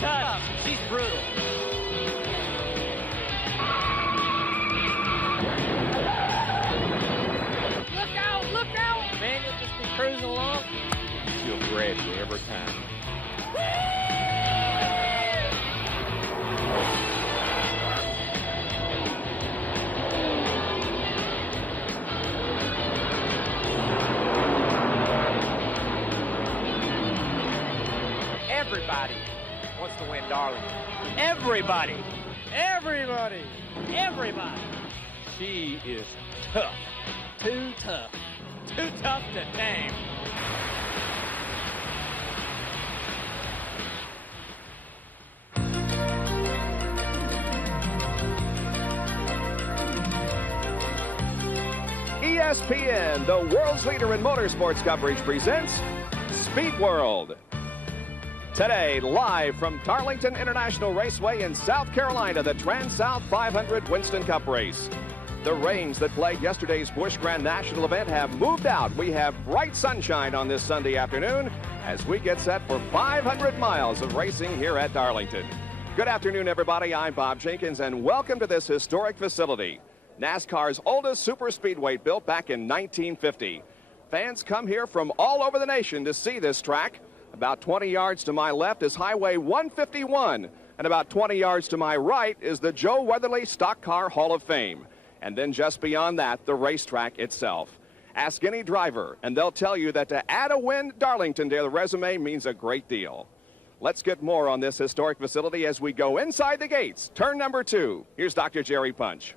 tough. She's brutal. Look out, look out! Man, you'll just be cruising along. She'll grab you every time. Everybody wants to win Darlington. Everybody. Everybody. Everybody. She is tough. Too tough. Too tough to tame. ESPN, the world's leader in motorsports coverage, presents Speed World. Today, live from Darlington International Raceway in South Carolina, the TranSouth 500 Winston Cup race. The rains that plagued yesterday's Busch Grand National event have moved out. We have bright sunshine on this Sunday afternoon as we get set for 500 miles of racing here at Darlington. Good afternoon, everybody. I'm Bob Jenkins, and welcome to this historic facility. NASCAR's oldest super speedway, built back in 1950. Fans come here from all over the nation to see this track. About 20 yards to my left is Highway 151, and about 20 yards to my right is the Joe Weatherly Stock Car Hall of Fame. And then just beyond that, the racetrack itself. Ask any driver, and they'll tell you that to add a win Darlington to their resume means a great deal. Let's get more on this historic facility as we go inside the gates. Turn number 2. Here's Dr. Jerry Punch.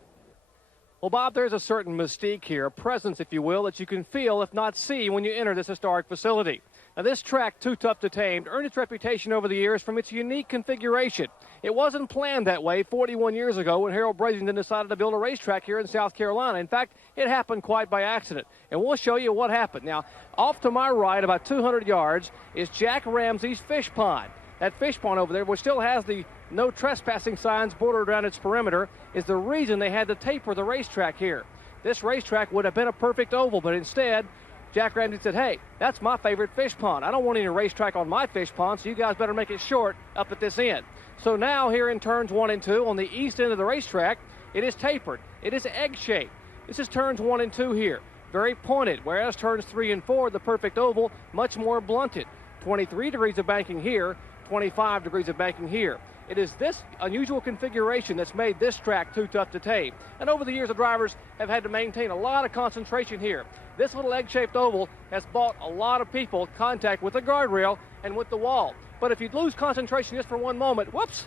Well, Bob, there's a certain mystique here, a presence, if you will, that you can feel, if not see, when you enter this historic facility. Now, this track, Too Tough to Tame, earned its reputation over the years from its unique configuration. It wasn't planned that way 41 years ago when Harold Brasington decided to build a racetrack here in South Carolina. In fact, it happened quite by accident, and we'll show you what happened. Now, off to my right, about 200 yards, is Jack Ramsey's fish pond. That fish pond over there, which still has the no trespassing signs bordered around its perimeter, is the reason they had to taper the racetrack here. This racetrack would have been a perfect oval, but instead, Jack Ramsey said, hey, that's my favorite fish pond. I don't want any racetrack on my fish pond, so you guys better make it short up at this end. So now here in turns 1 and 2 on the east end of the racetrack, it is tapered. It is egg-shaped. This is turns 1 and 2 here. Very pointed, whereas turns 3 and 4, the perfect oval, much more blunted. 23 degrees of banking here, 25 degrees of banking here. It is this unusual configuration that's made this track too tough to tame. And over the years, the drivers have had to maintain a lot of concentration here. This little egg-shaped oval has brought a lot of people contact with the guardrail and with the wall. But if you lose concentration just for one moment, whoops.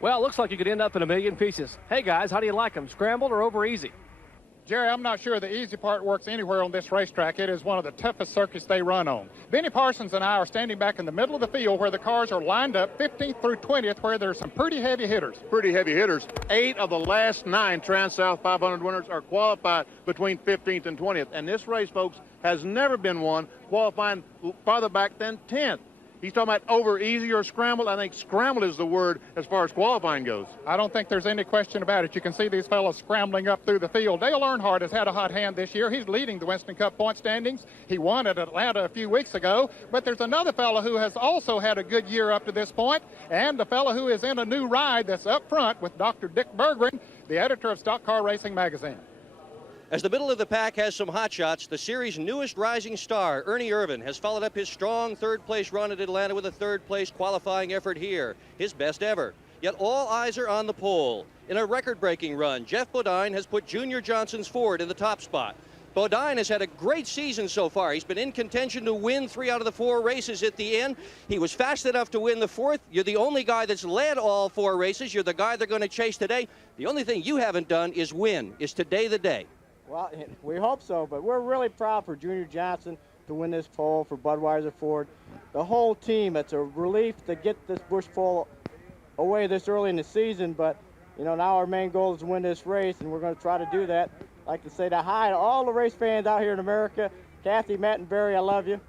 Well, it looks like you could end up in a million pieces. Hey, guys, how do you like them, scrambled or over easy? Jerry, I'm not sure the easy part works anywhere on this racetrack. It is one of the toughest circuits they run on. Benny Parsons and I are standing back in the middle of the field where the cars are lined up 15th through 20th, where there's some pretty heavy hitters. Pretty heavy hitters. 8 of the last 9 TranSouth 500 winners are qualified between 15th and 20th. And this race, folks, has never been won qualifying farther back than 10th. He's talking about over easy or scrambled. I think scrambled is the word as far as qualifying goes. I don't think there's any question about it. You can see these fellows scrambling up through the field. Dale Earnhardt has had a hot hand this year. He's leading the Winston Cup point standings. He won at Atlanta a few weeks ago. But there's another fellow who has also had a good year up to this point, and the fellow who is in a new ride that's up front with Dr. Dick Berggren, the editor of Stock Car Racing magazine. As the middle of the pack has some hot shots, the series' newest rising star, Ernie Irvan, has followed up his strong third-place run at Atlanta with a third-place qualifying effort here, his best ever. Yet all eyes are on the pole. In a record-breaking run, Jeff Bodine has put Junior Johnson's Ford in the top spot. Bodine has had a great season so far. He's been in contention to win 3 out of the 4 races at the end. He was fast enough to win the 4th. You're the only guy that's led all 4 races. You're the guy they're going to chase today. The only thing you haven't done is win. Is today the day? Well, we hope so, but we're really proud for Junior Johnson to win this pole, for Budweiser Ford. The whole team, it's a relief to get this Busch pole away this early in the season, but, you know, now our main goal is to win this race, and we're going to try to do that. I'd like to say hi to all the race fans out here in America. Kathy, Matt, and Barry, I love you.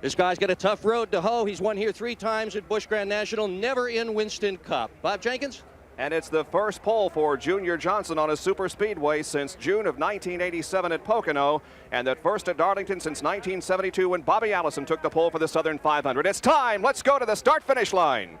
This guy's got a tough road to hoe. He's won here 3 times at Busch Grand National, never in Winston Cup. Bob Jenkins? And it's the first pole for Junior Johnson on a super speedway since June of 1987 at Pocono, and that first at Darlington since 1972 when Bobby Allison took the pole for the Southern 500. It's time. Let's go to the start-finish line.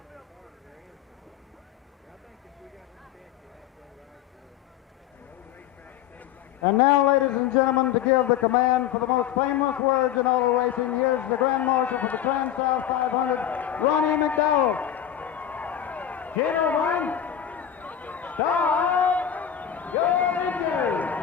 And now, ladies and gentlemen, to give the command for the most famous words in all of racing, here's the Grand Marshal for the TranSouth 500, Ronnie McDowell. Cheer one, start, go Rangers!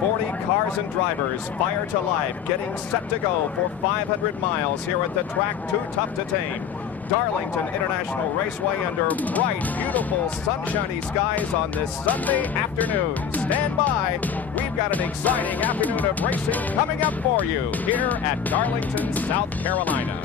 40 cars and drivers fire to life, getting set to go for 500 miles here at the track too tough to tame. Darlington International Raceway under bright, beautiful, sunshiny skies on this Sunday afternoon. Stand by. We've got an exciting afternoon of racing coming up for you here at Darlington, South Carolina.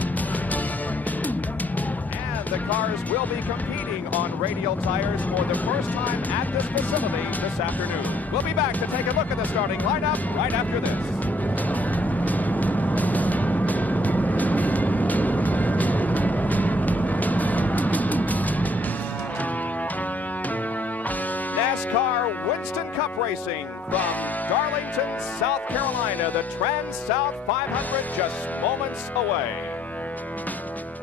And the cars will be competing on radial tires for the first time at this facility this afternoon. We'll be back to take a look at the starting lineup right after this. NASCAR Winston Cup Racing from Darlington, South Carolina. The TranSouth 500 just moments away.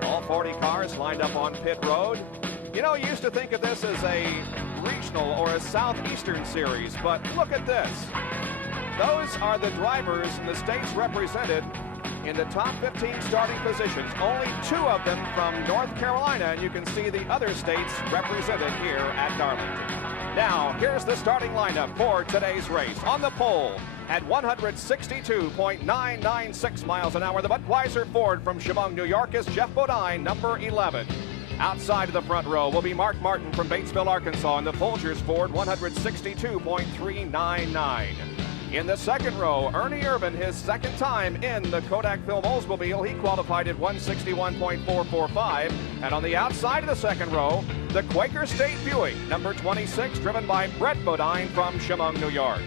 All 40 cars lined up on pit road. You know, you used to think of this as a regional or a southeastern series, but look at this. Those are the drivers in the states represented in the top 15 starting positions. Only 2 of them from North Carolina, and you can see the other states represented here at Darlington. Now, here's the starting lineup for today's race. On the pole, at 162.996 miles an hour, the Budweiser Ford from Chemung, New York is Jeff Bodine, number 11. Outside of the front row will be Mark Martin from Batesville, Arkansas, in the Folgers Ford, 162.399. In the second row, Ernie Irvin, his second time in the Kodak Film Oldsmobile. He qualified at 161.445. And on the outside of the second row, the Quaker State Buick, number 26, driven by Brett Bodine from Chemung, New York.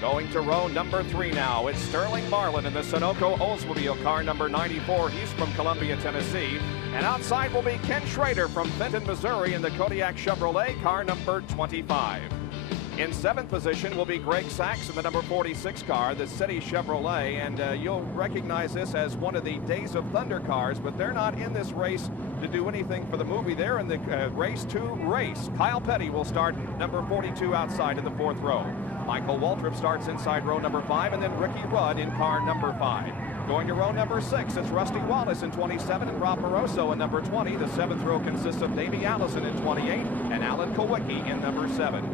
Going to row number 3 now, it's Sterling Marlin in the Sunoco Oldsmobile car number 94. He's from Columbia, Tennessee. And outside will be Ken Schrader from Fenton, Missouri in the Kodiak Chevrolet car number 25. In 7th position will be Greg Sachs in the number 46 car, the City Chevrolet, and you'll recognize this as one of the Days of Thunder cars, but they're not in this race to do anything for the movie. They're in the race to race. Kyle Petty will start number 42 outside in the 4th row. Michael Waltrip starts inside row number 5, and then Ricky Rudd in car number 5. Going to row number 6, it's Rusty Wallace in 27 and Rob Moroso in number 20. The 7th row consists of Davey Allison in 28 and Alan Kowicki in number 7.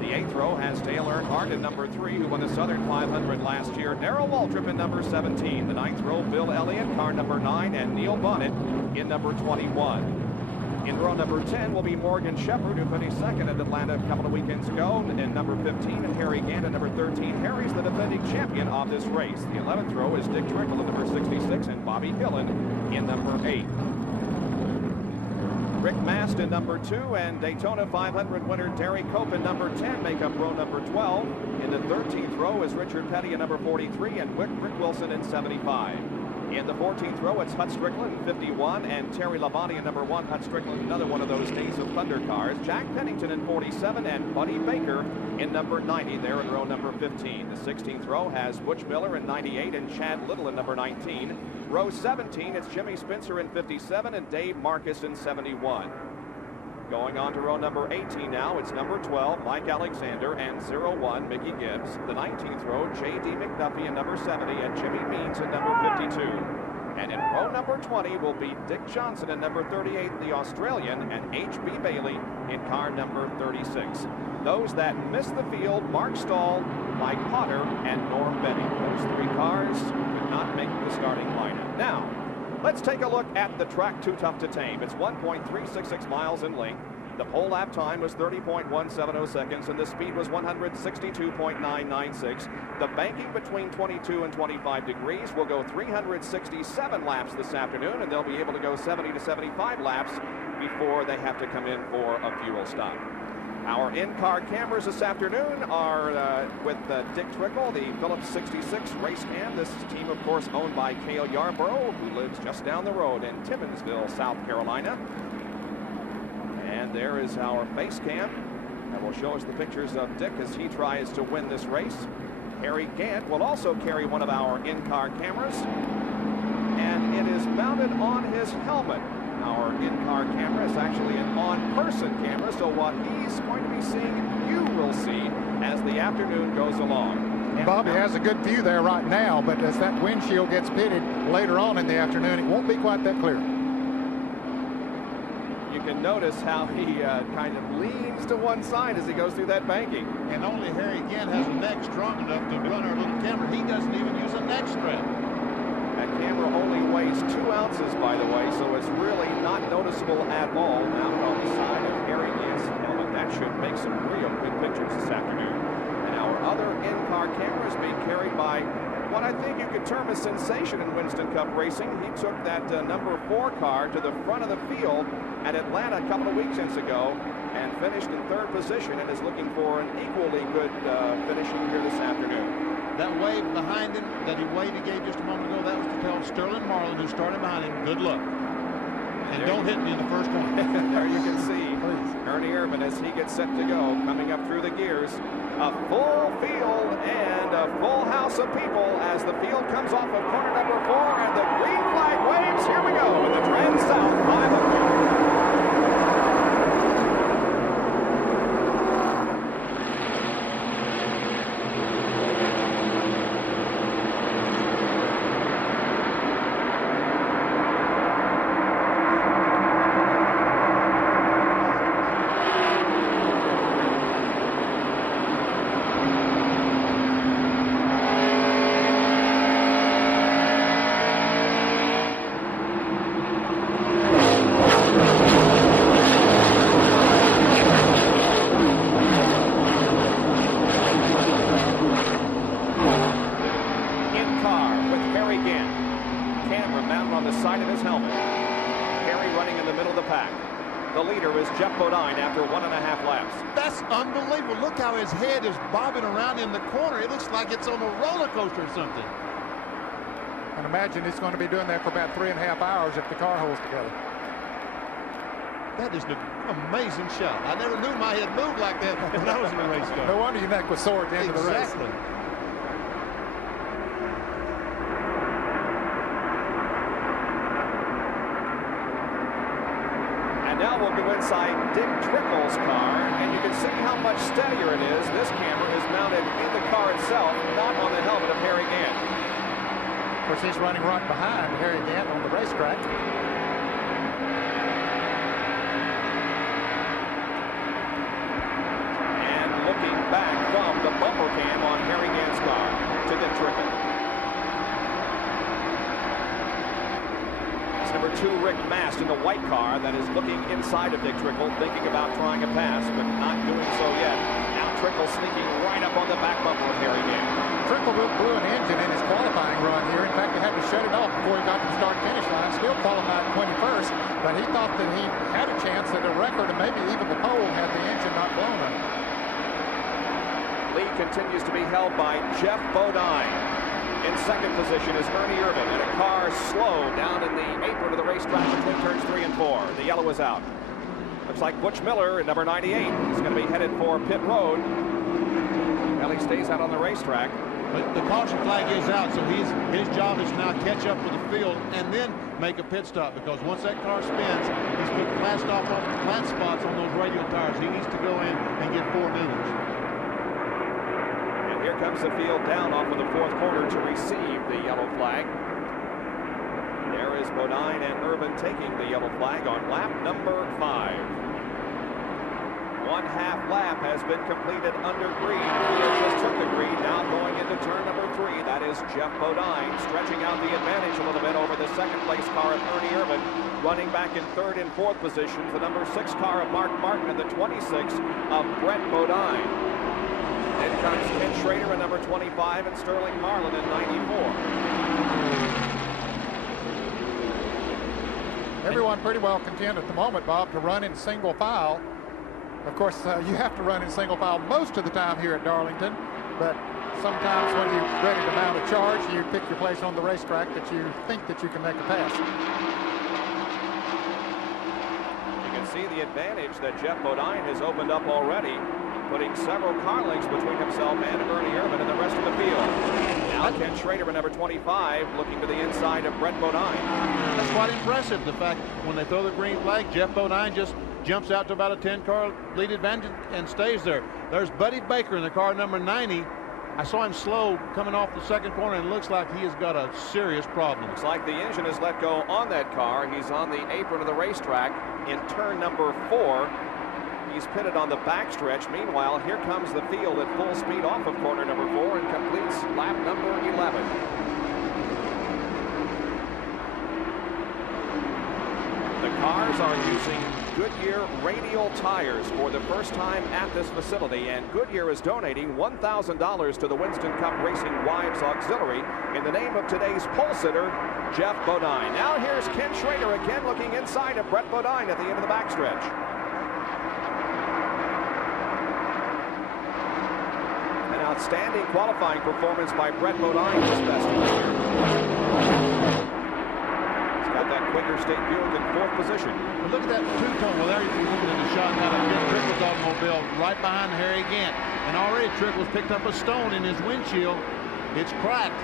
The 8th row has Dale Earnhardt in number 3, who won the Southern 500 last year. Darrell Waltrip in number 17. The 9th row, Bill Elliott, car number 9, and Neil Bonnet in number 21. In row number 10 will be Morgan Shepherd, who finished second at Atlanta a couple of weekends ago, in number 15, and Harry Gant in number 13. Harry's the defending champion of this race. The 11th row is Dick Trickle in number 66, and Bobby Hillen in number 8. Rick Mast in number 2, and Daytona 500 winner Derry Cope in number 10 make up row number 12. In the 13th row is Richard Petty in number 43, and Rick Wilson in 75. In the 14th row, it's Hut Strickland in 51, and Terry Labonte in number 1. Hut Strickland, another one of those Days of Thunder cars. Jack Pennington in 47, and Buddy Baker in number 90 there in row number 15. The 16th row has Butch Miller in 98 and Chad Little in number 19. Row 17, it's Jimmy Spencer in 57 and Dave Marcus in 71. Going on to row number 18 now, it's number 12, Mike Alexander, and 01, Mickey Gibbs. The 19th row, J.D. McDuffie in number 70, and Jimmy Means in number 52. And in row number 20 will be Dick Johnson in number 38, the Australian, and H.B. Bailey in car number 36. Those that missed the field, Mark Stahl, Mike Potter, and Norm Benning. Those 3 cars could not make the starting lineup. Now, let's take a look at the track too tough to tame. It's 1.366 miles in length. The pole lap time was 30.170 seconds, and the speed was 162.996. The banking between 22 and 25 degrees will go 367 laps this afternoon, and they'll be able to go 70 to 75 laps before they have to come in for a fuel stop. Our in-car cameras this afternoon are with Dick Trickle, the Phillips 66 race cam. This team, of course, owned by Cale Yarborough, who lives just down the road in Timmonsville, South Carolina. And there is our base cam that will show us the pictures of Dick as he tries to win this race. Harry Gant will also carry one of our in-car cameras, and it is mounted on his helmet. Our in-car camera is actually an on-person camera, so what he's going to be seeing, you will see as the afternoon goes along. And Bobby has a good view there right now, but as that windshield gets pitted later on in the afternoon, it won't be quite that clear. You can notice how he kind of leans to one side as he goes through that banking. And only Harry Gant has a neck strong enough to run our little camera. He doesn't even use a neck strap. That camera only weighs 2 ounces, by the way, so it's really not noticeable at all mounted on the side of Harry Gant's helmet. That should make some real good pictures this afternoon. And our other in-car camera is being carried by what I think you could term a sensation in Winston Cup racing. He took that number 4 car to the front of the field at Atlanta a couple of weekends ago and finished in 3rd position and is looking for an equally good finishing here this afternoon. That wave behind him, that he gave just a moment ago, that was to tell Sterling Marlin, who started behind him, good luck. And don't hit me in the first one. There you can see Ernie Irvin as he gets set to go, coming up through the gears. A full field and a full house of people as the field comes off of corner number 4 and the green flag waves. Here we go in the TranSouth 500. His head is bobbing around in the corner. It looks like it's on a roller coaster or something. And imagine he's going to be doing that for about 3.5 hours if the car holds together. That is an amazing shot. I never knew my head moved like that when I was in a race car. No wonder your neck was sore at the end of the race. Exactly. Now we'll go inside Dick Trickle's car, and you can see how much steadier it is. This camera is mounted in the car itself, not on the helmet of Harry Gant. Of course, he's running right behind Harry Gant on the racetrack. And looking back from the bumper cam on Harry Gant's car to Dick Trickle. Number 2, Rick Mast in the white car that is looking inside of Dick Trickle, thinking about trying a pass, but not doing so yet. Now Trickle sneaking right up on the back bumper of Harry Gant. Trickle blew an engine in his qualifying run here. In fact, he had to shut it off before he got to the start-finish line. Still qualified 21st, but he thought that he had a chance at a record and maybe even the pole had the engine not blown on it. Lead continues to be held by Jeff Bodine. In 2nd position is Ernie Irvin in a car slow down in the apron of the racetrack between turns 3 and 4. The yellow is out. Looks like Butch Miller in number 98. He's going to be headed for pit road. Well, he stays out on the racetrack. But the caution flag is out, so his job is now catch up with the field and then make a pit stop, because once that car spins, he's put plant spots on those radial tires. He needs to go in and get 4 new ones. Here comes the field down off of the 4th corner to receive the yellow flag. There is Bodine and Irvin taking the yellow flag on lap number 5. 1/2 lap has been completed under green. Field just took the green, now going into turn number 3. That is Jeff Bodine stretching out the advantage a little bit over the 2nd place car of Ernie Irvin. Running back in 3rd and 4th positions, the number 6 car of Mark Martin and the 26 of Brett Bodine. Then comes Ken Schrader in number 25 and Sterling Marlin in 94. Everyone pretty well content at the moment, Bob, to run in single file. Of course, you have to run in single file most of the time here at Darlington, but sometimes when you're ready to mount a charge, you pick your place on the racetrack that you think that you can make a pass. see the advantage that Jeff Bodine has opened up already, putting several car links between himself and Ernie Irvin and the rest of the field. Now Ken Schrader in number 25 looking to the inside of Brett Bodine. That's quite impressive, the fact when they throw the green flag, Jeff Bodine just jumps out to about a 10-car lead advantage and stays there. There's Buddy Baker in the car number 90. I saw him slow coming off the second corner, and it looks like he has got a serious problem. Looks like the engine is let go on that car. He's on the apron of the racetrack in turn number 4. He's pitted on the backstretch. Meanwhile, here comes the field at full speed off of corner number 4 and completes lap number 11. The cars are using Goodyear radial tires for the first time at this facility, and Goodyear is donating $1,000 to the Winston Cup Racing Wives Auxiliary in the name of today's pole sitter, Jeff Bodine. Now here's Ken Schrader again looking inside of Brett Bodine at the end of the backstretch. An outstanding qualifying performance by Brett Bodine, his best of the year. Got that Quaker State Buick in 4th position. But look at that two-tone. Well, there you're looking at the shot out of Dick Trickle's automobile right behind Harry Gant. And already Trickle's picked up a stone in his windshield. It's cracked.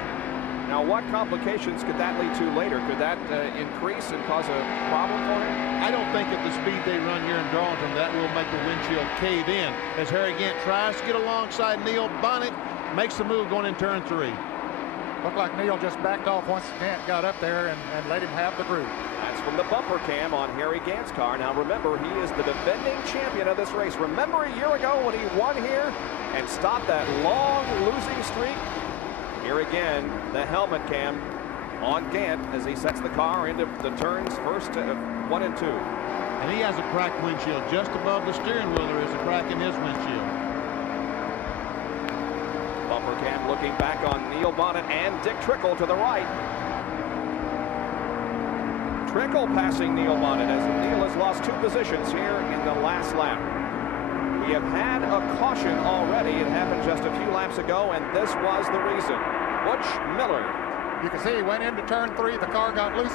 Now, what complications could that lead to later? Could that increase and cause a problem for him? I don't think at the speed they run here in Darlington that will make the windshield cave in. As Harry Gant tries to get alongside Neil Bonnet, makes the move going in turn 3. Looked like Neil just backed off once Gant got up there and let him have the group. That's from the bumper cam on Harry Gant's car. Now remember, he is the defending champion of this race. Remember a year ago when he won here and stopped that long losing streak? Here again, the helmet cam on Gant as he sets the car into the turns first 1 and 2. And he has a cracked windshield. Just above the steering wheel there is a crack in his windshield. Bumper cam looking back on Neil Bonnet and Dick Trickle to the right. Trickle passing Neil Bonnet as Neil has lost 2 positions here in the last lap. We have had a caution already. It happened just a few laps ago, and this was the reason. Butch Miller. You can see he went into turn 3. The car got loose,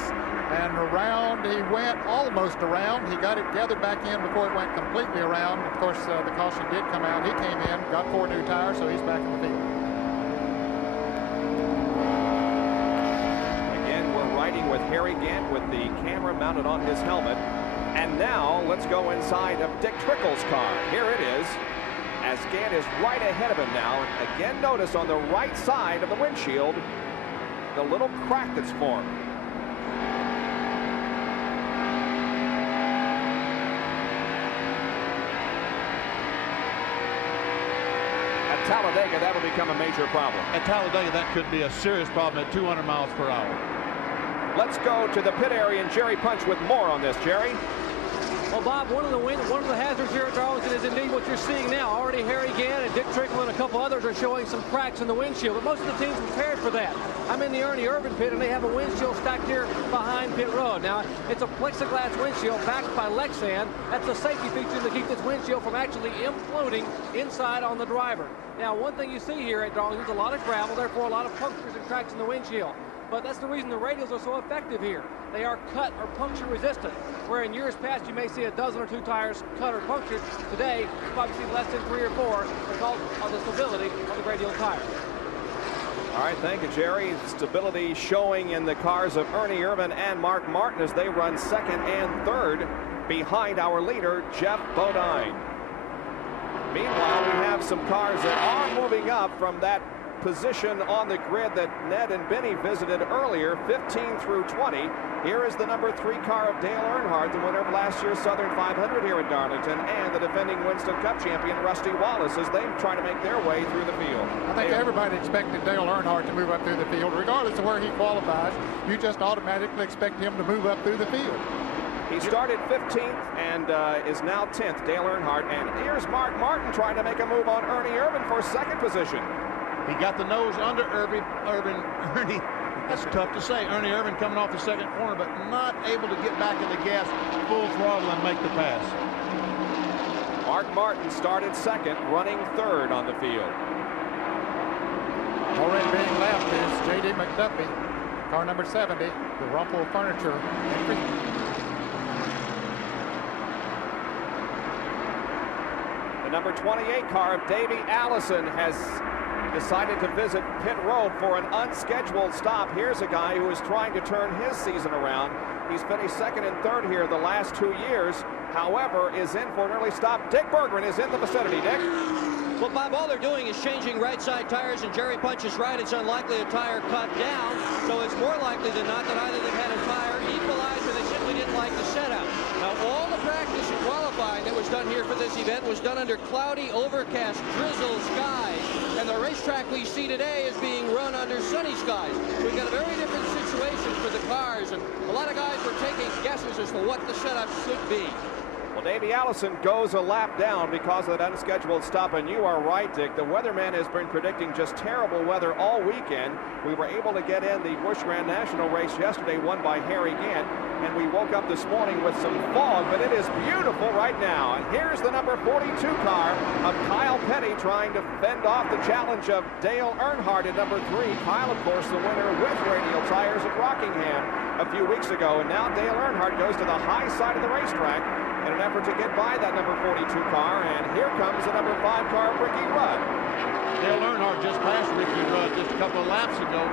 and around he went, almost around. He got it gathered back in before it went completely around. Of course, the caution did come out. He came in, got 4 new tires, so he's back in the field. Again, we're riding with Harry Gant with the camera mounted on his helmet. And now let's go inside of Dick Trickle's car. Here it is, as Gant is right ahead of him now. And again, notice on the right side of the windshield, the little crack that's formed. At Talladega, that'll become a major problem. At Talladega, that could be a serious problem at 200 miles per hour. Let's go to the pit area and Jerry Punch with more on this. Jerry? Well, Bob, one of the hazards here at Darlington is indeed what you're seeing now. Already Harry Gant and Dick Trickle and a couple others are showing some cracks in the windshield, but most of the team's prepared for that. I'm in the Ernie Irvin pit, and they have a windshield stacked here behind pit road. Now, it's a plexiglass windshield backed by Lexan. That's a safety feature to keep this windshield from actually imploding inside on the driver. Now, one thing you see here at Darlington is a lot of gravel, therefore a lot of punctures and cracks in the windshield. But that's the reason the radials are so effective here. They are cut or puncture resistant, where in years past you may see a dozen or 2 tires cut or punctured. Today, you probably see less than 3 or 4 because of the stability of the radial tire. All right, thank you, Jerry. Stability showing in the cars of Ernie Irvin and Mark Martin as they run 2nd and 3rd behind our leader, Jeff Bodine. Meanwhile, we have some cars that are moving up from that position on the grid that Ned and Benny visited earlier, 15 through 20. Here is the number 3 car of Dale Earnhardt, the winner of last year's Southern 500 here at Darlington, and the defending Winston Cup champion Rusty Wallace as they try to make their way through the field. I think everybody expected Dale Earnhart to move up through the field. Regardless of where he qualifies, you just automatically expect him to move up through the field. He started 15th and is now 10th, Dale Earnhardt. And here's Mark Martin trying to make a move on Ernie Irvin for 2nd position. He got the nose under Ernie. That's tough to say. Ernie Irvin coming off the 2nd corner, but not able to get back in the gas full throttle and make the pass. Mark Martin started 2nd, running 3rd on the field. Already being left is J.D. McDuffie, car number 70, the Rumpel Furniture. The number 28 car of Davey Allison has decided to visit pit road for an unscheduled stop. Here's a guy who is trying to turn his season around. He's finished second and third here the last 2 years. However, is in for an early stop. Dick Berggren is in the vicinity. Dick? Well, Bob, all they're doing is changing right side tires, and Jerry Punch is right. It's unlikely a tire cut down, so it's more likely than not that either they've had a tire equalized or they simply didn't like the setup. Now, all the practice and qualifying that was done here for this event was done under cloudy, overcast, drizzle skies, and the racetrack we see today is being run under sunny skies. We've got a very different situation for the cars, and a lot of guys were taking guesses as to what the setup should be. Well, Davey Allison goes a lap down because of that unscheduled stop, and you are right, Dick. The weatherman has been predicting just terrible weather all weekend. We were able to get in the Busch Grand National race yesterday, won by Harry Gant, and we woke up this morning with some fog, but it is beautiful right now. And here's the number 42 car of Kyle Petty trying to fend off the challenge of Dale Earnhardt at number 3. Kyle, of course, the winner with radial tires at Rockingham a few weeks ago, and now Dale Earnhardt goes to the high side of the racetrack in an effort to get by that number 42 car, and here comes the number 5 car, Ricky Rudd. Dale Earnhardt just passed Ricky Rudd just a couple of laps ago,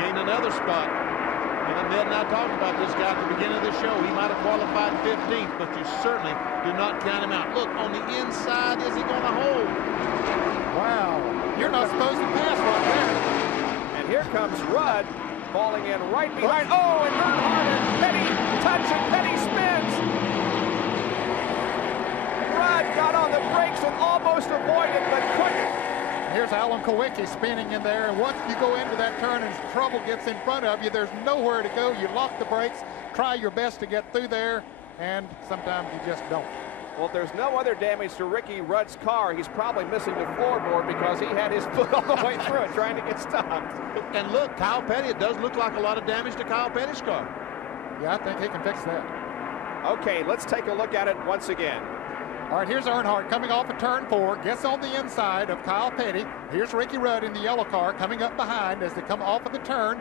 gained another spot. And Ned and I talked about this guy at the beginning of the show. He might have qualified 15th, but you certainly do not count him out. Look, on the inside, is he going to hold? Wow, you're not supposed to pass right there. And here comes Rudd falling in right behind. Oh, and Earnhardt and Petty touch, and Petty spins. Rudd got on the brakes and almost avoided, but couldn't. Here's Alan Kowicki spinning in there, and once you go into that turn and trouble gets in front of you, there's nowhere to go. You lock the brakes, try your best to get through there, and sometimes you just don't. Well, if there's no other damage to Ricky Rudd's car, he's probably missing the floorboard because he had his foot all the way through it trying to get stopped. And look, Kyle Petty, it does look like a lot of damage to Kyle Petty's car. Yeah, I think he can fix that. Okay, let's take a look at it once again. All right, here's Earnhardt coming off of turn 4, gets on the inside of Kyle Petty. Here's Ricky Rudd in the yellow car coming up behind as they come off of the turn.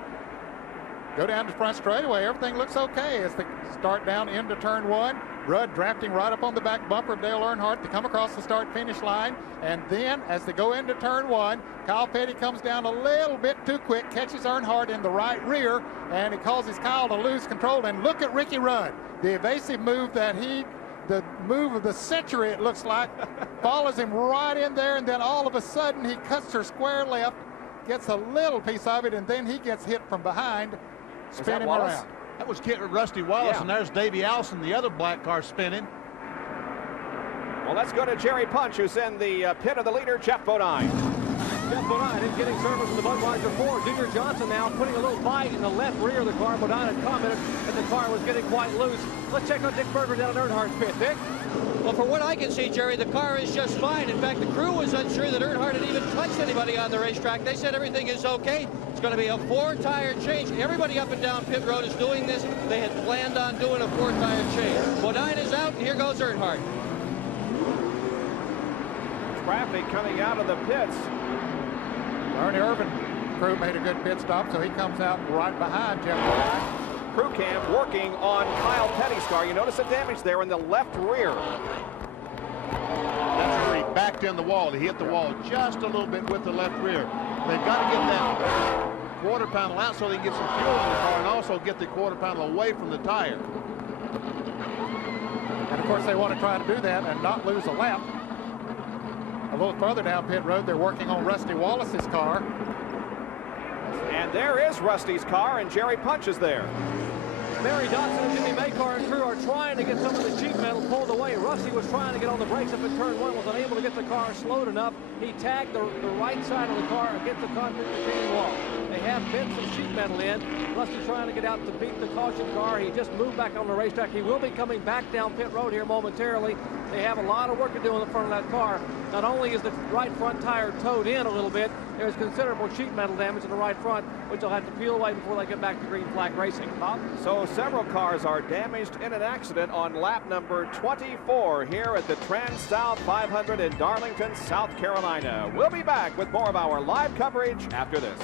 Go down to front straightaway. Everything looks okay as they start down into turn 1. Rudd drafting right up on the back bumper of Dale Earnhardt to come across the start-finish line. And then as they go into turn 1, Kyle Petty comes down a little bit too quick, catches Earnhardt in the right rear, and it causes Kyle to lose control. And look at Ricky Rudd, the evasive move that the move of the century, it looks like, follows him right in there, and then all of a sudden he cuts her square left, gets a little piece of it, and then he gets hit from behind, spin him around. That was Rusty Wallace, Yeah. and there's Davey Allison, the other black car, spinning. Well, let's go to Jerry Punch, who's in the pit of the leader, Jeff Bodine. Jeff Bodine is getting service from the Budweiser 4. Junior Johnson now putting a little bite in the left rear of the car. Bodine had commented that the car was getting quite loose. Let's check on Dick Berggren down at Earnhardt's pit. Dick? Well, for what I can see, Jerry, the car is just fine. In fact, the crew was unsure that Earnhardt had even touched anybody on the racetrack. They said everything is okay. It's going to be a 4-tire change. Everybody up and down pit road is doing this. They had planned on doing a 4-tire change. Bodine is out, and here goes Earnhardt. Traffic coming out of the pits. Ernie Irvin crew made a good pit stop, so he comes out right behind Jeff Bodine. Crew cam working on Kyle Petty's car. You notice the damage there in the left rear. That's where he backed in the wall. He hit the wall just a little bit with the left rear. They've got to get that quarter panel out so they can get some fuel in the car and also get the quarter panel away from the tire. And of course they want to try to do that and not lose a lap. A little further down pit road, they're working on Rusty Wallace's car. And there is Rusty's car, and Jerry Punch is there. Barry Dotson and Jimmy Maycar and crew are trying to get some of the sheet metal pulled away. Rusty was trying to get on the brakes up in turn 1, was unable to get the car slowed enough. He tagged the right side of the car against the concrete retaining wall. They have bent some sheet metal in. Rusty trying to get out to beat the caution car. He just moved back on the racetrack. He will be coming back down pit road here momentarily. They have a lot of work to do in the front of that car. Not only is the right front tire towed in a little bit, there's considerable sheet metal damage in the right front, which they'll have to peel away before they get back to green flag racing. Bob? So several cars are damaged in an accident on lap number 24 here at the TranSouth 500 in Darlington, South Carolina. We'll be back with more of our live coverage after this.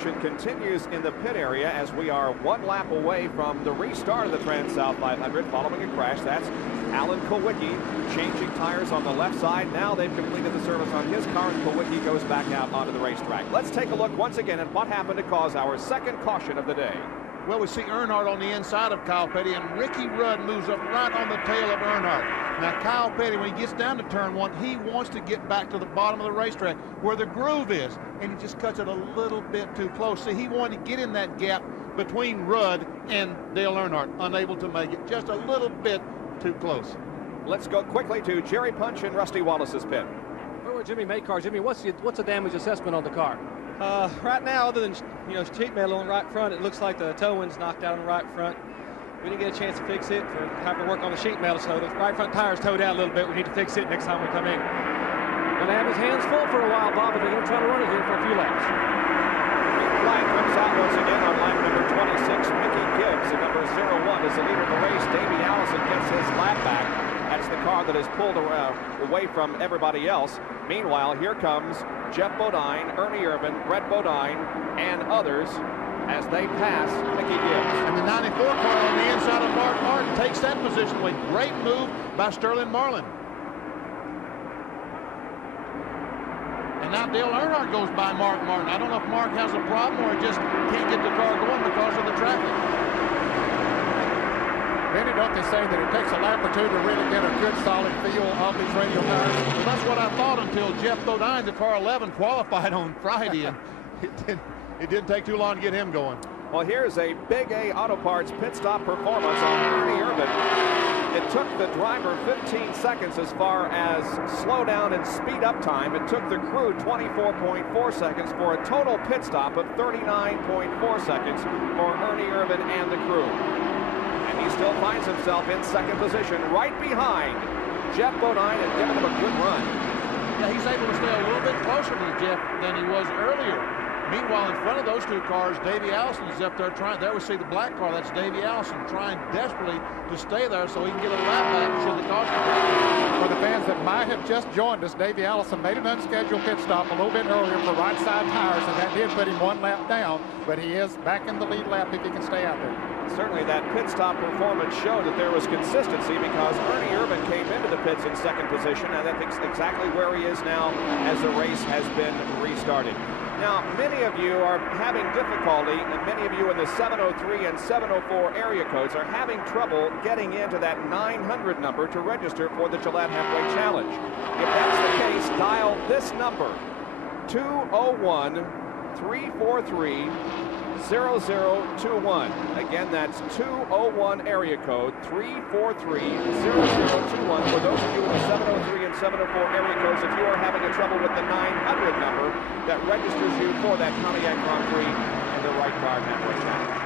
action continues in the pit area as we are one lap away from the restart of the TranSouth 500 following a crash. That's Alan Kulwicki changing tires on the left side. Now they've completed the service on his car, and Kulwicki goes back out onto the racetrack. Let's take a look once again at what happened to cause our second caution of the day. Well, we see Earnhardt on the inside of Kyle Petty, and Ricky Rudd moves up right on the tail of Earnhardt. Now, Kyle Petty, when he gets down to turn one, he wants to get back to the bottom of the racetrack where the groove is, and he just cuts it a little bit too close. See, he wanted to get in that gap between Rudd and Dale Earnhardt, unable to make it, just a little bit too close. Let's go quickly to Jerry Punch and Rusty Wallace's pit. Over Jimmy Maycar. Jimmy, what's the damage assessment on the car? Right now, other than sheet metal on the right front, it looks like the toe wind's knocked out on the right front. We didn't get a chance to fix it for having to work on the sheet metal, so the right front tire's towed out a little bit. We need to fix it next time we come in. Gonna have his hands full for a while, Bob, but they're gonna try to run it here for a few laps. Flag comes out once again on lap number 26. Mickey Gibbs in number 01 is the leader of the race. Davey Allison gets his lap back. That's the car that has pulled away from everybody else. Meanwhile, here comes Jeff Bodine, Ernie Irvan, Brett Bodine, and others as they pass Mickey Gibbs. And the 94 car on the inside of Mark Martin takes that position away. Great move by Sterling Marlin. And now Dale Earnhardt goes by Mark Martin. I don't know if Mark has a problem or just can't get the car going because of the traffic. Benny, don't they say that it takes a lap or two to really get a good solid feel of these radial tires? Well, that's what I thought until Jeff Bodine, the car 11, qualified on Friday, and it didn't take too long to get him going. Well, here's a Big A Auto Parts pit stop performance on Ernie Irvan. It took the driver 15 seconds as far as slow down and speed up time. It took the crew 24.4 seconds for a total pit stop of 39.4 seconds for Ernie Irvan and the crew. And he still finds himself in second position, right behind Jeff Bodine, and giving him a good run. Yeah, he's able to stay a little bit closer to Jeff than he was earlier. Meanwhile, in front of those two cars, Davey Allison is up there trying. There we see the black car. That's Davey Allison trying desperately to stay there so he can get a lap back should the caution. For the fans that might have just joined us, Davey Allison made an unscheduled pit stop a little bit earlier for right side tires, and that did put him one lap down, but he is back in the lead lap if he can stay out there. Certainly that pit stop performance showed that there was consistency because Ernie Irvan came into the pits in second position, and that's exactly where he is now as the race has been restarted. Now, many of you are having difficulty, and many of you in the 703 and 704 area codes are having trouble getting into that 900 number to register for the Gillette Halfway Challenge. If that's the case, dial this number, 201-343-0021. Again, that's 201 area code 343-0021. For those of you in the 703 and 704 area codes, if you are having a trouble with the 900 number, that registers you for that Pontiac Grand Prix and the Right Car Halfway Challenge.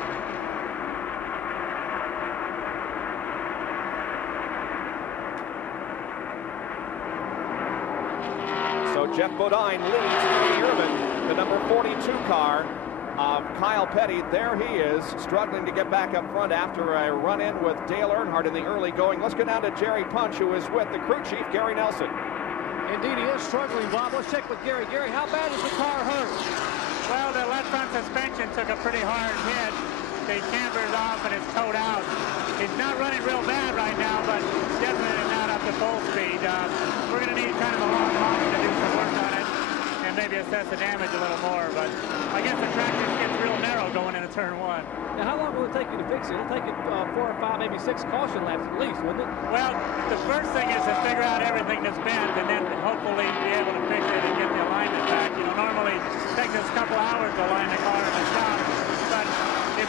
So Jeff Bodine leads Ernie Irvan, the number 42 car of Kyle Petty. There he is, struggling to get back up front after a run-in with Dale Earnhardt in the early going. Let's go down to Jerry Punch, who is with the crew chief, Gary Nelson. Indeed, he is struggling, Bob. Let's check with Gary. Gary, how bad is the car hurt? Well, the left front suspension took a pretty hard hit. The camber's off and it's towed out. It's not running real bad right now, but definitely not up to full speed. We're going to need kind of a long haul to do some work on it and maybe assess the damage a little more. But I guess the track just gets real narrow going into turn one. Now, how long will it take you to fix it? It'll take you 4 or 5, maybe 6 caution laps at least, wouldn't it? Well, the first thing is to figure out everything that's bent and then hopefully be able to fix it and get the alignment back. You know, normally it takes us a couple hours to align the car in the shop, but if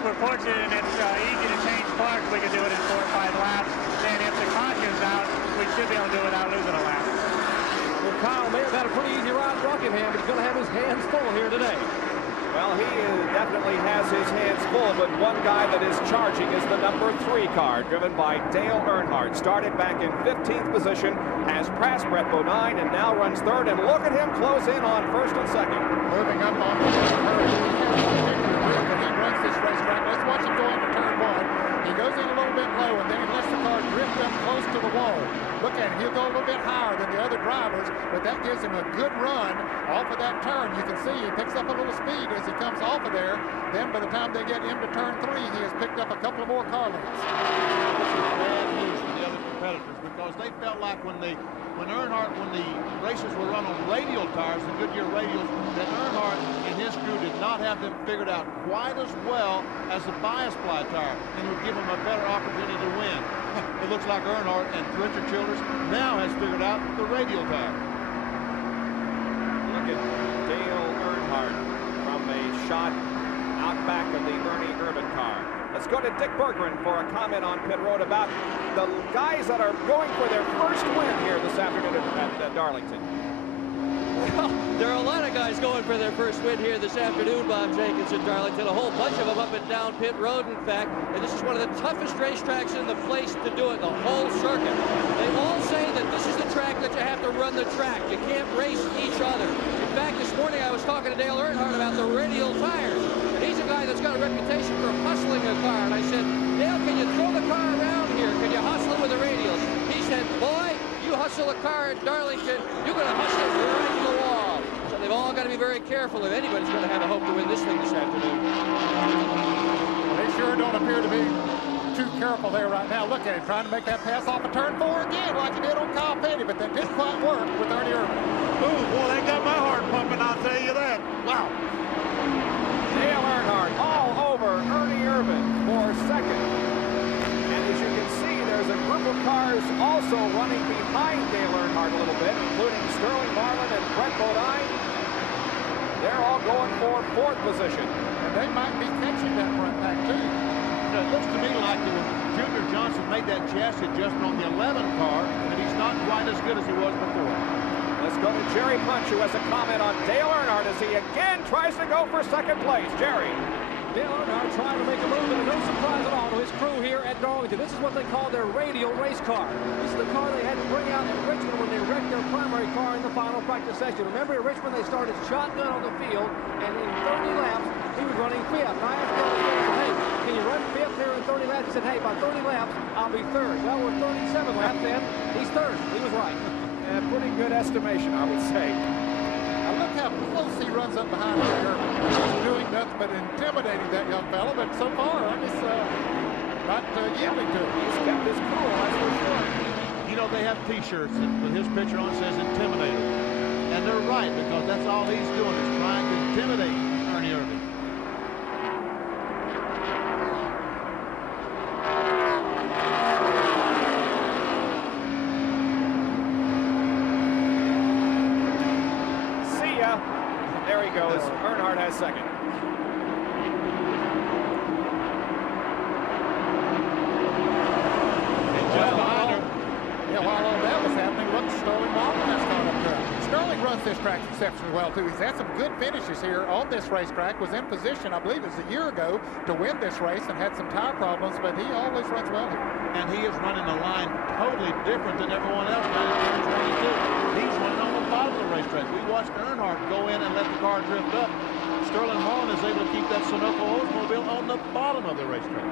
we're fortunate and it's easy to change parts, we can do it in 4 or 5 laps. And if the caution's out, we should be able to do it without losing a lap. Well, Kyle may have had a pretty easy ride at Rockingham, but he's going to have his hands full here today. Well, he definitely has his hands full, but one guy that is charging is the number 3 car, driven by Dale Earnhardt. Started back in 15th position, has passed Brett Bodine, and now runs 3rd. And look at him close in on 1st and 2nd. Moving up on the he runs this racetrack. Let's watch him go into turn 1. He goes in a little bit low, and then he lets the car drift up close to the wall. Look at him. He'll go a little bit higher than the other drivers, but that gives him a good run off of that turn. You can see he picks up a little speed as he comes off of there. Then by the time they get into turn 3, he has picked up a couple of more car lengths. This is bad news for the other competitors because they felt like when the races were run on radial tires, the Goodyear radials, that Earnhardt and his crew did not have them figured out quite as well as the bias ply tire, and would give them a better opportunity to win. It looks like Earnhardt and Richard Childress now has figured out the radial tire. Look at Dale Earnhardt from a shot out back of the Ernie Irvan car. Let's go to Dick Berggren for a comment on pit road about the guys that are going for their first win here this afternoon at Darlington. Well, there are a lot of guys going for their first win here this afternoon, Bob Jenkins, at Darlington. A whole bunch of them up and down pit road, in fact. And this is one of the toughest racetracks in the place to do it, the whole circuit. They all say that this is the track that you have to run the track. You can't race each other. In fact, this morning I was talking to Dale Earnhardt about the radial tires. And he's a guy that's got a reputation for hustling a car. And I said, Dale, can you throw the car around here? Can you hustle it with the radials? He said, boy, you hustle a car at Darlington, you're going to hustle it right to the wall. So they've all got to be very careful if anybody's going to have a hope to win this thing this afternoon. Well, they sure don't appear to be too careful there right now. Look at him trying to make that pass off of turn 4 again like he did on Kyle Petty, but that didn't quite work with Ernie Irvan. Ooh, boy, they got my heart pumping, I'll tell you that. Wow. Dale Earnhardt all over Ernie Irvan for second. And as you can see, there's a group of cars also running behind Dale Earnhardt a little bit, including Sterling Marlin and Brett Bodine. They're all going for 4th position. And they might be catching that front pack, too. It looks to me like Junior Johnson made that chassis adjustment on the 11 car, and he's not quite as good as he was before. Let's go to Jerry Punch, who has a comment on Dale Earnhardt as he again tries to go for second place. Jerry. Dale Earnhardt trying to make a move, and no surprise at all to his crew here at Darlington. This is what they call their radial race car. This is the car they had to bring out in Richmond when they wrecked their primary car in the final practice session. Remember, in Richmond, they started shotgun on the field, and in 30 laps, he was running 5th. And I asked Dale, hey, can you run 5th here in 30 laps? He said, hey, by 30 laps, I'll be 3rd. Well, we're 37 laps in. He's 3rd. He was right. Yeah, pretty good estimation, I would say. Now look how close he runs up behind her. He's doing nothing but intimidating that young fellow, but so far, Ernie's not yielding to it. He's kept his cool, that's for sure. You know, they have T-shirts with his picture on says intimidator. And they're right, because that's all he's doing is trying to intimidate Ernie Irvan. There he goes. Earnhardt has second. And just behind her. Yeah, while all that was happening, look, Sterling Marlin has gone up there. Sterling runs this track exceptionally well, too. He's had some good finishes here on this racetrack. Was in position, I believe it was a year ago, to win this race and had some tire problems, but he always runs well here. And he is running the line totally different than everyone else down in turn 22. He's running on the bottom of the racetrack. We watched Earnhardt go in and let the car drift up. Sterling Marlin is able to keep that Sunoco Oldsmobile on the bottom of the racetrack.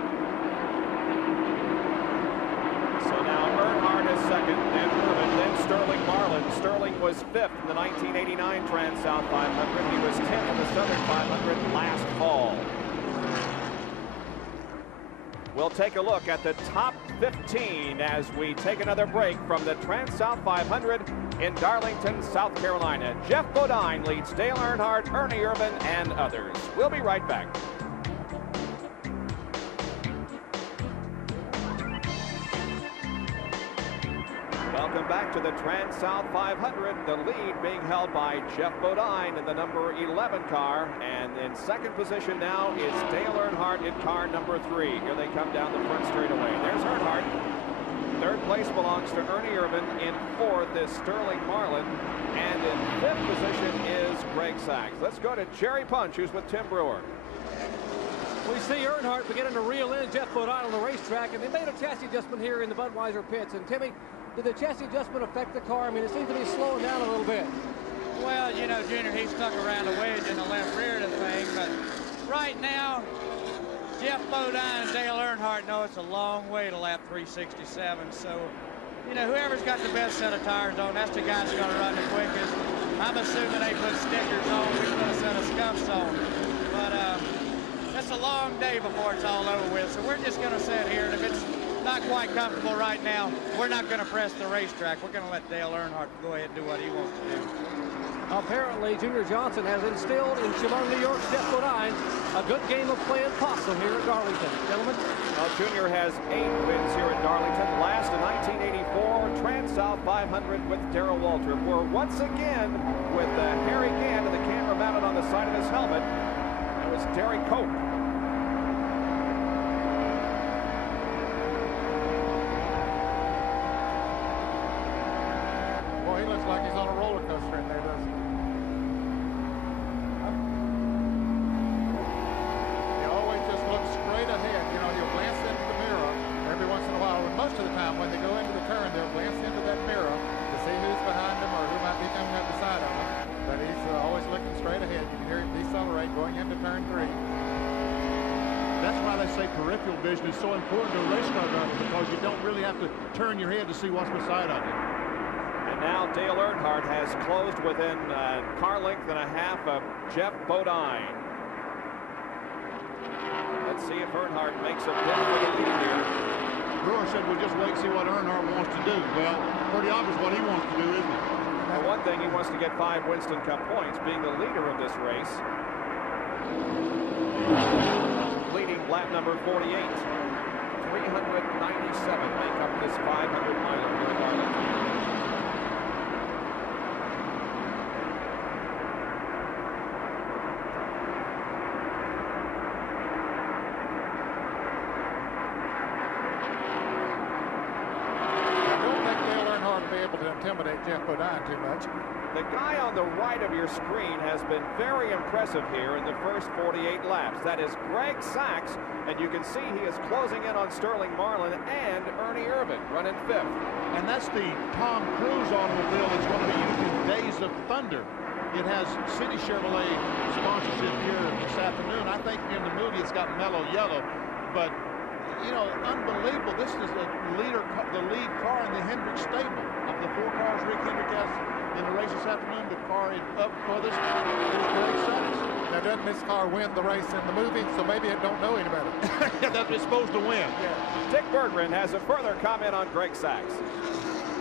So now Earnhardt is second, then Irvan, then Sterling Marlin. Sterling was 5th in the 1989 TranSouth 500. He was 10th in the Southern 500 last fall. We'll take a look at the top 15 as we take another break from the TranSouth 500 in Darlington, South Carolina. Jeff Bodine leads Dale Earnhardt, Ernie Irvan, and others. We'll be right back. Welcome back to the TranSouth 500. The lead being held by Jeff Bodine in the number 11 car. And in second position now is Dale Earnhardt in car number 3. Here they come down the front straightaway. There's Earnhardt. Third place belongs to Ernie Irvan. In 4th is Sterling Marlin. And in 5th position is Greg Sachs. Let's go to Jerry Punch, who's with Tim Brewer. We see Earnhardt beginning to reel in Jeff Bodine on the racetrack, and they made a chassis adjustment here in the Budweiser pits. And Timmy, did the chassis adjustment affect the car? I mean, it seems to be slowing down a little bit. Well, you know, Junior, he stuck around a wedge in the left rear of the thing, but right now, Jeff Bodine and Dale Earnhardt know it's a long way to lap 367. So, you know, whoever's got the best set of tires on, that's the guy that's going to run the quickest. I'm assuming they put stickers on, we put a set of scuffs on. But that's a long day before it's all over with. So we're just going to sit here, and if it's not quite comfortable right now, we're not going to press the racetrack. We're going to let Dale Earnhardt go ahead and do what he wants to do. Apparently, Junior Johnson has instilled in Shimon, New York's Jeff Bodine a good game of playing possum here at Darlington. Gentlemen? Well, Junior has 8 wins here at Darlington. Last in 1984, TranSouth 500 with Darrell Waltrip. We're once again with Harry Gant and the camera mounted on the side of his helmet. That was Derek Cope. Boy, he looks like he's on a roller coaster in there, doesn't he? He always just looks straight ahead. You know, he'll glance into the mirror every once in a while. And most of the time when they go into the turn, they'll glance into that mirror to see who's behind him or who might be coming up beside him. But he's always looking straight ahead. You can hear him decelerate going into turn 3. That's why they say peripheral vision is so important to a race car driver, because you don't really have to turn your head to see what's beside of you. And now Dale Earnhardt has closed within car length and a half of Jeff Bodine. Let's see if Earnhardt makes a bid for the lead here. Brewer said we'll just wait and see what Earnhardt wants to do. Well, pretty obvious what he wants to do, isn't it? Well, one thing, he wants to get 5 Winston Cup points, being the leader of this race. Leading lap number 48. 397 make up this 500-miler here at Darlington. Intimidate Jeff Bodine too much. The guy on the right of your screen has been very impressive here in the first 48 laps. That is Greg Sachs, and you can see he is closing in on Sterling Marlin and Ernie Irvin running 5th. And that's the Tom Cruise automobile that's going to be used in Days of Thunder. It has City Chevrolet sponsorship here this afternoon. I think in the movie it's got mellow yellow, but you know, unbelievable. This is the lead car in the Hendrick stable. Of the 4 cars Rick Hendrick has in the race this afternoon, the car is up furthest is Greg Sachs. Now, doesn't this car win the race in the movie? So maybe it don't know any better. That's it's supposed to win. Yeah. Dick Berggren has a further comment on Greg Sachs.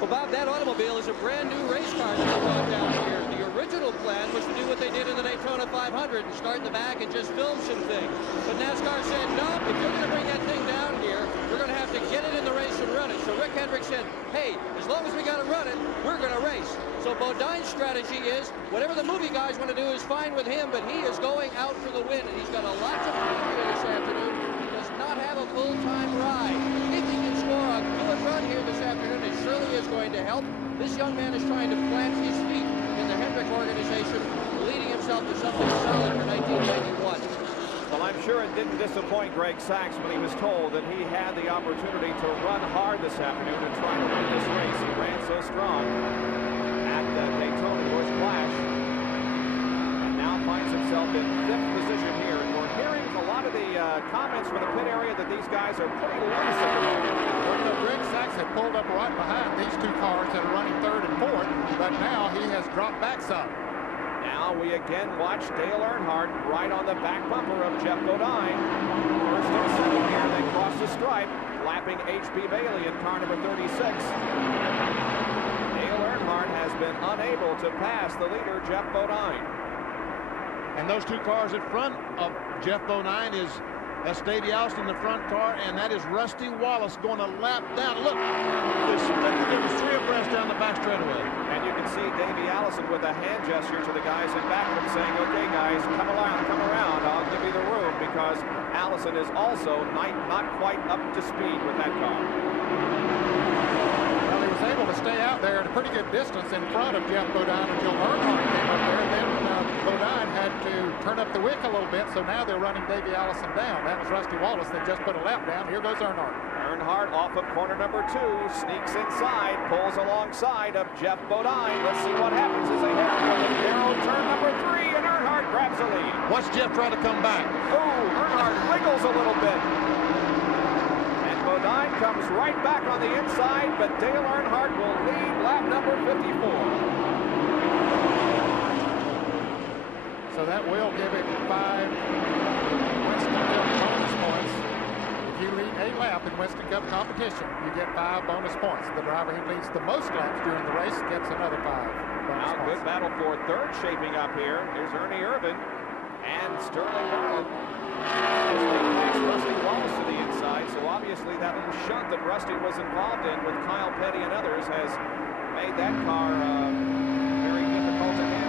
Well, Bob, that automobile is a brand new race car that they brought down here. The original plan was to do what they did in the Daytona 500 and start in the back and just film some things. But NASCAR said, no, if you're going to bring that thing down here, we're going to have to get it in the race and run it. So Rick Hendrick said, hey, as long as we got to run it, we're going to race. So Bodine's strategy is, whatever the movie guys want to do is fine with him, but he is going out for the win. And he's got a lot to prove here this afternoon. He does not have a full-time ride. If he can score a good run here this afternoon, it surely is going to help. This young man is trying to plant his feet in the Hendrick organization, leading himself to something solid for 1991. Well, I'm sure it didn't disappoint Greg Sachs when he was told that he had the opportunity to run hard this afternoon and try to win this race. He ran so strong at the Daytona Busch Clash, and now finds himself in 5th position here. And we're hearing a lot of the comments from the pit area that these guys are pretty loose at the moment. Well, Greg Sachs had pulled up right behind these 2 cars that are running 3rd and 4th, but now he has dropped back some. Now we again watch Dale Earnhardt right on the back bumper of Jeff Bodine. First and second here, they cross the stripe, lapping H.B. Bailey in car number 36. Dale Earnhardt has been unable to pass the leader, Jeff Bodine. And those 2 cars in front of Jeff Bodine that's Davey Allison in the front car, and that is Rusty Wallace going to lap down. Look, there's 3 abreast down the back straightaway. And you can see Davey Allison with a hand gesture to the guys in back of him saying, okay, guys, come around. I'll give you the room, because Allison is also not quite up to speed with that car. Well, he was able to stay out there at a pretty good distance in front of Jeff Bodine until Earnhardt came up there. Then Bodine had to turn up the wick a little bit, so now they're running Davey Allison down. That was Rusty Wallace that just put a lap down. Here goes Earnhardt. Earnhardt off of corner number 2, sneaks inside, pulls alongside of Jeff Bodine. Let's see what happens as they head for the narrow turn number 3, and Earnhardt grabs the lead. Watch Jeff try to come back. Oh, Earnhardt wiggles a little bit. And Bodine comes right back on the inside, but Dale Earnhardt will lead lap number 54. So that will give him 5 Winston Cup bonus points. If you lead a lap in Winston Cup competition, you get 5 bonus points. The driver who leads the most laps during the race gets another 5 bonus points. Good battle for third shaping up here. Here's Ernie Irvin and Sterling Marlin. Rusty Wallace to the inside, so obviously that little shunt that Rusty was involved in with Kyle Petty and others has made that car very difficult to handle.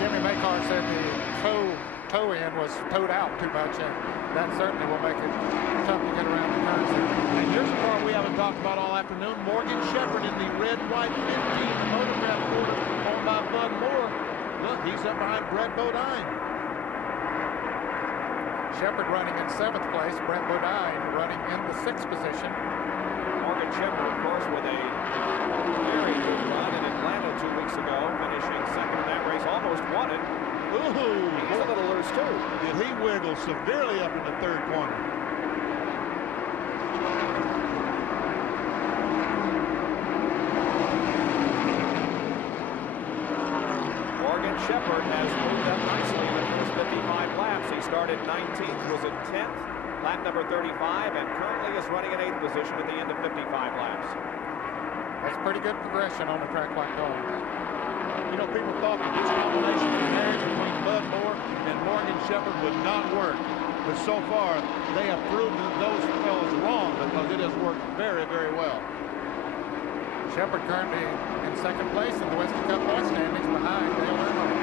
Jimmy Maycar said the toe end was towed out too much, and that certainly will make it tough to get around the curves. And here's a car we haven't talked about all afternoon. Morgan Shepherd in the red, white 15 Motograph quarter, owned by Bud Moore. Look, he's up behind Brett Bodine. Shepherd running in 7th place, Brett Bodine running in the 6th position. Morgan Shepherd, of course, with a very good run in Atlanta 2 weeks ago, finishing second in that race, almost won it. Ooh, he's a little loose too. Did he wiggle severely up in the 3rd corner? Morgan Shepherd has moved up nicely in the first 55 laps. He started 19th, was in 10th, lap number 35, and currently is running in 8th position at the end of 55 laps. That's pretty good progression on a track like Darlington. You know, people thought that this combination of marriage between Bud Moore and Morgan Shepherd would not work. But so far, they have proven those fellas wrong because it has worked very, very well. Shepherd currently in 2nd place in the Winston Cup point standings behind Dale Earnhardt.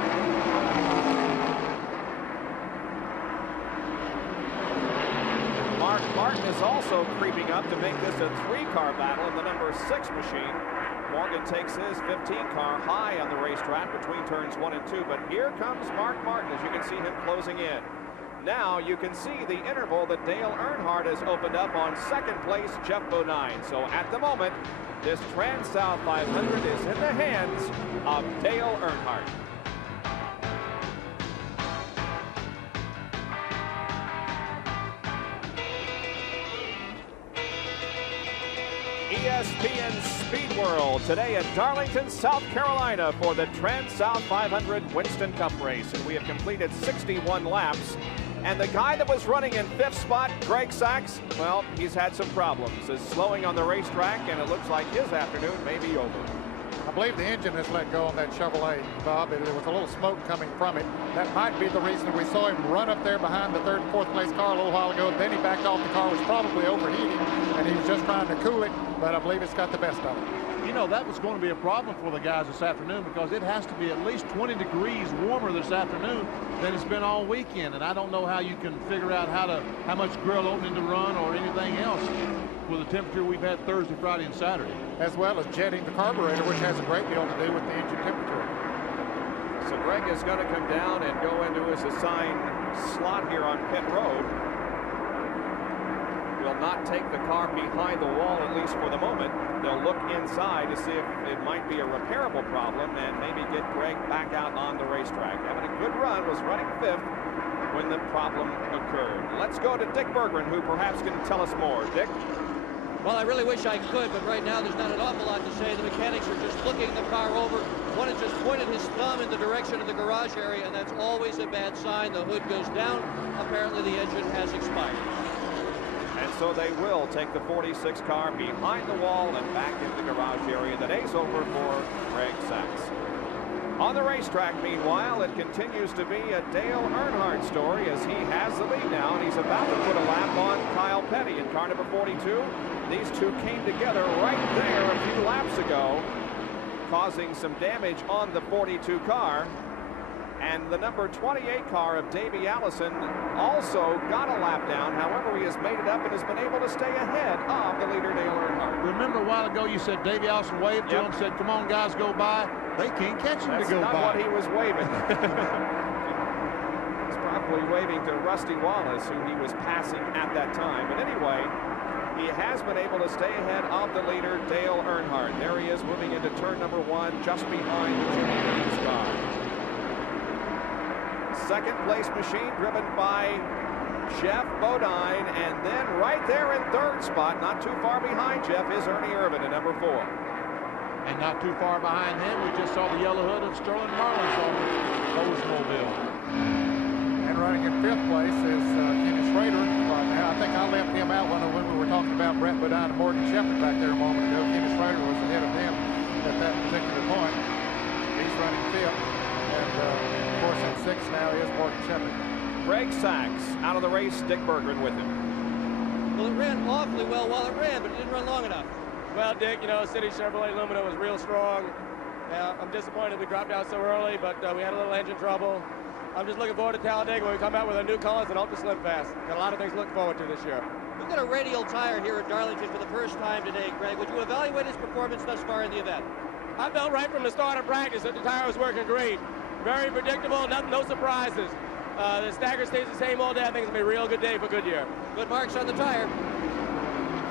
Mark Martin is also creeping up to make this a 3-car battle in the number 6 machine. Morgan takes his 15-car high on the racetrack between turns 1 and 2, but here comes Mark Martin as you can see him closing in. Now you can see the interval that Dale Earnhardt has opened up on 2nd place Jeff Bodine. So at the moment, this TranSouth 500 is in the hands of Dale Earnhardt. ESPN Speed World today at Darlington, South Carolina for the TranSouth 500 Winston Cup race. And we have completed 61 laps. And the guy that was running in 5th spot, Greg Sachs, well, he's had some problems. Is slowing on the racetrack, and it looks like his afternoon may be over. I believe the engine has let go on that Chevrolet, Bob. There was a little smoke coming from it. That might be the reason we saw him run up there behind the 3rd and 4th place car a little while ago. Then he backed off. The car was probably overheating, and he was just trying to cool it, but I believe it's got the best of it. You know, that was going to be a problem for the guys this afternoon because it has to be at least 20 degrees warmer this afternoon than it's been all weekend. And I don't know how you can figure out how much grill opening to run or anything else with the temperature we've had Thursday, Friday, and Saturday. As well as jetting the carburetor, which has a great deal to do with the engine temperature. So Greg is going to come down and go into his assigned slot here on pit road. Will not take the car behind the wall, at least for the moment. They'll look inside to see if it might be a repairable problem and maybe get Greg back out on the racetrack. Having a good run, was running 5th when the problem occurred. Let's go to Dick Berggren, who perhaps can tell us more. Dick? Well, I really wish I could, but right now there's not an awful lot to say. The mechanics are just looking the car over. One has just pointed his thumb in the direction of the garage area, and that's always a bad sign. The hood goes down. Apparently the engine has expired. And so they will take the 46 car behind the wall and back into the garage area. The day's over for Greg Sachs. On the racetrack, meanwhile, it continues to be a Dale Earnhardt story as he has the lead now, and he's about to put a lap on Kyle Petty in car number 42. These two came together right there a few laps ago, causing some damage on the 42 car. And the number 28 car of Davey Allison also got a lap down. However, he has made it up and has been able to stay ahead of the leader, Dale Earnhardt. Remember a while ago you said Davey Allison waved to him, said, come on, guys, go by. They can't catch him to go by. That's not what he was waving. He's probably waving to Rusty Wallace, who he was passing at that time. But anyway, he has been able to stay ahead of the leader, Dale Earnhardt. There he is moving into turn number 1, just behind Jimmy Green's car. Second place machine driven by Jeff Bodine, and then right there in third spot, not too far behind Jeff, is Ernie Irvin in number 4. And not too far behind him, we just saw the yellow hood of Sterling Marlin's Oldsmobile. And running in 5th place is Kenny Schrader. Now, I think I left him out when we were talking about Brett Bodine and Morgan Shepherd back there a moment ago. Kenny Schrader was ahead of him at that particular point. He's running 5th. And, of course, in 6th now is Morgan Shepherd. Greg Sachs out of the race, Dick Berggren with him. Well, it ran awfully well while it ran, but it didn't run long enough. Well, Dick, you know, City Chevrolet Lumina was real strong. I'm disappointed we dropped out so early, but we had a little engine trouble. I'm just looking forward to Talladega when we come out with our new colors and Ultra Slim Fast. Got a lot of things to look forward to this year. We've got a radial tire here at Darlington for the first time today, Greg. Would you evaluate his performance thus far in the event? I felt right from the start of practice that the tire was working great. Very predictable, no surprises. The stagger stays the same all day. I think it's going to be a real good day for Goodyear. Good marks on the tire.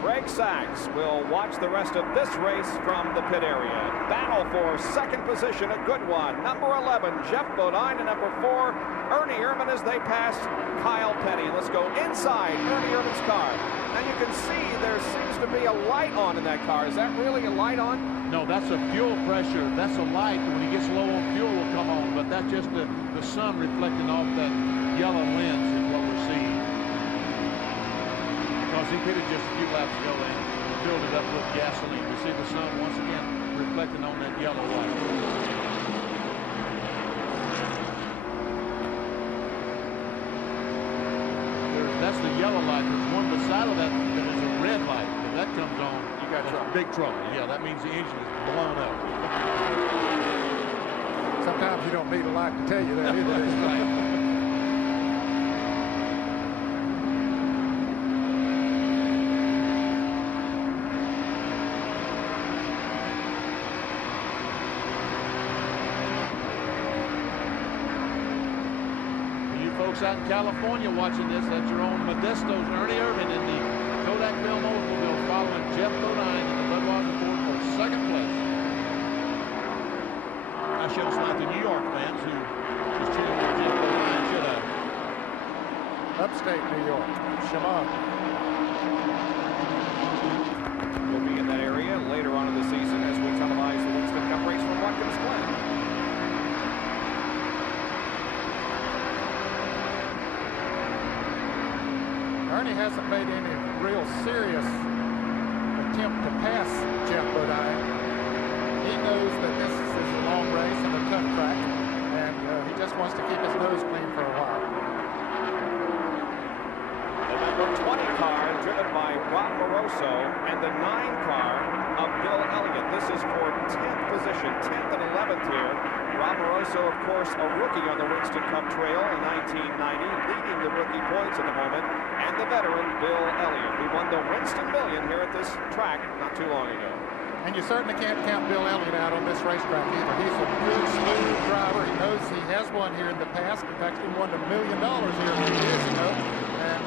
Greg Sachs will watch the rest of this race from the pit area. Battle for second position, a good one. Number 11, Jeff Bodine, and number 4, Ernie Irvin as they pass Kyle Petty. Let's go inside Ernie Irvin's car. Now you can see there seems to be a light on in that car. Is that really a light on? No, that's a fuel pressure. That's a light. When he gets low on fuel, will come on. But that's just the sun reflecting off that yellow lens is what we're seeing. Because he pitted just a few laps ago and filled it up with gasoline. We see the sun once again reflecting on that yellow light. That's the yellow light. There's one beside of that that is a red light. If that comes on, you got big trouble. Yeah, that means the engine is blown up. Sometimes you don't need a light to tell you that either. That's right. Out in California watching this, that's your own Modesto's Ernie Irvin in the Kodak Film Oldsmobile following Jeff Bodine in the Budweiser Ford for second place. I should have like the New York fans who just cheering for Jeff Bodine, should have. Upstate New York, Shamon. We'll be in that area later on in the season as we televise the Winston Cup race from Watkins Glen. Ernie hasn't made any real serious attempt to pass Jeff Bodine. He knows that this is a long race and a tough track, and he just wants to keep his nose clean for a while. The number 20 car driven by Rob Moroso and the 9 car of Bill Elliott. This is for 10th position, 10th and 11th here. Rob Moroso, of course, a rookie on the Winston Cup Trail in 1990, leading the rookie points at the moment, and the veteran Bill Elliott, who won the Winston Million here at this track not too long ago. And you certainly can't count Bill Elliott out on this racetrack either. He's a good, smooth driver. He knows he has won here in the past. In fact, he won $1 million here a few years ago, and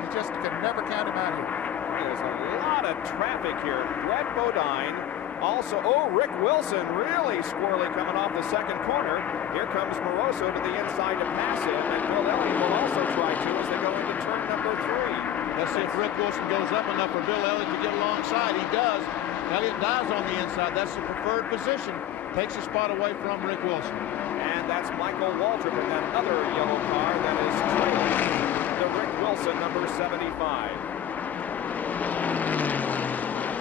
you just can never count him out here. There's a lot of traffic here. Brett Bodine. Also, Rick Wilson really squirrely coming off the second corner. Here comes Moroso to the inside to pass him, and Bill Elliott will also try to as they go into turn number 3. Let's see if Rick Wilson goes up enough for Bill Elliott to get alongside. He does. Elliott dives on the inside. That's the preferred position. Takes a spot away from Rick Wilson. And that's Michael Waltrip in that other yellow car that is trailing the Rick Wilson number 75.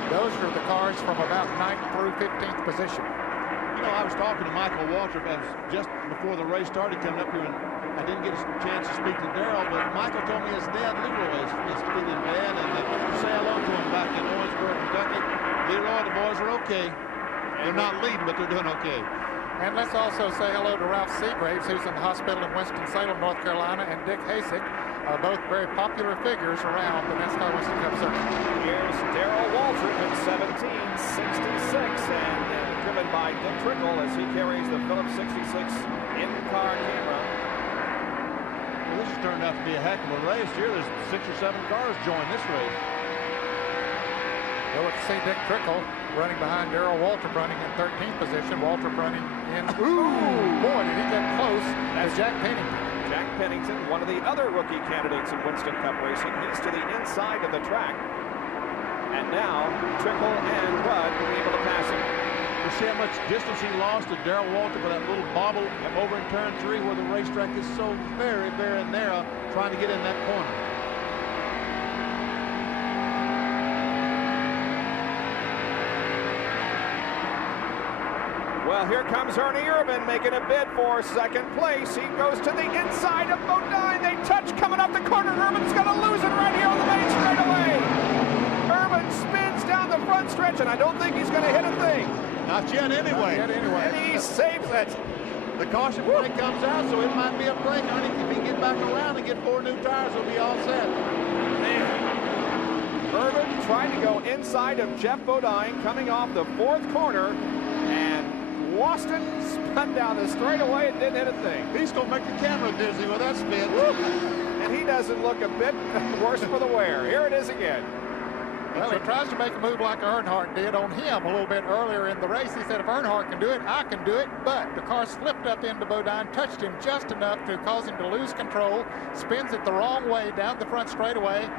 Those are the cars from about 9th through 15th position. You know, I was talking to Michael Waltrip just before the race started coming up here, and I didn't get a chance to speak to Darrell, but Michael told me his dad, Leroy, is feeling bad, and say hello to him back in Owensboro, Kentucky. Leroy, the boys are okay. They're not leading, but they're doing okay. And let's also say hello to Ralph Seagraves, who's in the hospital in Winston-Salem, North Carolina, and Dick Hasek, both very popular figures around the NASCAR Winston Cup circuit. Here's Darrell Waltrip in 1766, and driven by Dick Trickle as he carries the Phillips 66 in-car camera. this has turned out to be a heck of a race here. There's 6 or 7 cars join this race. Well, let's see Dick Trickle running behind Darrell Waltrip, running in 13th position. Waltrip running in. Ooh, boy, did he get close. That's Jack Pennington. Jack Pennington, one of the other rookie candidates in Winston Cup racing. He's to the inside of the track. And now Trickle and Rudd will be able to pass him. You see how much distance he lost to Darrell Waltrip with that little bobble over in turn 3 where the racetrack is so very, very narrow, trying to get in that corner. Well, here comes Ernie Irvin making a bid for second place. He goes to the inside of Bodine. They touch coming up the corner. Irvin's going to lose it right here on the main straightaway. Irvin spins down the front stretch, and I don't think he's going to hit a thing. Not yet anyway. And he saves it. The caution brake comes out, so it might be a break. Ernie, if he can get back around and get 4 new tires, he'll be all set. Irvin trying to go inside of Jeff Bodine coming off the 4th corner, and Waston spun down the straightaway and didn't hit a thing. He's going to make the camera dizzy with that spin. And he doesn't look a bit worse for the wear. Here it is again. Well, he tries to make a move like Earnhardt did on him a little bit earlier in the race. He said, if Earnhardt can do it, I can do it. But the car slipped up into Bodine, touched him just enough to cause him to lose control, spins it the wrong way down the front straightaway,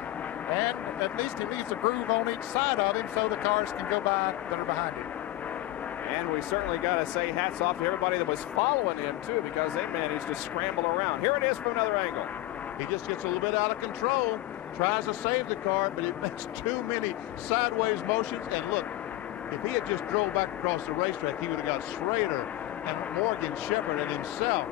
and at least he leaves a groove on each side of him so the cars can go by that are behind him. And we certainly got to say hats off to everybody that was following him, too, because they managed to scramble around. Here it is from another angle. He just gets a little bit out of control, tries to save the car, but it makes too many sideways motions. And look, if he had just drove back across the racetrack, he would have got Schrader and Morgan Shepherd and himself.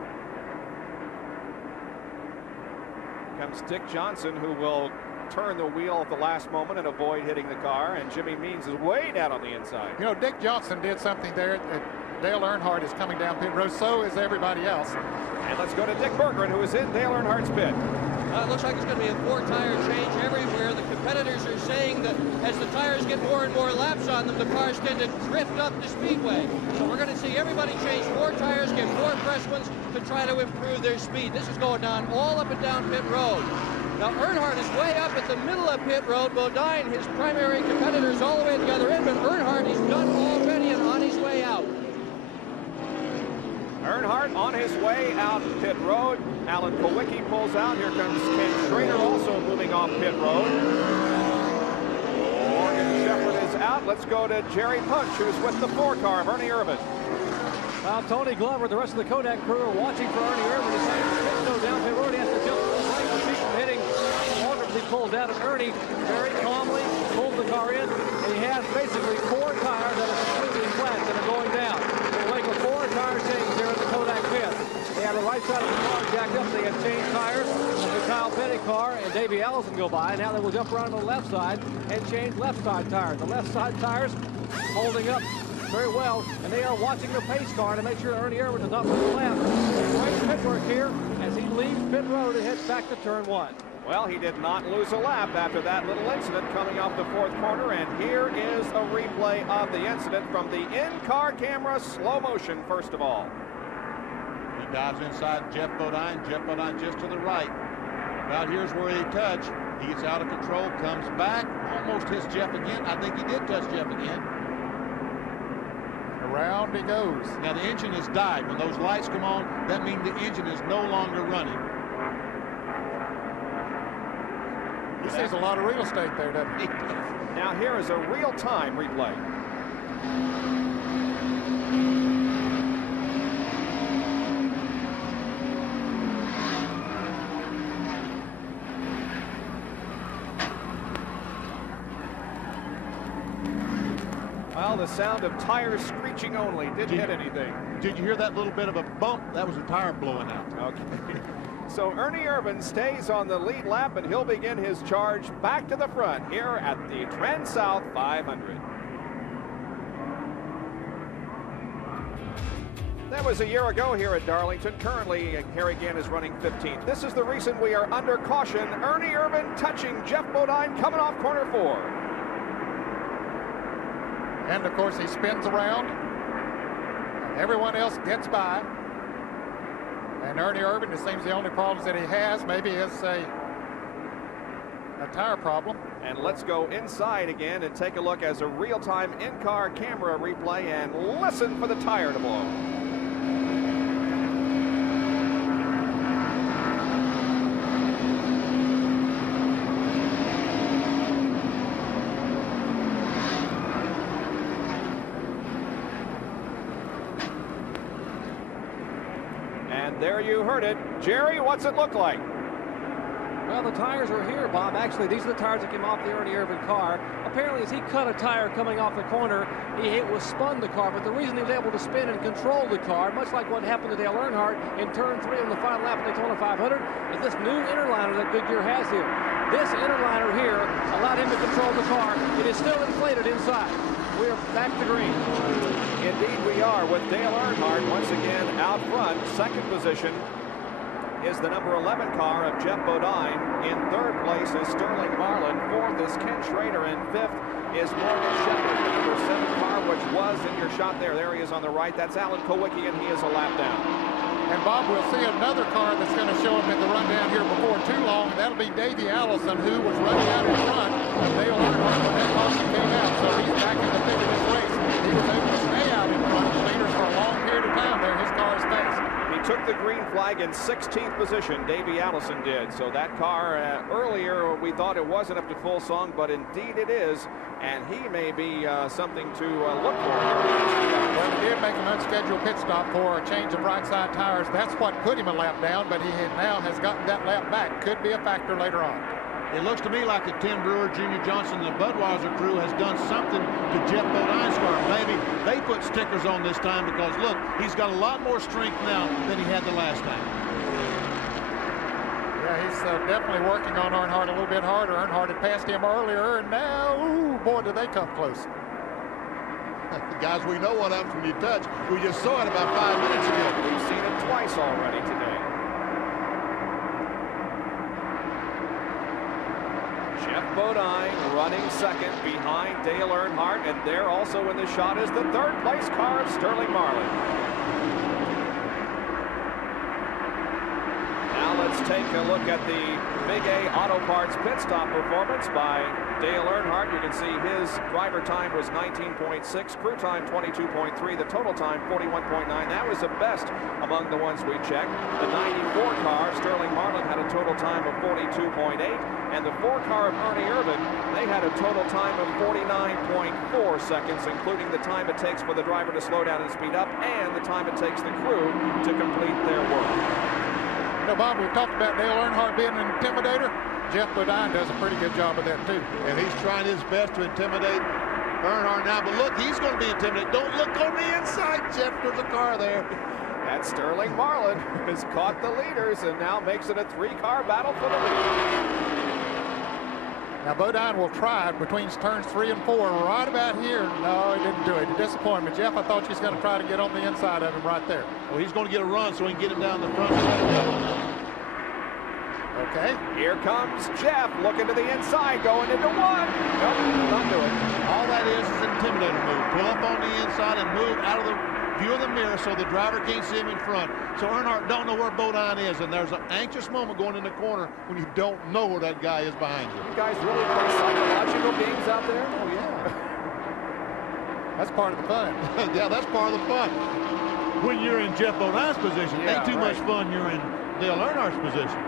Comes Dick Johnson, who will turn the wheel at the last moment and avoid hitting the car, and Jimmy Means is way down on the inside. You know, Dick Johnson did something there. Dale Earnhardt is coming down pit road, so is everybody else. And let's go to Dick Berggren, who is in Dale Earnhardt's pit. It looks like it's going to be a 4-tire change everywhere. The competitors are saying that as the tires get more and more laps on them, the cars tend to drift up the speedway. So we're going to see everybody change 4 tires, get 4 fresh ones to try to improve their speed. This is going down all up and down pit road. Now, Earnhardt is way up at the middle of pit road. Bodine, his primary competitors, all the way at the other end, but Earnhardt is done already and on his way out. Earnhardt on his way out pit road. Alan Kowicki pulls out. Here comes Ken Schrader also moving off pit road. Morgan Shepherd is out. Let's go to Jerry Punch, who's with the 4 car of Ernie Irvin. Now, Tony Glover, the rest of the Kodak crew are watching for Ernie Irvin. He's trying to go down pit road. He has to jump right to keep from hitting. He pulls out, and Ernie very calmly pulls the car in, and he has basically 4 tires that are completely flat that are going down. They're making a 4-tire change here in the Kodak pit. They have the right side of the car jacked up. They have changed tires. The Kyle Petty car and Davey Allison go by. Now they will jump around to the left side and change left side tires. The left side tires holding up very well, and they are watching the pace car to make sure Ernie Irvin does not lose a lap. Great pit work here as he leaves pit road and heads back to turn 1. Well, he did not lose a lap after that little incident coming off the 4th corner, and here is a replay of the incident from the in-car camera, slow motion first of all. He dives inside Jeff Bodine. Jeff Bodine just to the right. About here's where he touched. He gets out of control, comes back, almost hits Jeff again. I think he did touch Jeff again. Around he goes. Now the engine has died. When those lights come on, that means the engine is no longer running. He sees a lot of real estate there, doesn't he? Now here is a real-time replay. Well, the sound of tires screeching only. Didn't hit anything. Did you hear that little bit of a bump? That was a tire blowing out. Okay. So Ernie Irvin stays on the lead lap, and he'll begin his charge back to the front here at the TranSouth 500. That was a year ago here at Darlington. Currently, Harry Gant is running 15th. This is the reason we are under caution. Ernie Irvin touching Jeff Bodine coming off corner 4. And, of course, he spins around. Everyone else gets by. And Ernie Irvin, it seems the only problems that he has maybe is a tire problem. And let's go inside again and take a look as a real-time in-car camera replay and listen for the tire to blow. And there you heard it. Jerry, what's it look like? Well, the tires are here, Bob. Actually, these are the tires that came off the Ernie Irvin car. Apparently, as he cut a tire coming off the corner, he spun the car. But the reason he was able to spin and control the car, much like what happened to Dale Earnhardt in turn 3 on the final lap of the Daytona 500, is this new interliner that Goodyear has here. This interliner here allowed him to control the car. It is still inflated inside. We're back to green. Indeed we are, with Dale Earnhardt once again out front. Second position is the number 11 car of Jeff Bodine. In third place is Sterling Marlin. Fourth is Ken Schrader. And fifth is Morgan Shepherd, the number 7 car, which was in your shot there. There he is on the right. That's Alan Kowicki, and he is a lap down. And Bob, we'll see another car that's going to show him in the rundown here before too long. That'll be Davey Allison, who was running out in front of Dale Earnhardt when that caution came out. So he's back in the thick of this race. He was able to stay out in front of the leaders for a long period of time there. His car is fast. He took the green flag in 16th position. Davey Allison did. So that car earlier, we thought it wasn't up to full song, but indeed it is. And he may be something to look for. Well, he did make an unscheduled pit stop for a change of right side tires. That's what put him a lap down, but he now has gotten that lap back. Could be a factor later on. It looks to me like the Tim Brewer, Junior Johnson, and the Budweiser crew has done something to Jeff Bodine's car. Maybe they put stickers on this time because, look, he's got a lot more strength now than he had the last time. Yeah, he's definitely working on Earnhardt a little bit harder. Earnhardt had passed him earlier, and now, ooh, boy, did they come close. Guys, we know what happens when you touch. We just saw it about 5 minutes ago. We've seen it twice already today. Jeff Bodine running second behind Dale Earnhardt, and there also in the shot is the third place car of Sterling Marlin. Now let's take a look at the Big A Auto Parts pit stop performance by Dale Earnhardt. You can see his driver time was 19.6, crew time 22.3, the total time 41.9. That was the best among the ones we checked. The 94 car, Sterling Marlin, had a total time of 42.8, and the 4 car of Ernie Irvin, they had a total time of 49.4 seconds, including the time it takes for the driver to slow down and speed up, and the time it takes the crew to complete their work. You know, Bob, we've talked about Dale Earnhardt being an intimidator. Jeff Bodine does a pretty good job of that, too. And he's trying his best to intimidate Earnhardt now. But look, he's going to be intimidated. Don't look on the inside, Jeff. There's a car there. And Sterling Marlin has caught the leaders and now makes it a 3-car battle for the lead. Now, Bodine will try between turns 3 and 4 right about here. No, he didn't do it. He disappointed me. Jeff, I thought he's going to try to get on the inside of him right there. Well, he's going to get a run so he can get him down the front. Okay. Here comes Jeff looking to the inside, going into 1. Nope, not do it. All that is an intimidator move. Pull up on the inside and move out of the view of the mirror so the driver can't see him in front. So Earnhardt don't know where Bodine is, and there's an anxious moment going in the corner when you don't know where that guy is behind you. You guys really play psychological games out there? Oh, yeah. That's part of the fun. Yeah, that's part of the fun. When you're in Jeff Bodine's position, ain't too much fun you're in Dale Earnhardt's position.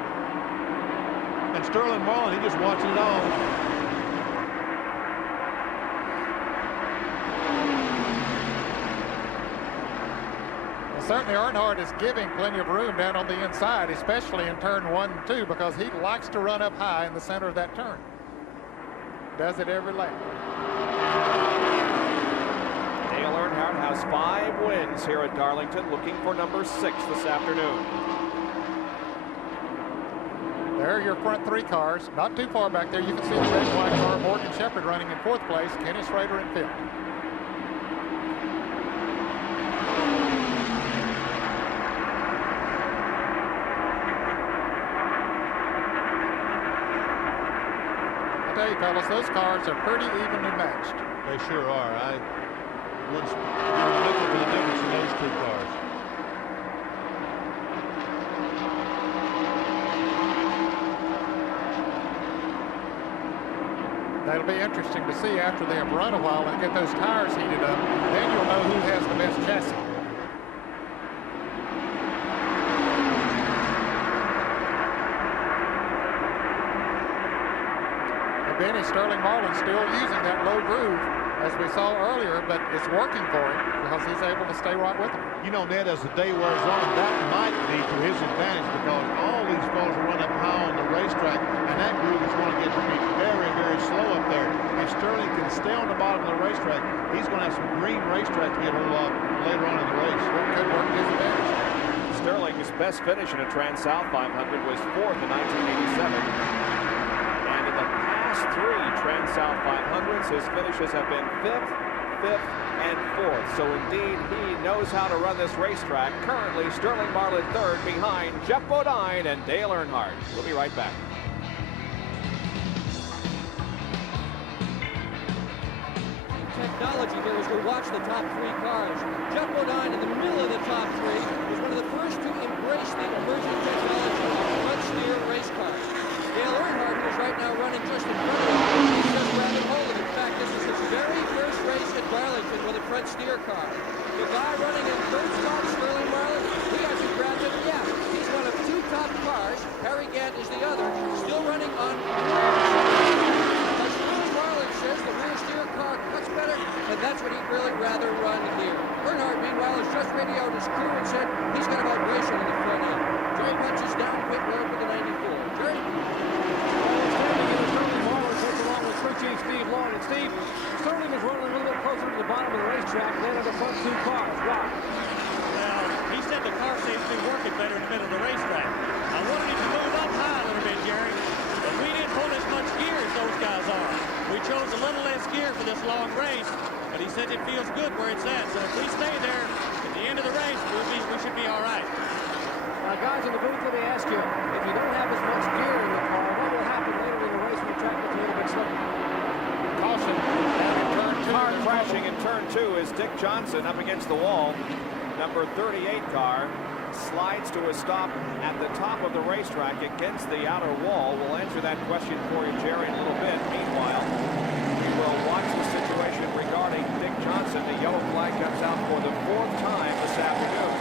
And Sterling Marlin, he just watching it all. Well, certainly Earnhardt is giving plenty of room down on the inside, especially in turn 1 and 2, because he likes to run up high in the center of that turn. Does it every lap. Dale Earnhardt has 5 wins here at Darlington, looking for number 6 this afternoon. There are your front 3 cars. Not too far back there. You can see the red and white car. Morgan Shepherd running in 4th place. Kenny Schrader in 5th. I tell you, fellas, those cars are pretty evenly matched. They sure are. I wouldn't be looking for the difference in those 2 cars. it'll be interesting to see after they have run a while and get those tires heated up. Then you'll know who has the best chassis. And Benny Sterling Marlin still using that low groove as we saw earlier, but it's working for him because he's able to stay right with him. You know, Ned, as the day wears on, that might be to his advantage because all these fellas are running up high on the racetrack, and that groove is going to get to be very, very slow up there. If Sterling can stay on the bottom of the racetrack, he's going to have some green racetrack to get a hold of later on in the race. That could work to his advantage. Sterling's best finish in a TranSouth 500 was 4th in 1987. And in the past 3 TranSouth 500s, his finishes have been 5th, 5th, and 4th. So indeed, he knows how to run this racetrack. Currently, Sterling Marlin 3rd behind Jeff Bodine and Dale Earnhardt. We'll be right back. Technology here as we watch the top 3 cars. Jeff Bodine in the middle of the top 3 was one of the first to embrace the emerging technology of front steer race cars. Dale Earnhardt, who is right now running just in front of him, he's just grabbing hold of it. In fact, this is his very first race at Darlington with a front steer car. The guy running in third spot, Sterling Marlin, he hasn't grabbed it yet. He's one of 2 top cars. Harry Gant is the other, still running on says the rear steer car cuts better, and that's what he'd really rather run here. Earnhardt, meanwhile, has just radioed his crew and said he's got a vibration in the front end. Jerry punches down pit road with the 94. Jerry? Sterling Marlin takes along with crew chief Steve Lloyd. And Steve, Sterling is running a little bit closer to the bottom of the racetrack than of the front 2 cars. Why? Well, he said the car seems to be working better in the middle of the racetrack. I wanted him to move up high a little bit, Jerry, but we didn't pull as much gear as those guys are. We chose a little less gear for this long race, but he said it feels good where it's at. So if we stay there at the end of the race, we should be all right. Guys in the booth, let me ask you, if you don't have as much gear in the car, what will happen later in the race when the track gets a little bit slippery? Caution. Car crashing in turn 2 is Dick Johnson up against the wall. Number 38 car slides to a stop at the top of the racetrack against the outer wall. We'll answer that question for you, Jerry, in a little bit. Meanwhile, we will watch the situation regarding Dick Johnson. The yellow flag comes out for the 4th time this afternoon.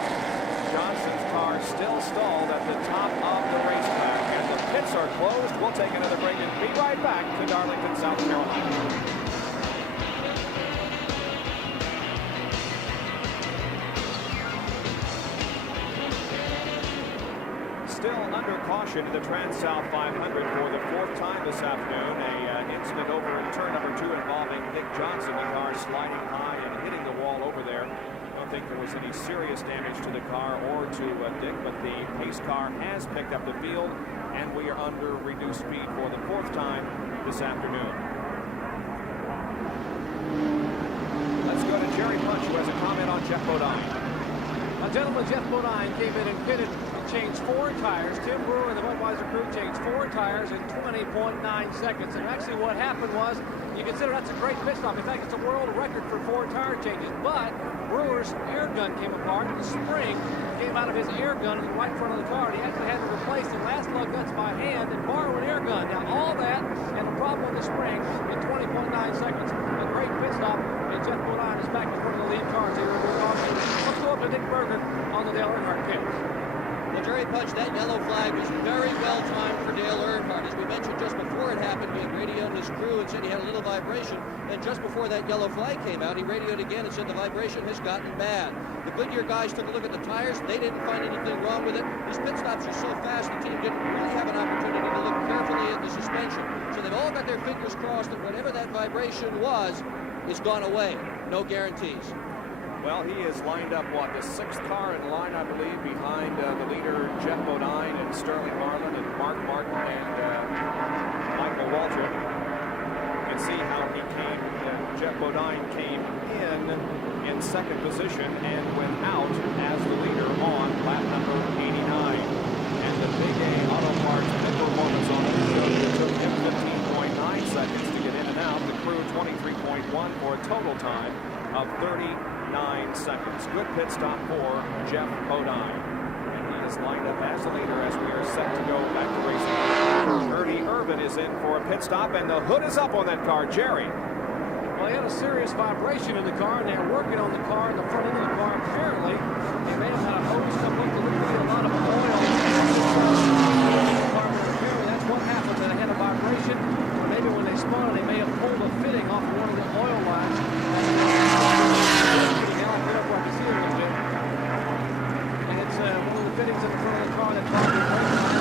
Johnson's car still stalled at the top of the racetrack, and the pits are closed. We'll take another break and be right back to Darlington, South Carolina. Still under caution in the TranSouth 500 for the 4th time this afternoon. An incident over in turn number 2 involving Dick Johnson. The car sliding high and hitting the wall over there. I don't think there was any serious damage to the car or to Dick, but the pace car has picked up the field, and we are under reduced speed for the 4th time this afternoon. Let's go to Jerry Punch, who has a comment on Jeff Bodine. Gentlemen, Jeff Bodine came in and pitted and changed 4 tires. Tim Brewer and the Budweiser crew changed 4 tires in 20.9 seconds. And actually what happened was, you consider that's a great pit stop. In fact, it's a world record for 4 tire changes. But Brewer's air gun came apart, and the spring came out of his air gun in the right front of the car. And he actually had to replace the last lug nuts by hand and borrow an air gun. Now, all that and a problem with the spring in 20.9 seconds. A great pit stop, and Jeff Bodine is back as one of the lead cars here. Let's go up to Dick Berger on the Dale Earnhardt pit. Well, Jerry Punch, that yellow flag was very well timed for Dale Earnhardt. As we mentioned just before it happened, he had radioed his crew and said he had a little vibration. And just before that yellow flag came out, he radioed again and said the vibration has gotten bad. The Goodyear guys took a look at the tires. They didn't find anything wrong with it. These pit stops are so fast, the team didn't really have an opportunity to look carefully at the suspension. So they've all got their fingers crossed that whatever that vibration was, is gone away. No guarantees. Well, he is lined up, what, the 6th car in line, I believe, behind the leader, Jeff Bodine, and Sterling Marlin, and Mark Martin, and Michael Waltrip. You can see how he came, Jeff Bodine came in 2nd position and went out as the leader on lap number 89. And the Big A Auto Parts pit performance on it took him 15.9 seconds to get in and out. The crew 23.1 for a total time of 39 seconds. Good pit stop for Jeff Bodine. And he is lined up as the leader as we are set to go back to racing. Ernie Irvin is in for a pit stop, and the hood is up on that car. Jerry. Well, he had a serious vibration in the car, and they're working on the car, the front end of the car. Apparently, they may have had a hose come up to a lot of oil. Apparently, that's what happened. That it had a vibration, or maybe when they spun it, they may have pulled a fitting off of one of the oil lines. Now I put up where I can see it a little bit. And it's one of the fittings in the front of the car that caused the breakdown.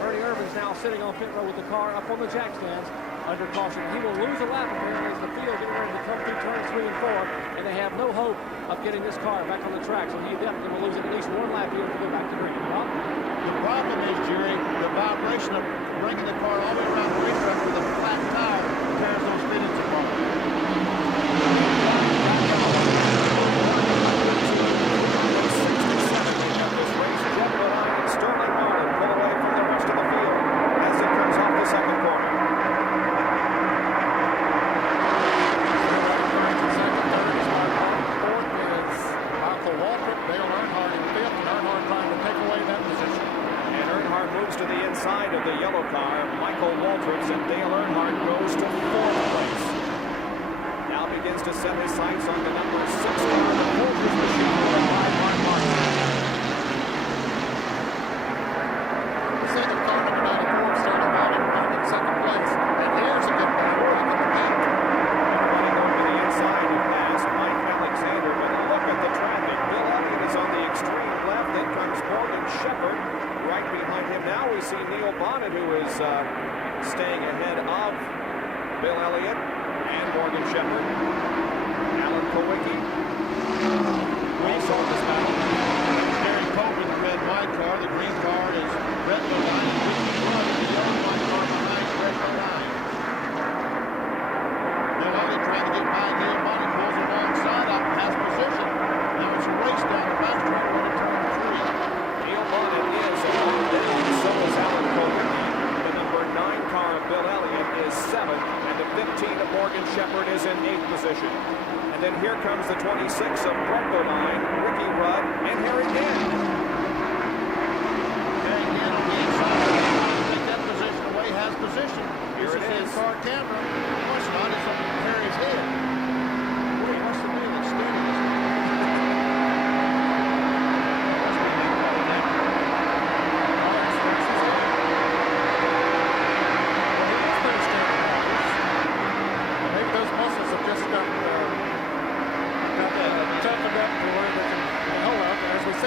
Ernie Irvin's now sitting on pit road with the car up on the jack stands. Under caution. He will lose a lap apparently as the field getting ready to come through turns 3 and 4, and they have no hope of getting this car back on the track. So he definitely will lose at least 1 lap here to go back to green. Well, the problem is, Jerry, the vibration of bringing the car all the way around the racetrack with a flat tire tears those fittings apart. Sterling Marlin pull away from the rest of the field as it comes off the second corner. Moves to the inside of the yellow car. Michael Waltrip and Dale Earnhardt goes to 4th place. Now begins to set his sights on the number 6 car, the Waltrip machine by Mark Martin. The second car, number 94, Sterling Marlin, running in second place. And here's a good battle back in the paint. Running over the inside of last, Mike Alexander, but look at the traffic. Bill Elliott is on the extreme left. Then comes Morgan Shepherd. Right behind him now we see Neil Bonnet, who is staying ahead of Bill Elliott and Morgan Shepherd. Alan Kowicki also in this battle. Gary Pope in the red white car. The green car is Red Line. And Ricky Rudd in the yellow white car behind Red Line. Bill Elliott trying to get by Neil Bonnet, pulls alongside up, has position. Now it's a race down the back straight to turn 3. Neil Bonnet is down, so is Alan Kowicki. The number 9 car of Bill Elliott is 7th, and the 15 of Morgan Shepherd is in 8th position. And then here comes the 26 of Brett Bodine, Ricky Rudd, and Harry Ginn. Harry Ginn on the inside. Take that position away, has position. Here it is. Car camera. What's not is up in Harry's head. Boy, he wants to be that steady.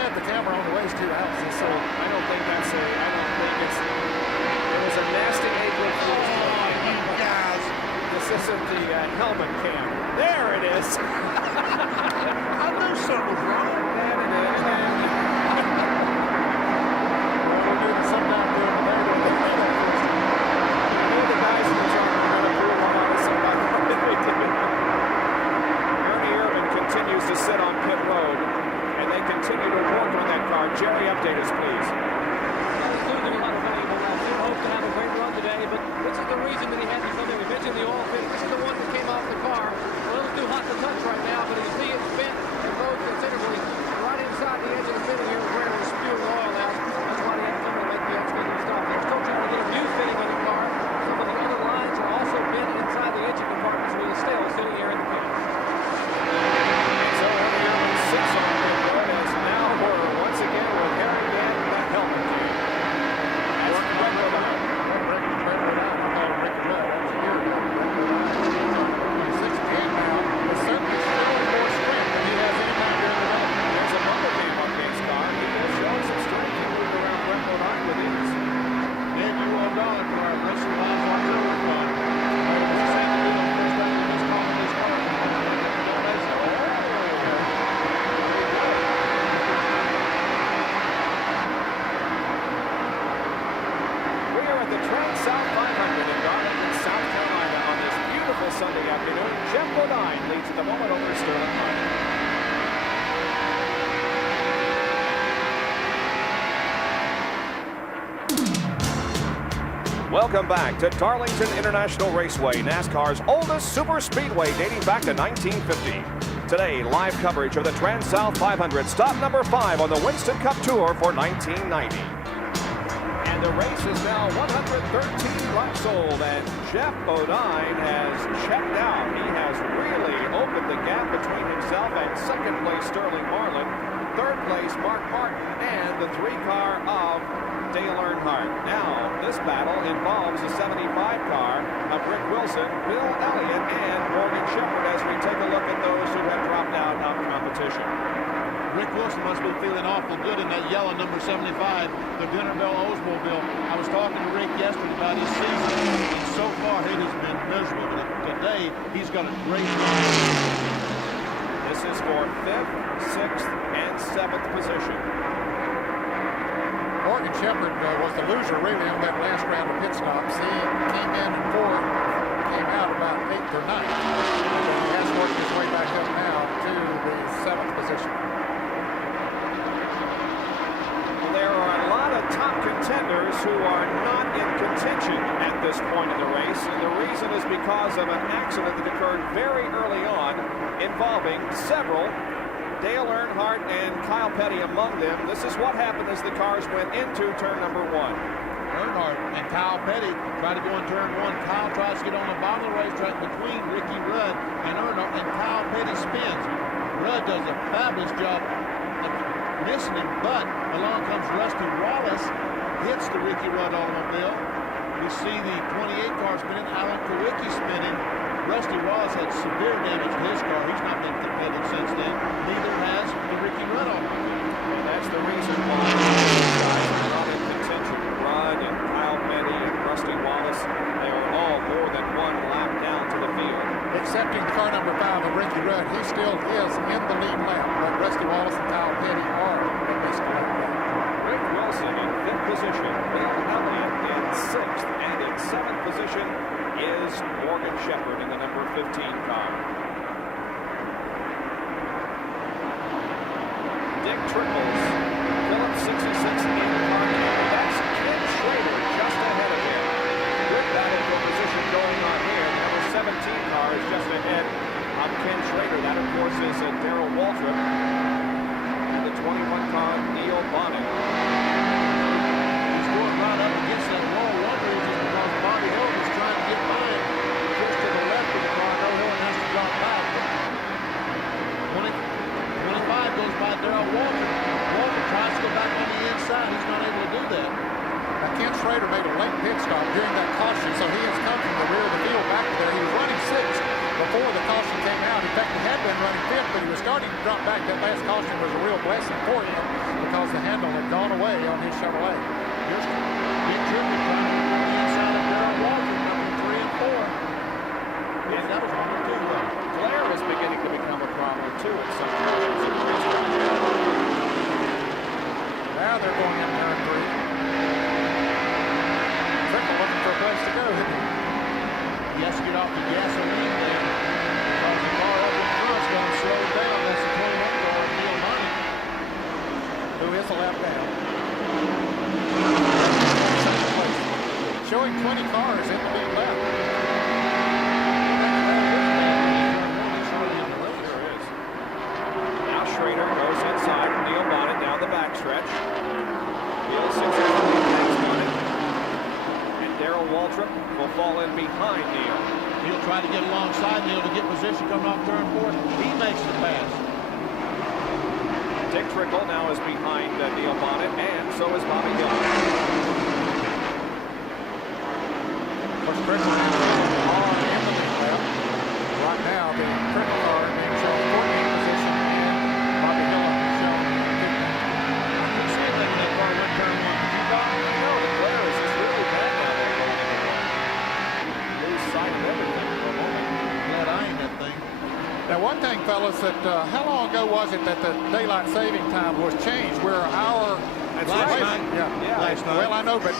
The camera on the waist too houses, so I don't think it's there was a nasty apron for you guys. This isn't the helmet cam. There it is. I knew something was wrong. we're doing sometime doing the there. I know the guys in the truck are going to prove I'm on somebody. Ernie Irvin continues to sit on pit road. And they continue to work on that car. Jerry, update us, please. He's losing a lot of valuable laps. He hoped to have a great run today, but this is the reason that he had to come in. We mentioned the oil fitting. This is the one that came off the car. A little too hot to touch right now, but you see it's bent and bowed considerably right inside the edge of the fitting here where it was spewing oil out. That's why he had to come in and make the excavating stop. They're still trying to get a new fitting on the car. Some of the other lines are also bent inside the engine compartments with a still sitting here in the pit. So Ernie Irvin sits on pit road as now we're once again with Harry Ginn, the helmet team. That's Brett Bodine. He's 68 now. But certainly still more strength than he has any time during the day. There's a bumblebee Buckey's car. He will show some strength. He moved around Brett Bodine with ease. Then you will know it for our racing lines on the road car. It's the same to do the first time in this car in this car. We are at the TranSouth 500 in Darlington, South Carolina on this beautiful Sunday afternoon. Jeff Bodine leads at the moment over Sterling Marlin. Welcome back to Darlington International Raceway, NASCAR's oldest super speedway dating back to 1950. Today, live coverage of the TranSouth 500, stop number 5 on the Winston Cup Tour for 1990. And the race is now 113 laps old, and Jeff Bodine has checked out. He has really opened the gap between himself and second place Sterling Marlin, third place Mark Martin, and the 3-car of Dale Earnhardt. Now, this battle involves a 75 car of Rick Wilson, Bill Elliott, and Morgan Shepherd as we take a look at those who have dropped out of competition. Rick Wilson must be feeling awful good in that yellow number 75, the Gunnerbell Oldsmobile. I was talking to Rick yesterday about his season, and so far it has been miserable. But today, he's got a great run. This is for 5th, 6th, and 7th position. Morgan Shepherd was the loser really on that last round of pit stops. He came in 4th, came out about 8th or 9th. And he has worked his way back up now to the 7th position. Well, there are a lot of top contenders who are not in contention at this point in the race, and the reason is because of an accident that occurred very early on involving several, Dale Earnhardt and Kyle Petty among them. This is what happened as the cars went into turn number 1. Earnhardt and Kyle Petty try to go in turn 1. Kyle tries to get on the bottom of the racetrack between Ricky Rudd and Earnhardt, and Kyle Petty spins. Rudd does a fabulous job of missing him, but along comes Rusty Wallace, hits the Ricky Rudd automobile. We see the 28 car spinning, Alan Kowicki spinning. Rusty Wallace had severe damage to his car. He's not been competitive since then. Neither has the Ricky Rudd on. Well, that's the reason why these guys are not in contention. Rudd and Kyle Petty and Rusty Wallace, they are all more than one lap down to the field. Excepting car number 5 of Ricky Rudd, he still is in the lead lap, but Rusty Wallace and Kyle Petty are at least a lap down. Rick Wilson in 5th position, Bill Elliott in 6th, and in 7th position is Morgan Shepherd in the number 15 car. Dick Trickles, Phillips 66 in car 2. That's Ken Schrader just ahead of him. Good battle for position going on here. The number 17 car is just ahead of Ken Schrader. That, of course, is Darrell Waltrip. And the 21 car, Neil Bonnet. He's going right up against that wall. One reason is because Bobby Hill was trying to get by him just to the left of the car. No, Hill has to drop back. 25 goes by Darrell Waltrip. Waltrip tries to go back on the inside. He's not able to do that. Now, Ken Schrader made a late pit stop during that caution, so he has come from the rear of the field back to there. He was running 6th before the caution came out. In fact, he had been running 5th, but he was starting to drop back. That last caution was a real blessing for him because the handle had gone away on his Chevrolet. Just Dick Trickle trying to get on the inside of Darrell Waltrip, number 3 and 4. And that was number 2. Glare is beginning to become a problem, too, in some cases. Now they're going in turn 3. Trickle looking for a place to go, isn't he? He has to get off the gasoline there because the car up in front's going to slow down. That's the 21 car, Neil Bonnet, who is a lap down. Showing 20 cars in the lead lap. Now Schrader goes inside. Neil Bonnet down the backstretch. Neil 6 next on it. And Darrell Waltrip will fall in behind Neil. He'll try to get alongside Neil to get position coming off turn 4. He makes the pass. Dick Trickle now is behind Neil Bonnet, and so is Bobby Hill. Of course, Trickle now on in the lead lap. Right now, the Trickle car being shown 14th position, and Bobby Hill is shown 15th. I couldn't see that in that car went turn 1. Did you, Bob? No, the glare is just really bad now. Lose sight of everything for a moment. Glad I ain't that thing. Now, one thing, fellas, that how long ago was it that the daylight saving time was changed? We're an hour. Last night. Yeah. Last night. Well, I know, but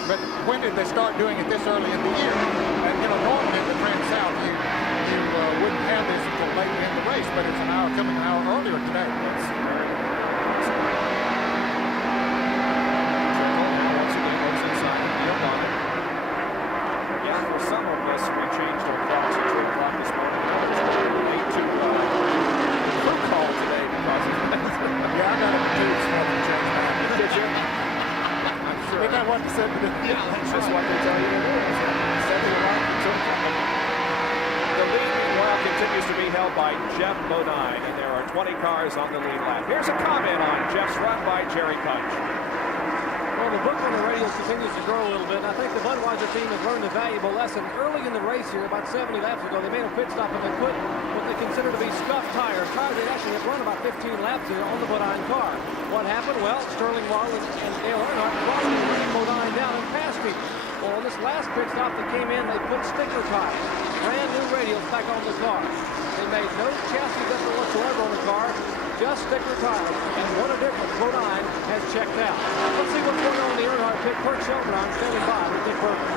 when did they start doing it this early in the year? And you know, normally in the TranSouth, you wouldn't have this until late in the race, but it's coming an hour earlier today. Yeah, for some of us, we changed our clocks at 2 o'clock this morning. It's a little late to by Jeff Bodine, and there are 20 cars on the lead lap. Here's a comment on Jeff's run by Jerry Punch. Well, the book on the radio continues to grow a little bit, and I think the Budweiser team has learned a valuable lesson. Early in the race here, about 70 laps ago, they made a pit stop and they put what they consider to be scuffed tires that actually had run about 15 laps here on the Bodine car. What happened? Well, Sterling Marlin and Dale Earnhardt crossed Bodine down and passed him. Well, on this last pit stop that came in, they put sticker tires, brand new radials back on the car. They made no chassis adjustment whatsoever on the car, just sticker tires. And what a difference Bodine has checked out. Let's see what's going on in the Earnhardt pit. Kurt Shelton standing by with Dick Berger.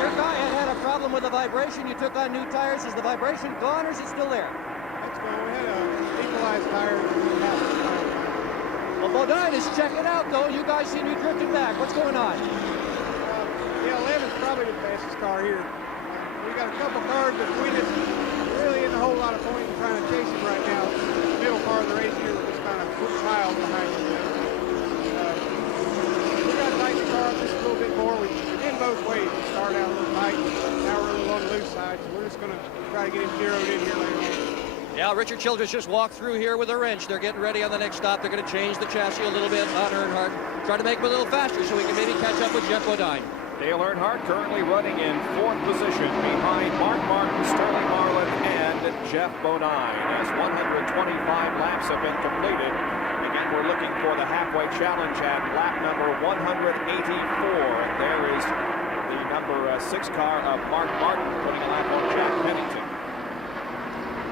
Your guy had a problem with the vibration. You took on new tires. Is the vibration gone or is it still there? Let's go. We had equalized tires. Well, Bodine is checking out, though. You guys seem to be drifting back. What's going on? The 11's probably the fastest car here. We got a couple cars between us. There really isn't a whole lot of point in trying to chase him right now. The middle part of the race here, we're just kind of miles behind him. We got to tighten the car up just a little bit more. We did both ways. We started out a little tight. Now we're a little on the loose side, so we're just going to try to get him zeroed in here later on. Yeah, Richard Childress just walked through here with a wrench. They're getting ready on the next stop. They're going to change the chassis a little bit on Earnhardt. Try to make him a little faster so we can maybe catch up with Jeff Bodine. Dale Earnhardt currently running in 4th position behind Mark Martin, Sterling Marlin, and Jeff Bodine as 125 laps have been completed. Again, we're looking for the halfway challenge at lap number 184. And there is the number 6 car of Mark Martin putting a lap on Jack Pennington.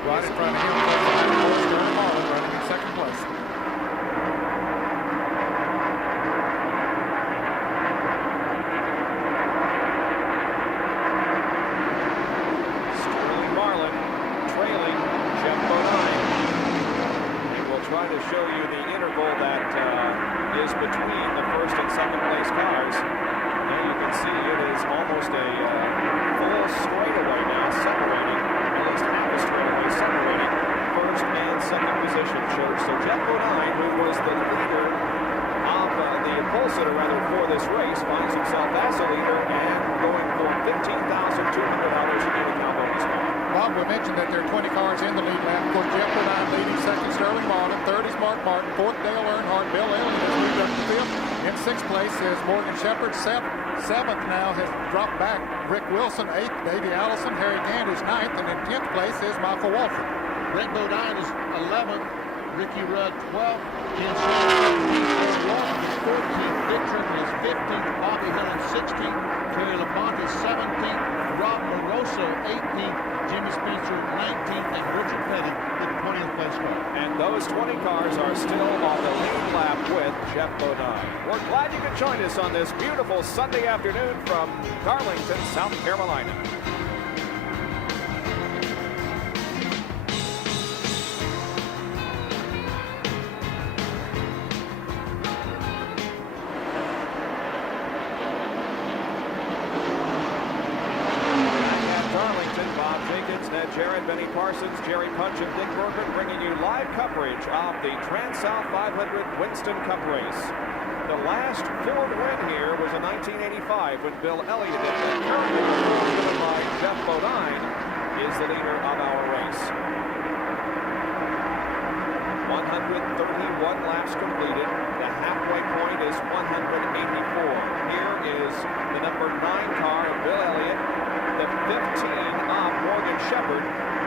Right in front of him, Sterling Marlin running in 2nd place. Sterling Marlin trailing Jeff Bodine. And we'll try to show you the interval that is between the 1st and 2nd place cars. Now you can see it is almost a full straightaway now, separating, at least half a straightaway separating 1st and 2nd position. So Jeff Bodine, who was the leader of the pole sitter rather for this race, finds himself as a leader and going for $15,200 a year in Cowboys. Bob, we mentioned that there are 20 cars in the lead lap. Of course, Jeff Bodine leading, 2nd Sterling Marlin, 3rd is Mark Martin, 4th Dale Earnhardt, Bill Elliott has moved up to 5th. In 6th place is Morgan Shepherd. 7th now has dropped back Rick Wilson. 8th, Davey Allison. Harry Gant is 9th, and in 10th place is Michael Walford. Brett Bodine is 11th. Ricky Rudd 12th. Ken Shepherd Walton is 14th. Dick Turner is 15th. Bobby Hillin 16th. Terry LaPonte is 17th. Rob Moroso 18th. Jimmy Spencer 19th. And Richard Petty in 20th place car. And those 20 cars are still on the lead lap with Jeff Bodine. We're glad you could join us on this beautiful Sunday afternoon from Darlington, South Carolina. Jared, Benny Parsons, Jerry Punch, and Dick Berger bringing you live coverage of the TranSouth 500 Winston Cup race. The last Ford win here was in 1985 when Bill Elliott did that. Currently driven by Jeff Bodine is the leader of our race. 131 laps completed. The halfway point is 184. Here is the number 9 car of Bill Elliott, the 15 of Morgan Shepherd,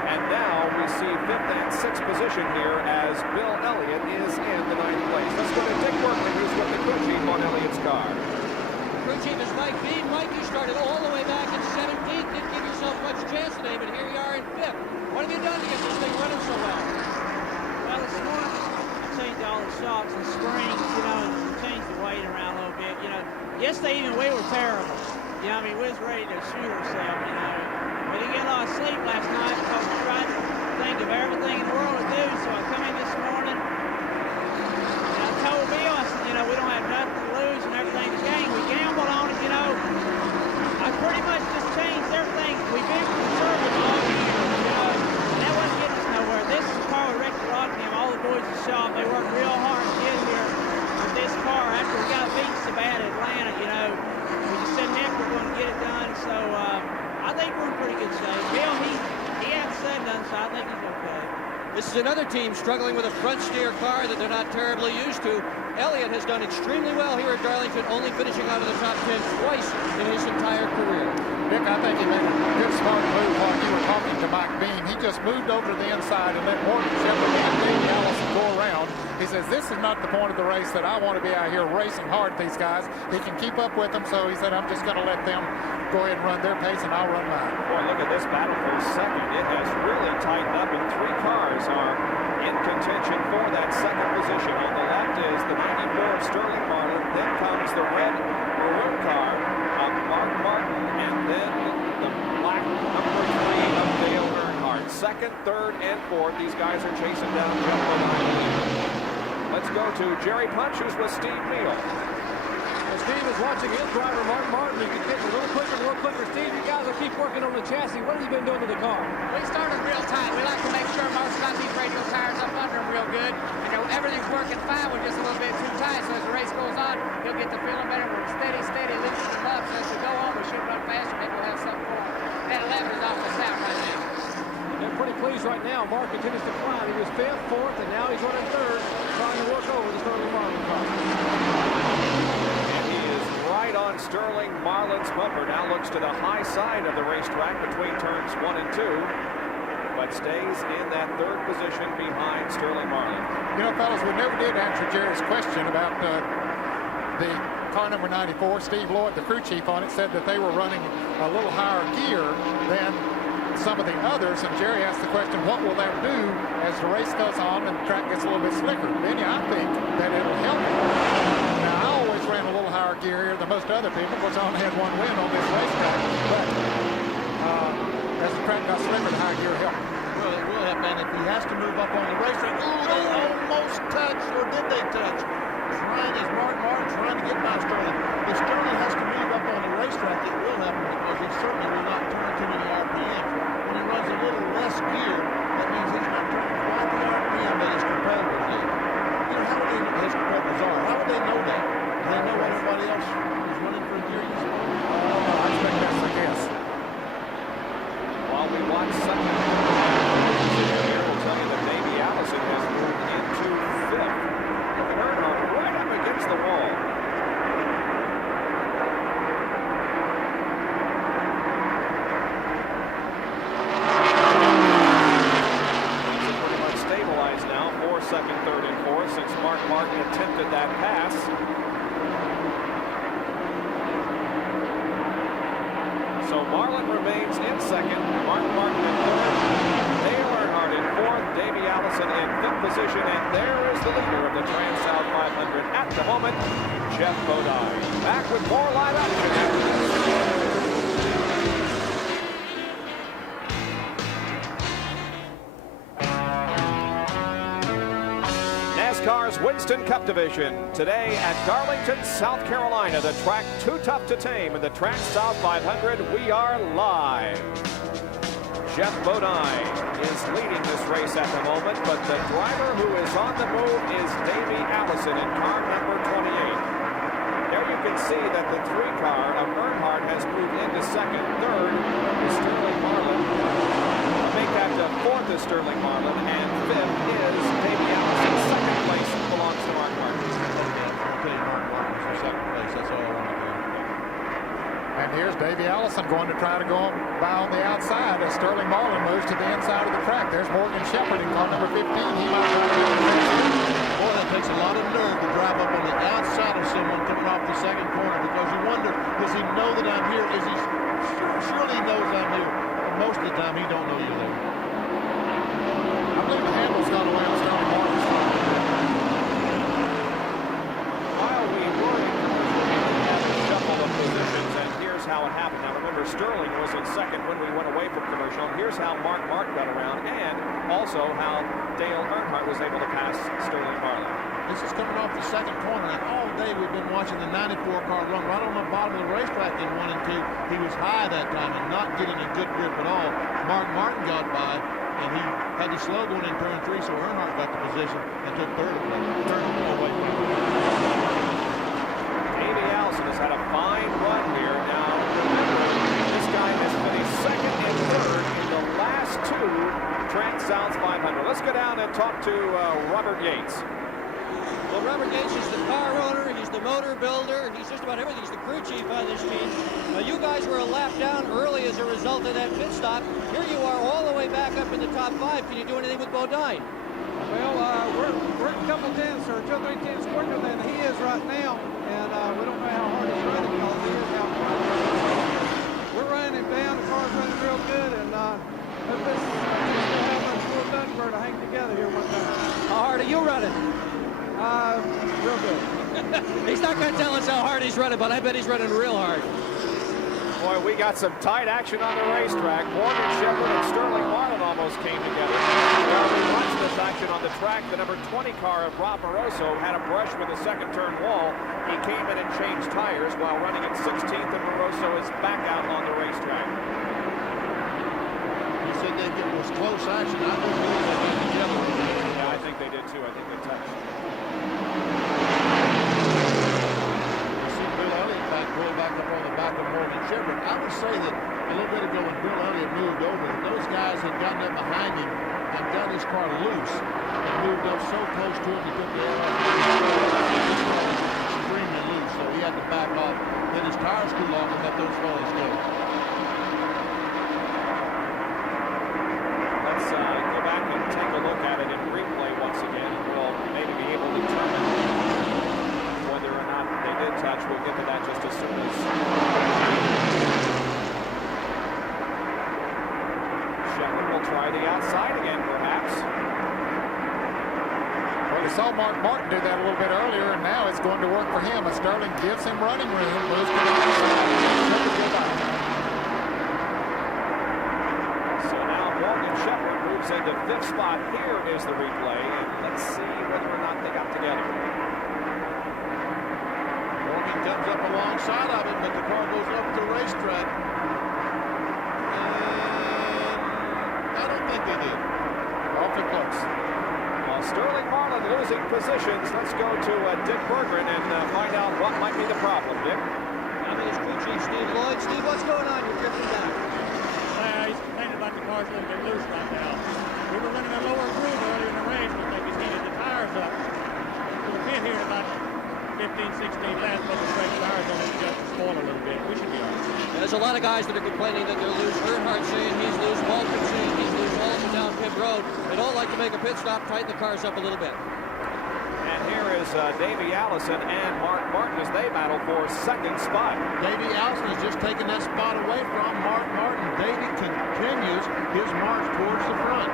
and now we see 5th and 6th position here as Bill Elliott is in the 9th place. Let's go to Dick Berkeley, who's with the crew chief on Elliott's car. Crew chief is Mike Beam. Mike, you started all the way back in 17th. Didn't give yourself much chance today, but here you are in 5th. What have you done to get this thing running so well? Well, this morning I changed all the shocks and springs, you know, and changed the weight around a little bit. You know, yesterday even we were terrible. You know, I mean, we was ready to shoot ourselves, you know. We didn't get a lot of sleep last night because we tried to think of everything in the world to do. So I come in this morning and I told Bill, I said, you know, we don't have nothing to lose and everything to gain. We gambled on it, you know. I pretty much just changed everything. We've been conservative all year, you know, and that wasn't getting us nowhere. This is the car with Rick Rockingham. All the boys in the shop, they worked real hard to get here with this car after we got beat so bad at Atlanta, you know. We just said, heck, we're going to get it done. So I think he's okay. This is another team struggling with a front steer car that they're not terribly used to. Elliott has done extremely well here at Darlington, only finishing out of the top 10 twice in his entire career. Dick, I think he made a good smart move while you were talking to Mike Beam. He just moved over to the inside and let Morgan Shepherd and Davey Allison go around. He says, this is not the point of the race that I want to be out here racing hard with these guys. He can keep up with them, so he said, I'm just going to let them go ahead and run their pace, and I'll run mine. Boy, look at this battle for second. It has really tightened up, and 3 cars are in contention for that second position. On the left is the 94 Sterling Marlin. Then comes the red maroon car of Mark Martin, and then the black number 3 of Dale Earnhardt. Second, third, and fourth. These guys are chasing down Jeff Bodine. Let's go to Jerry Punch, who's with Steve Neal. Steve is watching his driver, Mark Martin, who can get a little quicker. Steve, you guys will keep working on the chassis. What have you been doing to the car? We started real tight. We like to make sure Mark's got these radial tires up under him real good. You know, everything's working fine. We're just a little bit too tight. So as the race goes on, he'll get the feeling better. We're steady, loosening him up. So as we go on, we should run faster. Maybe we'll have something for him. That 11 is off the sound right now. They're pretty pleased right now. Mark continues to climb. He was 5th, 4th, and now he's running 3rd, trying to work over the Sterling Marlin car. And he is right on Sterling Marlin's bumper. Now looks to the high side of the racetrack between turns 1 and 2, but stays in that 3rd position behind Sterling Marlin. You know, fellas, we never did answer Jerry's question about the car number 94. Steve Lloyd, the crew chief on it, said that they were running a little higher gear than some of the others, and Jerry asked the question, what will that do as the race goes on and the track gets a little bit slicker? Benny, I think that it'll help. Now, I always ran a little higher gear here than most other people, because I only had 1 win on this racetrack, but as the track got slicker, the high gear helped. Well, it will help, and if he has to move up on the racetrack, they almost touched, or did they touch? Mark Martin trying to get by Sterling. If Sterling has to move up on the racetrack, it will help him, because he certainly will not turn too many RPM. When he runs a little less gear, that means he's not turning quite the RPM that his competitors do. You know, how would they know his competitors are? How would they know that? Do they know what everybody else is running for gear? I expect that's the guess. While we watch second, here will tell you that Davey Allison has moved into 5th. Look at Earnhardt right up against the wall. Pretty much stabilized now for second, third, and fourth since Mark Martin attempted that pass. So Marlin remains in second, Mark Martin in third, Dale Earnhardt in fourth, Davey Allison in 5th position, and there is the leader of the TranSouth 500 at the moment, Jeff Bodine. Back with more live action after this. NASCAR's Winston Cup Division today at Darlington, South Carolina. The track too tough to tame in the TranSouth 500. We are live. Jeff Bodine is leading this race at the moment, but the driver who is on the move is Davey Allison in car number 28. There you can see that the 3 car of Earnhardt has moved into second. Third is Sterling Marlin. Make that the 4th is Sterling Marlin, and 5th is Davey Allison. Second place belongs to Mark Martin. I'll tell you, Mark Martin was in second place. That's all I want to do. And here's Davey Allison going to try to go by on the outside as Sterling Marlin moves to the inside of the track. There's Morgan Shepherd in car number 15. He might Boy, that takes a lot of nerve to drive up on the outside of someone coming off the second corner, because you wonder, does he know that I'm here? Is he surely he knows I'm here? But most of the time, he don't know you're there. I believe the handle's gone away on Sterling Marlin's car. While we were in commercial, we had a shuffle of positions, and here's how it happened. Now remember, Sterling was in second when we went away from commercial. Here's how Mark Martin got around, and also how Dale Earnhardt was able to pass Sterling Marlin. This is coming off the second corner, and all day we've been watching the 94 car run right on the bottom of the racetrack in 1 and 2. He was high that time and not getting a good grip at all. Mark Martin got by, and he had to slow going in turn 3, so Earnhardt got the position and took third away. Davey Allison has had a fine run here. Now, remember, this guy has finished second and third in the last 2 TranSouth talk to Robert Yates. Well, Robert Yates is the car owner, he's the motor builder, he's just about everything. He's the crew chief on this team. Now, you guys were a lap down early as a result of that pit stop. Here you are all the way back up in the top 5. Can you do anything with Bodine? Well, we're a couple tenths or 2 or 3 tenths quicker than he is right now, and we don't know how hard he's running because he is out front. We're running him down. The car's running real good, and hope this will have much more Dunbar to hang together here one time. How hard are you running? Real good. He's not going to tell us how hard he's running, but I bet he's running real hard. Boy, we got some tight action on the racetrack. Morgan Shepherd and Sterling Marlin almost came together. While we watched this action on the track, the number 20 car of Rob Moroso had a brush with a second turn wall. He came in and changed tires while running at 16th, and Moroso is back out on the racetrack. He said it was close action. I don't believe they got together. Yeah, I think they did too. I think they touched. Pull back up on the back of Morgan Shepherd. I would say that a little bit ago when Bill Elliott moved over, those guys had gotten up behind him and got his car loose and moved up so close to him he couldn't get out. His car was extremely loose, so he had to back off. Then his tires cooled off and let those fellas go. Let's go back and take a look at it in replay once again. We'll maybe be able to determine whether or not they did touch. We'll get to that just as soon as Shepherd will try the outside again, perhaps. Well, you saw Mark Martin do that a little bit earlier, and now it's going to work for him. As Sterling gives him running room, moves to the outside. So now Morgan Shepherd moves into 5th spot. Here is the replay, and let's see whether or not they got together. Morgan comes up alongside of him, but the car goes up the racetrack. And I don't think they did. Awfully close. Well, Sterling Marlin losing positions. Let's go to Dick Berggren and find out what might be the problem, Dick. I'm his crew chief, Steve Lloyd. Steve, what's going on? You're drifting down. He's complaining about the car's a little bit loose right now. We were running a lower groove earlier in the race because he's heated the tires up. We'll pit here in about 15, 16 laps, but the straight tires on it just spoil a little bit. We should be all right. There's a lot of guys that are complaining that they're loose. Earnhardt saying he's loose. Walton saying he's loose. All up and down pit road. They'd all like to make a pit stop, tighten the cars up a little bit. And here is Davey Allison and Mark Martin as they battle for 2nd spot. Davey Allison has just taken that spot away from Mark Martin. Davey continues his march towards the front.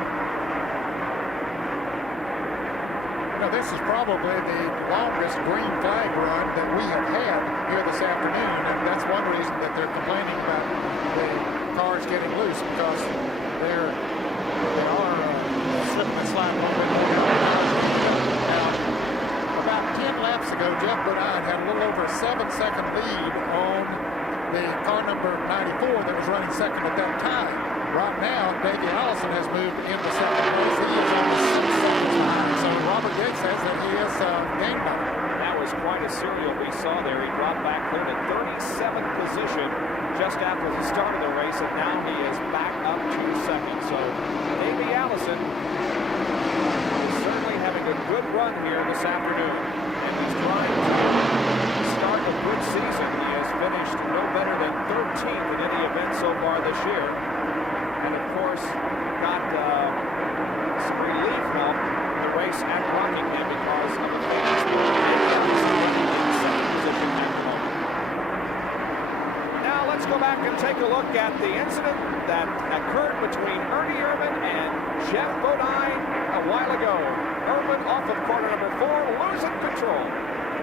Now, this is probably the longest green flag run that we have had here this afternoon, and that's one reason that they're complaining about the cars getting loose, because they are slipping and sliding a little bit more. Now, about 10 laps ago, Jeff Bodine had a little over a 7-second lead on the car number 94 that was running second at that time. Right now, Davey Allison has moved into second place. He is on 6 seconds behind. So Robert Yates says that he is gained by. That was quite a serial we saw there. He dropped back clear to 37th position just after the start of the race, and now he is back up to second. So Davey Allison is certainly having a good run here this afternoon, and he's trying to start a good season. He has finished no better than 13th in any event so far this year. And of course, got some relief help in the race at Rockingham because of the famous second position at the moment. Now let's go back and take a look at the incident that occurred between Ernie Irvan and Jeff Bodine a while ago. Irvan off of corner number 4, losing control.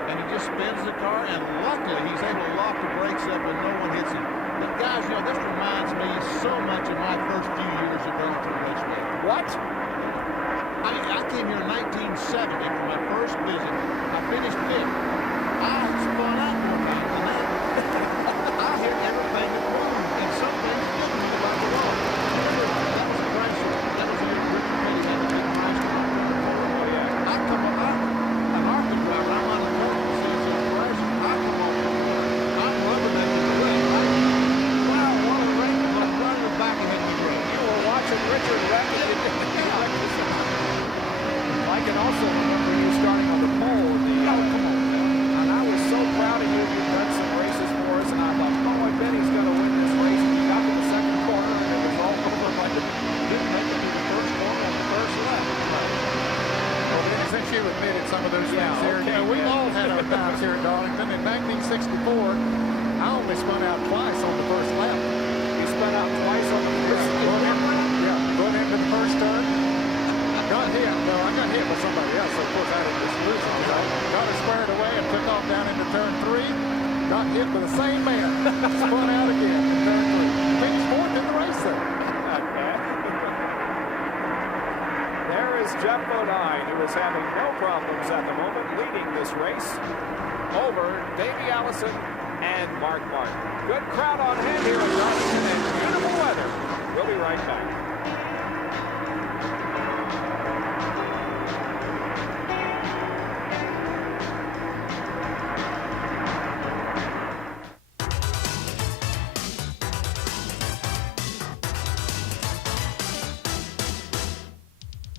And he just spins the car, and luckily he's able to lock the brakes up and no one hits him. But guys, you know, this reminds me so much of my first few years at Darlington Raceway. What? I mean, I came here in 1970 for my first visit. I finished 5th. I spun out more times than that. I hear everything that wrong, and some things didn't mean about the wrong. That was a crisis. That was a year Rick Kelly had to take my school. Oh, yeah. I come up, an Arthur driver, I'm on the road, seeing some crisis. I come up, I'm rubbernecking the rain. Wow, what a rain. I'm running the back ahead of the road. You were watching Richard Redding. some of those things here. Okay, You know, we've all had our times here at Darlington. In 1964, I only spun out twice on the first lap. You spun out twice on the first lap? Going into the first turn. Got hit. No, I got hit by somebody else, so of course I didn't just lose on that. Got it squared away and took off down into turn 3. Got hit by the same man. Spun out again in turn 3. Finished fourth in the race there. Okay. There is Jeff Bodine, who is having no problems at the moment, leading this race over Davey Allison and Mark Martin. Good crowd on hand here in Darlington and beautiful weather. We'll be right back.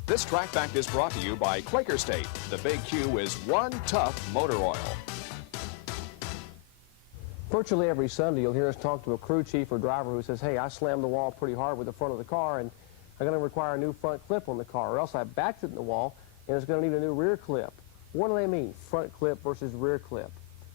This Track Fact is brought to you by Quaker State. The Big Q is one tough motor oil. Virtually every Sunday, you'll hear us talk to a crew chief or driver who says, hey, I slammed the wall pretty hard with the front of the car, and I'm going to require a new front clip on the car, or else I backed it in the wall, and it's going to need a new rear clip. What do they mean, front clip versus rear clip?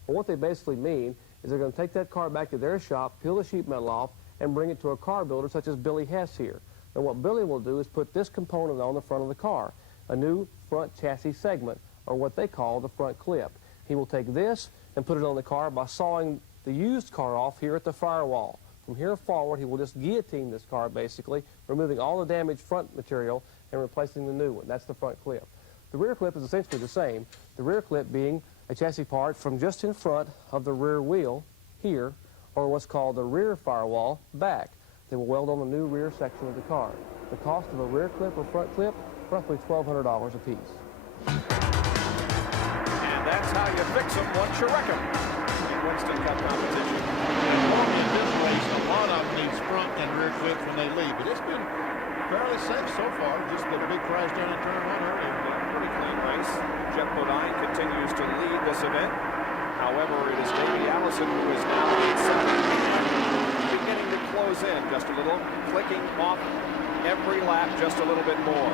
Well, what they basically mean is they're going to take that car back to their shop, peel the sheet metal off, and bring it to a car builder such as Billy Hess here. And what Billy will do is put this component on the front of the car, a new front chassis segment, or what they call the front clip. He will take this and put it on the car by sawing the used car off here at the firewall. From here forward, he will just guillotine this car, basically, removing all the damaged front material and replacing the new one. That's the front clip. The rear clip is essentially the same, the rear clip being a chassis part from just in front of the rear wheel here, or what's called the rear firewall back. They will weld on the new rear section of the car. The cost of a rear clip or front clip, roughly $1,200 a piece. And that's how you fix them once you wreck them in Winston Cup competition. In this race, a lot of them need front and rear clips when they leave, but it's been fairly safe so far. Just the big crash down in turn 1 earlier. Pretty clean race. Jeff Bodine continues to lead this event. However, it is Davey Allison who is now in second. Beginning to close in just a little, clicking off every lap just a little bit more.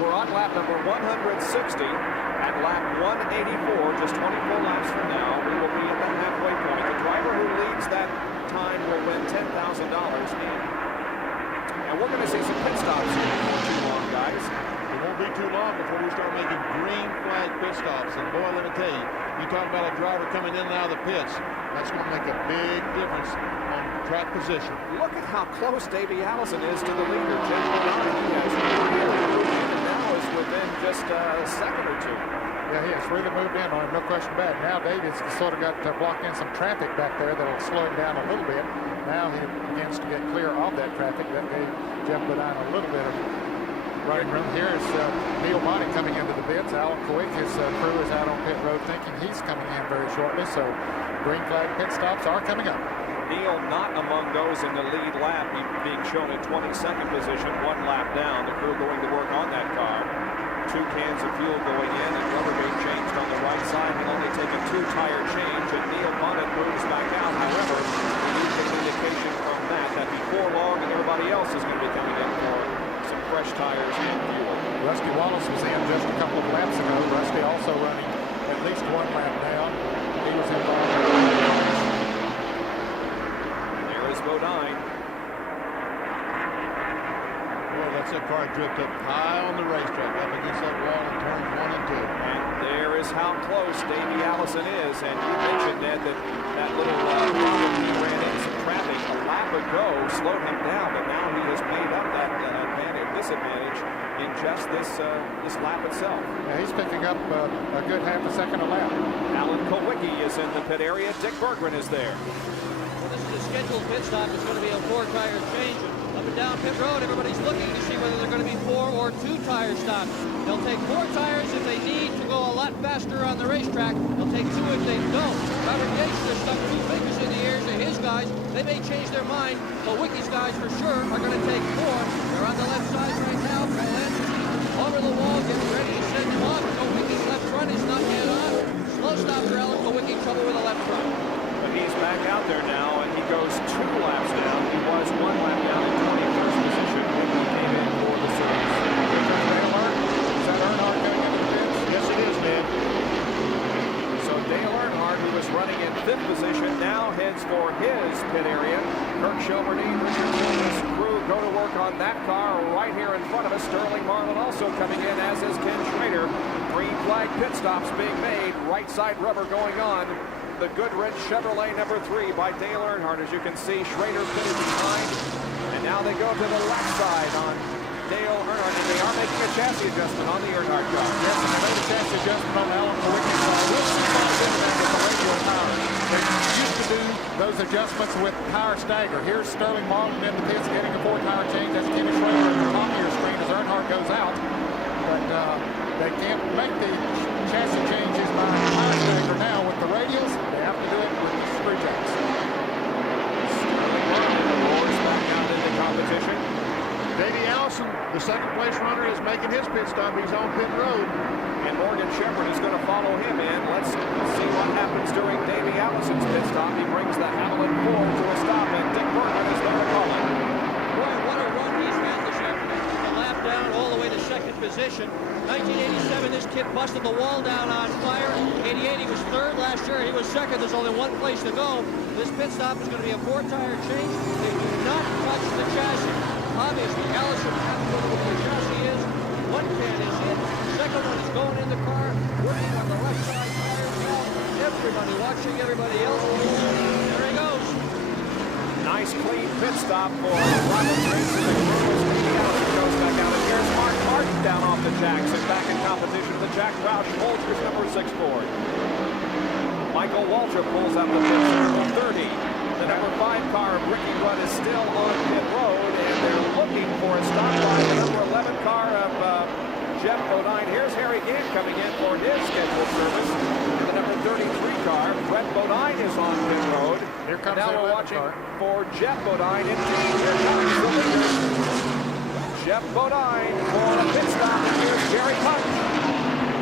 We're on lap number 160. At lap 184, just 24 laps from now, we will be at the halfway point. The driver who leads that time will win $10,000. And we're going to see some pit stops here before too long, guys. It won't be too long before we start making green flag pit stops. And boy, let me tell you, you talk about a driver coming in and out of the pits, that's going to make a big difference on track position. Look at how close Davey Allison is to the leader. Jeff Bodine, he has really moved in and now is within just a second or two. Yeah, he has really moved in on him, no question about it. Now David's sort of got blocked in some traffic back there that'll slow him down a little bit. Now he begins to get clear of that traffic. That gave Jeff Bodine a little bit of running room. Here's Neil Bonnet coming into the pits. Alan Quick, his crew is out on pit road thinking he's coming in very shortly. So green flag pit stops are coming up. Neil not among those in the lead lap, being shown in 22nd position, one lap down. The crew going to work on that car. 2 cans of fuel going in and rubber being changed on the right side. Will only take a 2-tire change, and Neil Bonnet moves back out. However, we need an indication from that before long everybody else is going to be coming in for some fresh tires and fuel. Rusty Wallace was in just a couple of laps ago. Rusty also running at least 1 lap down. He was involved. There is Bodine. That car dripped up high on the racetrack, up against that wall in turns 1 and 2. And there is how close Davey Allison is. And you mentioned, Ned, that little problem he ran in some traffic a lap ago slowed him down, but now he has made up that disadvantage in just this lap itself. Yeah, he's picking up a good half a second a lap. Alan Kowicki is in the pit area. Dick Bergman is there. Well, this is a scheduled pit stop. It's going to be a 4-tire change. Up and down pit road, everybody's looking to see whether they're going to be 4 or 2-tire stops. They'll take 4 tires if they need to go a lot faster on the racetrack. They'll take 2 if they don't. Robert Yates has stuck 2 fingers in the air to his guys. They may change their mind, but Wicky's guys for sure are going to take 4. They're on the left side right now. Over the wall, getting ready to send them off. Kowicki's left front is not yet on. Slow stop for Alan Kowicki, trouble with the left front. But he's back out there now, and he goes 2 laps down. He was 1 lap down in 21st position when he came in for the service. Is that Earnhardt coming into the pits? Yes, it is, man. for his pit area. Kirk Schoberty, Richard Childress crew go to work on that car right here in front of us. Sterling Marlin also coming in, as is Ken Schrader. Green flag pit stops being made. Right side rubber going on. The Goodrich Chevrolet number 3 by Dale Earnhardt. As you can see, Schrader pitted behind. And now they go to the left side on Dale Earnhardt, and they are making a chassis adjustment on the Earnhardt car. Yes, and they made a chassis adjustment on Alan Kowicki's side. We'll see what they do with the radial tire. They used to do those adjustments with tire stagger. Here's Sterling Marlin in the pits getting a 4-tire change. That's Kenny Schrader on the top of your screen as Earnhardt goes out. But they can't make the chassis changes by tire stagger now with the radials. They have to do it with the screw jacks. Sterling Marlin roars back out into competition. Davey Allison, the second-place runner, is making his pit stop. He's on pit road. And Morgan Shepherd is going to follow him in. Let's see what happens during Davey Allison's pit stop. He brings the Hamlin Ford to a stop, and Dick Bergman is there to call it. Boy, what a run he's had this afternoon. The lap down all the way to second position. 1987, this kid busted the wall down on fire. 88, he was third last year. He was second. There's only one place to go. This pit stop is going to be a 4-tire change. They do not touch the chassis. Obviously, Allison has to know what the chassis is. One can is in. Second one is going in the car. Working on the left side tires now. Everybody watching everybody else. There he goes. Nice clean pit stop for Robert Grayson. Goes back out. And here's Mark Martin down off the jacks and back in competition with the Jack Roush Holgers number 6 Ford. Michael Waltrip pulls out the pit number 30. The number 5 car, Ricky Rudd, is still on pit road, and they're looking for a stop line. The number 11 car of Jeff Bodine. Here's Harry Gant coming in for his scheduled service. And the number 33 car, Brett Bodine, is on pit road. Here comes now we're watching car for Jeff Bodine. Indeed, here comes the leader. Jeff Bodine for a pit stop. And here's Jerry Hunt.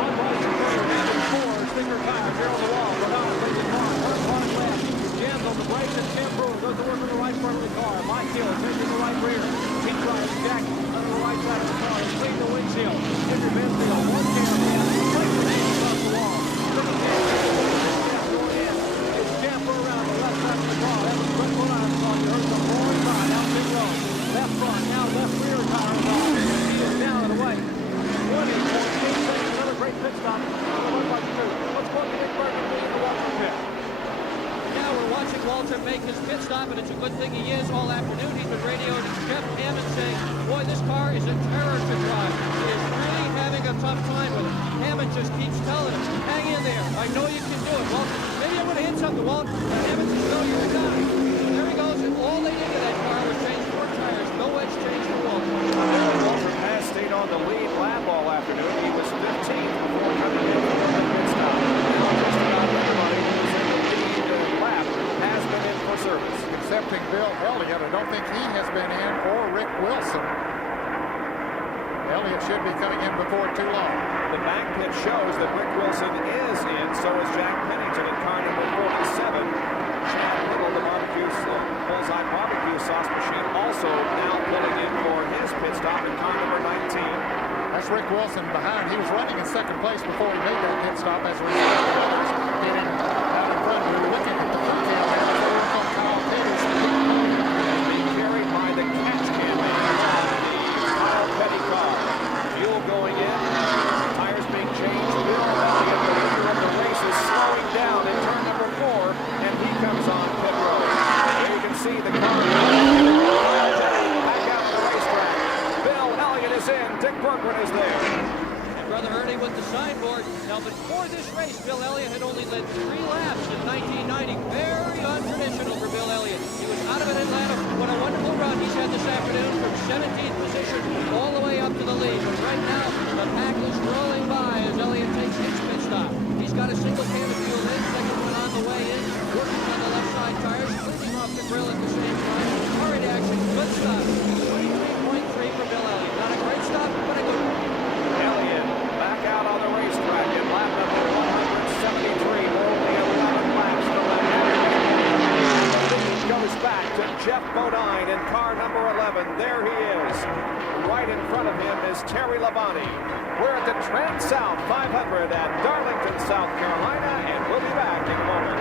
One right supporter, having 4 sticker tires here on the wall. Bodine brings the car, one left. Jams on the brakes, and Tim Brewer goes to work on the right front of the car. Mike Hill taking the right rear. Keep driving Jack on the right side of the car. He's cleaning the windshield. Henry Benfield, one cam down. Breaks the hand across the wall. Looking down. Going in. It's Jamper around the left side of the car. That was Brett Bodine's car. You heard some roaring by down pit road. Left front, now left rear tire is off. He is down and away. 20.8 seconds. Another great pit stop. Let's go to Dick Bergman in the Walter pit. Now we're watching Walter make his pit stop, and it's a good thing he is all afternoon. He's been radioing Jeff Hammond saying, boy, this car is a terror to drive. He is really having a tough time with it. Hammond just keeps telling him, hang in there. I know you can do it. Walter, maybe I would have hit something, Walter. And Hammond says, no, you're done. And there he goes, and all they did to that car was change 4 tires. No edge change for Walter. Walter has stayed on the lead lap all afternoon. He was 15th before coming in for the pit stop. Now just about everybody who's in the lead lap has been in for service. Excepting Bill Elliott. I don't think he has been in, or Rick Wilson. Elliott should be coming in before too long. The back pit shows that Rick Wilson is in, so is Jack Pennington in car number 47. Chad Little, the bullseye barbecue sauce machine, also now pulling in for his pit stop in car number 19. That's Rick Wilson behind. He was running in second place before he made that pit stop as a result of others getting out in front. We were looking at the crew cam there before we come Kyle Petty's being carried by the catch cam the Kyle Petty car. Fuel going in, tires being changed. Bill Elliott, the leader of the race, is slowing down in turn number 4, and he comes on pit road. Here you can see the car back out to the racetrack. Bill Elliott is in. Dick Bergman is there. And Brother Ernie with the signboard. Now, before this race, Bill Elliott had only led 3 laps in 1990. Very untraditional for Bill Elliott. He was out of it in Atlanta. What a wonderful run he's had this afternoon from 17th position all the way up to the lead. But right now, the pack is rolling by as Elliott takes his pit stop. He's got a single can of fuel in, second one on the way in, working on the left side tires, cleaning off the grill at the same time. Hurried action, good stop. 23.3 for Bill Elliott. Not a great stop, but a good one. Elliott back out on the racetrack in lap number 173. Only 11 laps to lap. Goes back to Jeff Bodine in car number 11. There he is. Right in front of him is Terry Labonte. We're at the TranSouth 500 at Darlington, South Carolina, and we'll be back in a moment.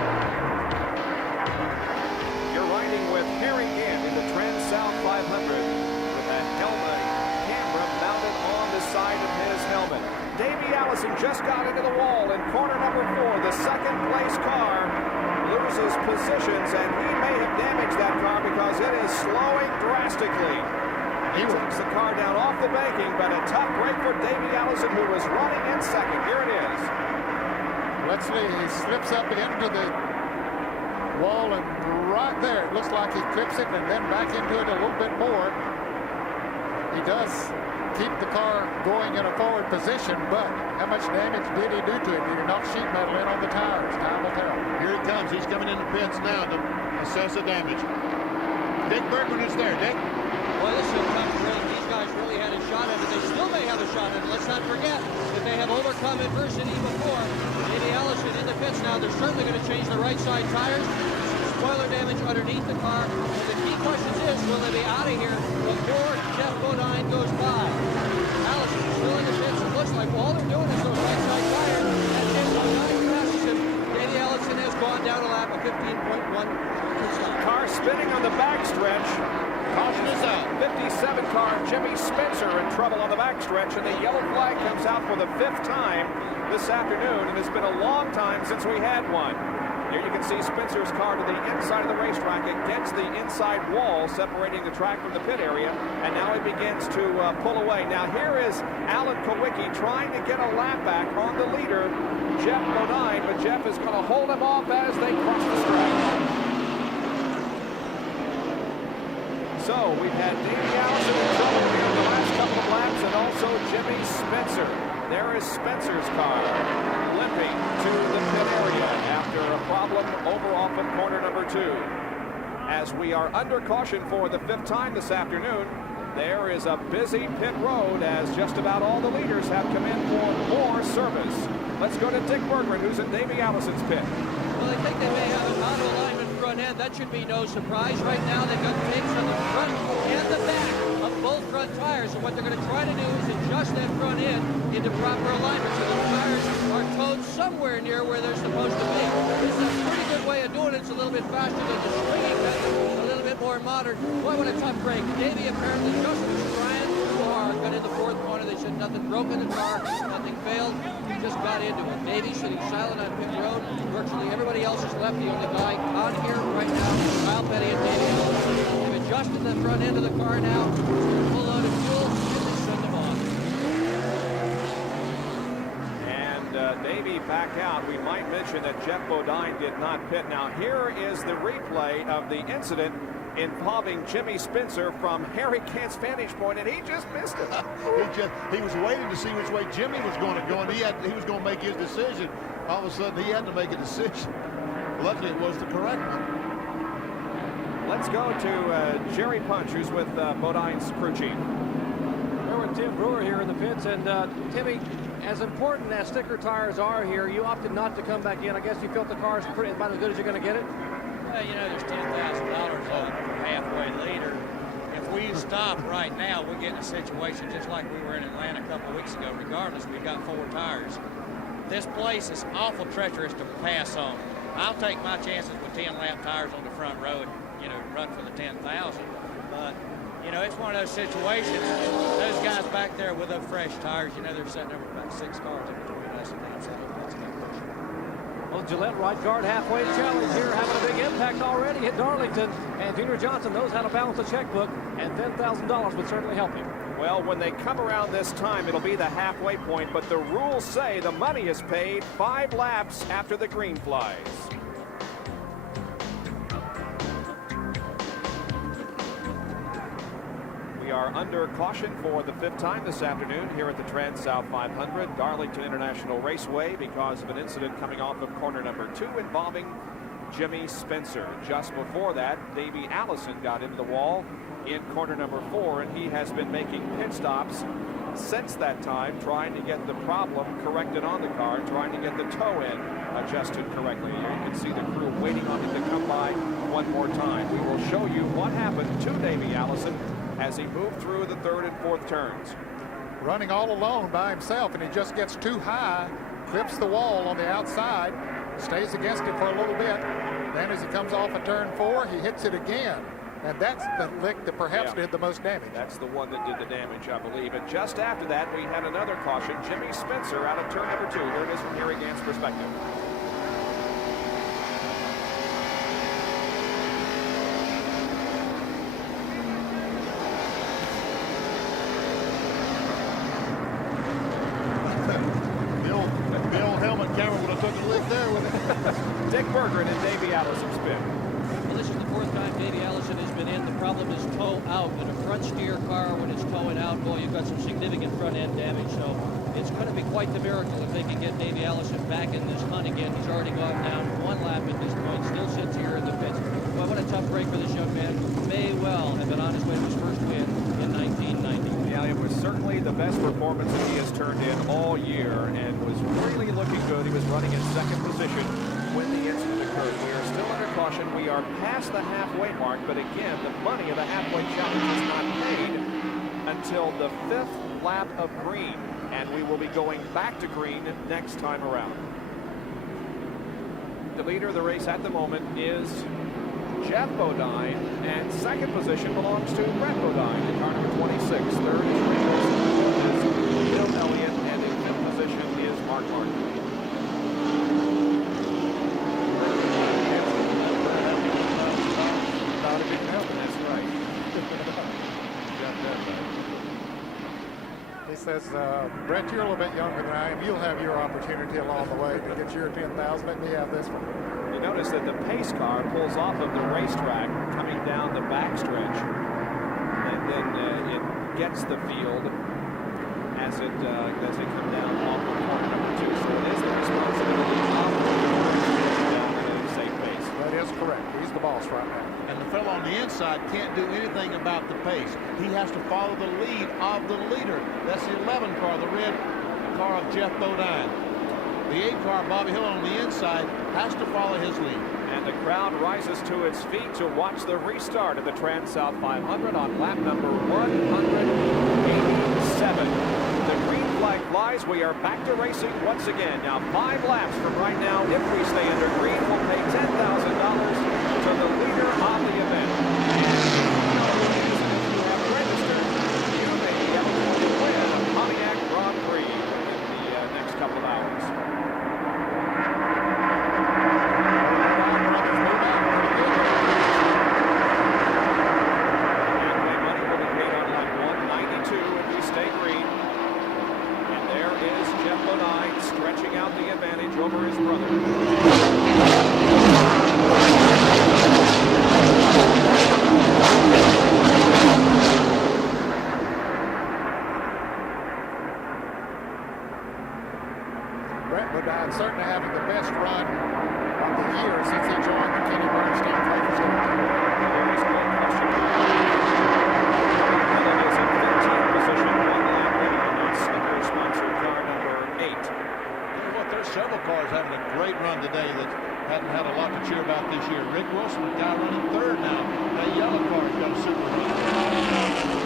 Allison just got into the wall in corner number 4. The second place car loses positions, and he may have damaged that car because it is slowing drastically. He takes the car down off the banking, but a tough break for Davey Allison, who was running in second. Here it is. Let's see, he slips up into the wall, and right there, it looks like he clips it and then back into it a little bit more. He does keep the car going in a forward position, but how much damage did he do to it? Did he knock sheet metal in on the tires? Time will tell. Here he comes. He's coming in the pits now to assess the damage. Dick Bergman is there. Dick? Well, this is a tough race. These guys really had a shot at it. They still may have a shot at it. Let's not forget that they have overcome adversity before. Davey Allison in the pits now. They're certainly going to change the right side tires. Spoiler damage underneath the car. And the key question is, will they be out of here before Jeff Bodine goes by? Allison is still in the pits. It looks like all they're doing is those right side tires. And if Bodine passes him, Davey Allison has gone down a lap of 15.1%. Car spinning on the backstretch. Caution is out. 57 car Jimmy Spencer in trouble on the backstretch, and the yellow flag comes out for the 5th time this afternoon, and it's been a long time since we had one. Here you can see Spencer's car to the inside of the racetrack against the inside wall separating the track from the pit area, and now he begins to pull away. Now here is Alan Kowicki trying to get a lap back on the leader, Jeff Bodine, but Jeff is going to hold him off as they cross the track. So we've had Davey Allison in trouble here in the last couple of laps, and also Jimmy Spencer. There is Spencer's car limping to the pit area after a problem over off of corner number 2. As we are under caution for the 5th time this afternoon, there is a busy pit road as just about all the leaders have come in for more service. Let's go to Dick Bergman, who's in Davey Allison's pit. Well, I think they may have an auto alignment front end. That should be no surprise. Right now, they've got pins on the front and the back of both front tires. And what they're going to try to do is adjust that front end into proper alignment so the tires are towed somewhere near where they're supposed to be. This is a pretty good way of doing it. It's a little bit faster than the swinging method, a little bit more modern. Boy, what a tough break. Davey apparently just was trying too hard. Got in the 4th corner. They said nothing broke in the car, nothing failed. He just got into it. Davey sitting silent on pit road. Virtually everybody else is left. The only guy on here right now is Kyle Petty and Davey Allison. They've adjusted the front end of the car now. Full load of fuel, and they send them on. And Davey back out. We might mention that Jeff Bodine did not pit. Now here is the replay of the incident involving Jimmy Spencer from Harry Kent's vantage point, and he just missed it. he was waiting to see which way Jimmy was going to go, and he was going to make his decision. All of a sudden, he had to make a decision. Luckily, it was the correct one. Let's go to Jerry Punch, who's with Bodine's crew chief. We're with Tim Brewer here in the pits, and Timmy, as important as sticker tires are here, you opted not to come back in. I guess you felt the car's pretty about as good as you're going to get it. Well, you know, there's $10,000 on for halfway leader. If we stop right now, we'll get in a situation just like we were in Atlanta a couple of weeks ago. Regardless, we've got 4 tires. This place is awful treacherous to pass on. I'll take my chances with 10-lap tires on the front row and, you know, run for the 10,000. But, you know, it's one of those situations. Those guys back there with the fresh tires, you know, they're setting over about 6 cars in between us and them. So that's going to push it. Well, Gillette right guard halfway challenge here, having a big impact already at Darlington. And Junior Johnson knows how to balance a checkbook, and $10,000 would certainly help him. Well, when they come around this time, it'll be the halfway point, but the rules say the money is paid 5 laps after the green flies. We are under caution for the 5th time this afternoon here at the TranSouth 500 Darlington International Raceway because of an incident coming off of corner number 2 involving Jimmy Spencer. Just before that, Davey Allison got into the wall in corner number 4, and he has been making pit stops since that time, trying to get the problem corrected on the car, trying to get the toe end adjusted correctly. Here you can see the crew waiting on him to come by one more time. We will show you what happened to Davey Allison as he moved through the 3rd and 4th turns. Running all alone by himself, and he just gets too high, clips the wall on the outside, stays against it for a little bit. Then as he comes off of turn 4, he hits it again. And that's the lick that perhaps did the most damage. That's the one that did the damage, I believe. And just after that, we had another caution. Jimmy Spencer out of turn number 2. Here it is from Harry Gant's perspective. The old helmet camera would have took a lick there with it. Dick Berggren and Davey Allison spin. Well, this is the 4th time Davey Allison has been in. The problem is toe out. In a front steer car, when it's towing out, boy, you've got some significant front end damage. So it's going to be quite the miracle if they can get Davey Allison back in this hunt again. He's already gone down 1 lap at this point, still sits here in the pits. Boy, what a tough break for this young man. May well have been on his way to his first win in 1990. Yeah, it was certainly the best performance that he has turned in all year and was really looking good. He was running in 2nd position when the incident occurred. We are still under caution. We are past the halfway mark, but again, the money of the halfway challenge is not paid until the 5th lap of green, and we will be going back to green next time around. The leader of the race at the moment is Jeff Bodine, and 2nd position belongs to Brett Bodine in car number 26. 3rd is Ray Wilson, 4th is Bill Elliott, and in 5th position is Mark Martin. He says, Brett, you're a little bit younger than I am. You'll have your opportunity along the way to get your 10,000. Let me have this one. You notice that the pace car pulls off of the racetrack coming down the backstretch, and then it gets the field as they come down off of corner number 2. So it is the responsibility of the down at a safe pace. That is correct. He's the boss right now. And the fellow on the inside can't do anything about the pace. He has to follow the lead of the leader. That's the 11 car, the red car of Jeff Bodine. The 8 car, Bobby Hill, on the inside, has to follow his lead. And the crowd rises to its feet to watch the restart of the TranSouth 500 on lap number 187. The green flag flies. We are back to racing once again. Now 5 laps from right now. If we stay under green, we'll pay $10,000 to the leader of the event. If you have registered, you may be eligible to win a Pontiac Grand Prix in the next couple of hours. Stretching out the advantage over his brother. Brett Bodine certainly having the best run of the year since he joined the Kenny Bernstein Drivers team. There is no question. Helen is in 15th position, 1 lap leading in the Snickers-sponsored car number 8. There's several cars having a great run today that hadn't had a lot to cheer about this year. Rick Wilson, the guy running 3rd now. That yellow car's got a super run.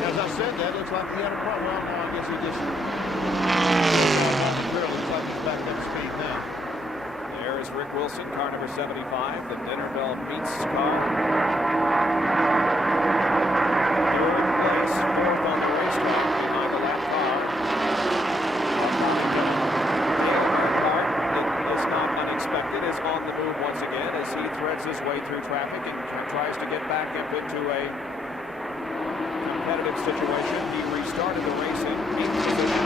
As I said that, looks like he had a problem. Well, no, I guess he just really looks like he's back up to speed now. There is Rick Wilson, car number 75, the Dinnerville Beats car. 3rd place, 4th on the racetrack behind the lap car. Unexpected is on the move once again as he threads his way through traffic and tries to get back up into a competitive situation. He restarted the race in 8th position.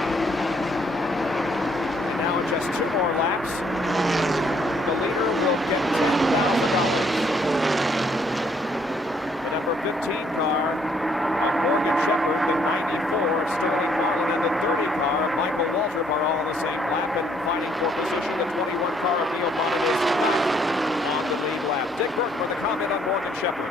And now in just 2 more laps, the leader will get $10,000. The number 15 car of Morgan Shepherd, the 94 Sterling Marlin, and the 30 car of Michael Waltrip are all on the same lap and fighting for position. The 21 car of Neil Bonnet is on the lead lap. Dick Burke with a comment on Morgan Shepherd.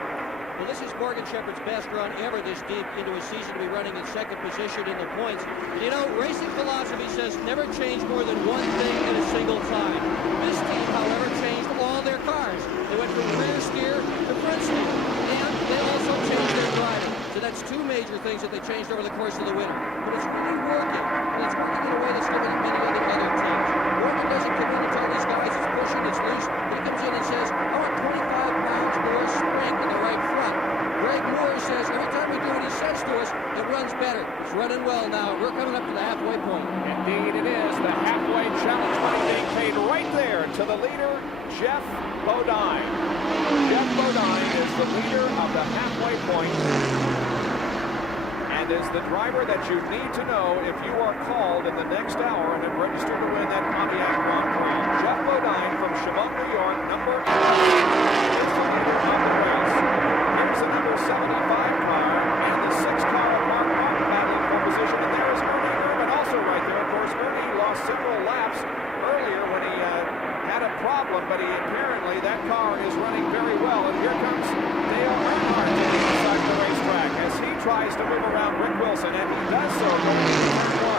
Well, this is Morgan Shepherd's best run ever this deep into a season to be running in 2nd position in the points. And you know, racing philosophy says never change more than one thing at a single time. This team, however, changed all their cars. They went from rear steer to front steer. And they also changed their driving. So that's 2 major things that they changed over the course of the winter. But it's really working. And it's working in a way that's different than many of the other teams. Morgan doesn't come in and tell these guys it's pushing, it's loose. He comes in and says, I want 25 pounds more spring in the right front. Greg driver says, every time we do what he says to us, it runs better. It's running well now. We're coming up to the halfway point. Indeed it is. The halfway challenge money being paid right there to the leader, Jeff Bodine. Jeff Bodine is the leader of the halfway point and is the driver that you need to know if you are called in the next hour and have registered to win that Pontiac Grand Prix. Jeff Bodine from Chemung, New York, number 8 is the leader of the race. Here's the number 75 car and the 6 car of Mark Martin battling for position, and there's Ernie Irvin also right there. Of course, Ernie lost several laps earlier when he had a problem, but apparently that car is running very well. And here comes Dale Earnhardt to the inside of the racetrack as he tries to move around Rick Wilson, and he does so going into turn 1.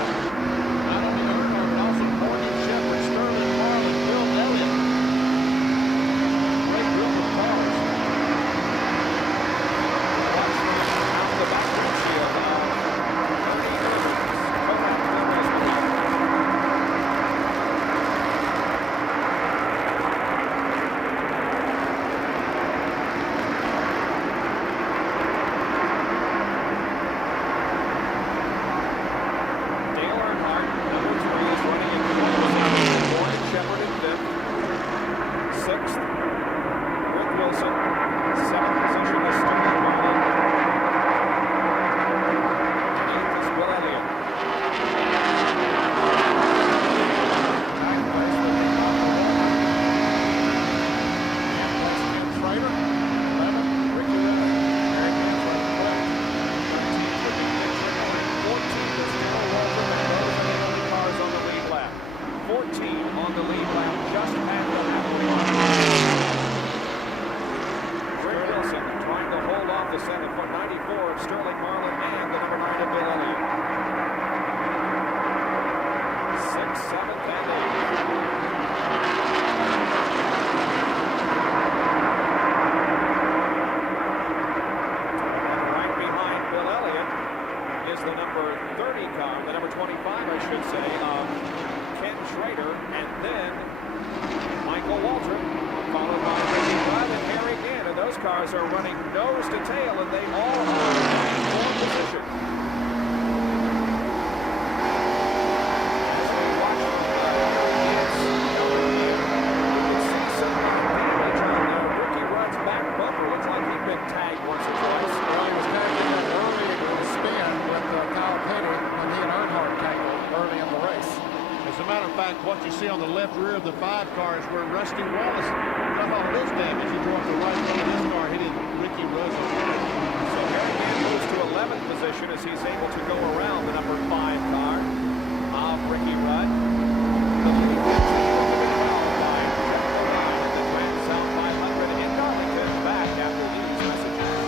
Not only Earnhardt, but also Morgan Shepherd, Sterling Marlin, Bill Elliott. Great group of cars. Watch out the back windshield of Ernie Irvin's Kodak Race car. Dale Earnhardt, number 3, is running in position. Morgan Shepherd in 5th. 6th, Rick Wilson. 7th position is Sterling Marlin. 8th is Bill Elliott. Schrader, 11, Ricky Ritter, Eric Hansel, 14th is Darrell Walter, and those are the only cars on the lead lap. 14 on the lead lap, just past the halfway line. Rick Wilson trying to hold off the 94 of Sterling Marlin and the number 9 of Bill Elliott. 6th, 7th, and 8th. Right behind Bill Elliott is the number 30 car, the number 25, I should say, of Ken Schrader, and then Michael Waltrip, followed by Ricky Rudd and Harry Ginn. And those cars are running nose to tail, and they all are in 4th position. As we watch you can see some damage on Ricky Rudd's back bumper. Looks like he'd been tagged once or twice. Well, he was tagged in early in the spin with Kyle Petty when he and Earnhardt tangled early in the race. As a matter of fact, what you see on the left rear of the 5 car is where Rusty Wallace got all his damage. He drove the right front of his car, hitting Ricky Russell. So Harry Ginn moves to 11th position as he's able to go around the number 5 car of Ricky Rudd. The lead continues to be held by Jeff Bodine in the TranSouth 500 in Darlington. Back after these messages.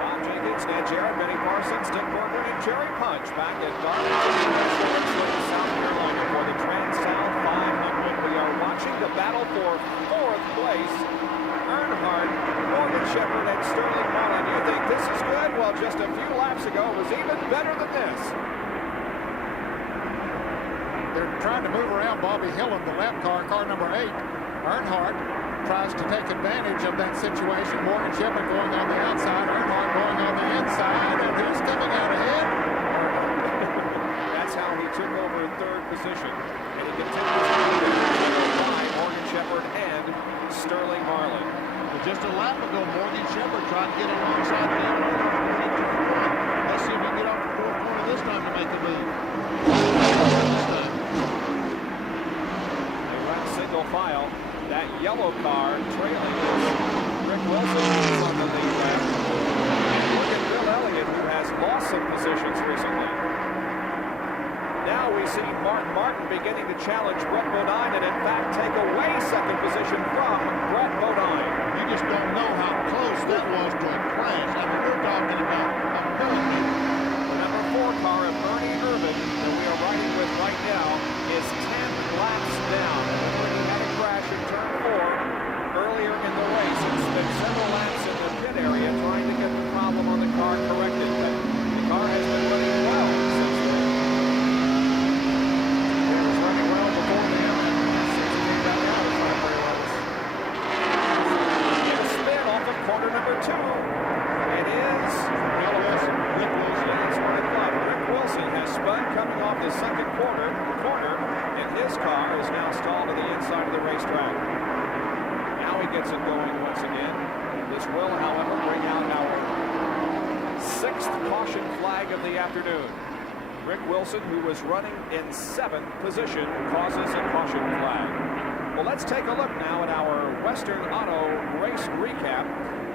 Bob Jenkins, Ned Jarrett, Benny Parsons, Dick Corcoran, and Jerry Punch back at Darlington, South Carolina for the TranSouth 500. We are watching the battle for 4th place. Earnhardt, Morgan Shepherd, and Sterling Marlin. You think this is good? Well, just a few laps ago, it was even better than this. They're trying to move around Bobby Hillin, the lap car, car number 8. Earnhardt tries to take advantage of that situation. Morgan Shepherd going on the outside, Earnhardt going on the inside, and who's coming out ahead? That's how he took over in 3rd position. And he continues to by Morgan Shepherd and Sterling Marlin. But just a lap ago, Morgan Shepherd tried to get alongside the Earnhardt. Let's see if we can get off the 4th corner this time to make the move. They run single file. That yellow car trailing Rick Wilson on the lead lap. And look at Bill Elliott, who has lost some positions recently. Now we see Mark Martin beginning to challenge Brett Bodine and in fact take away 2nd position from Brett Bodine. You just don't know how close that was to a crash. I mean, we're talking about a millimeter. The number 4 car of Ernie Irvin that we are riding with right now is 10 laps down. Remember, he had a crash in turn 4 earlier in the race and spent several laps in the pit area trying to get the problem on the car corrected. But the car has been running well since then. It was running well before the end. Since he came back out of primary runs. Winston going once again. This will, however, bring out our 6th caution flag of the afternoon. Rick Wilson, who was running in 7th position, causes a caution flag. Well, let's take a look now at our Western Auto race recap.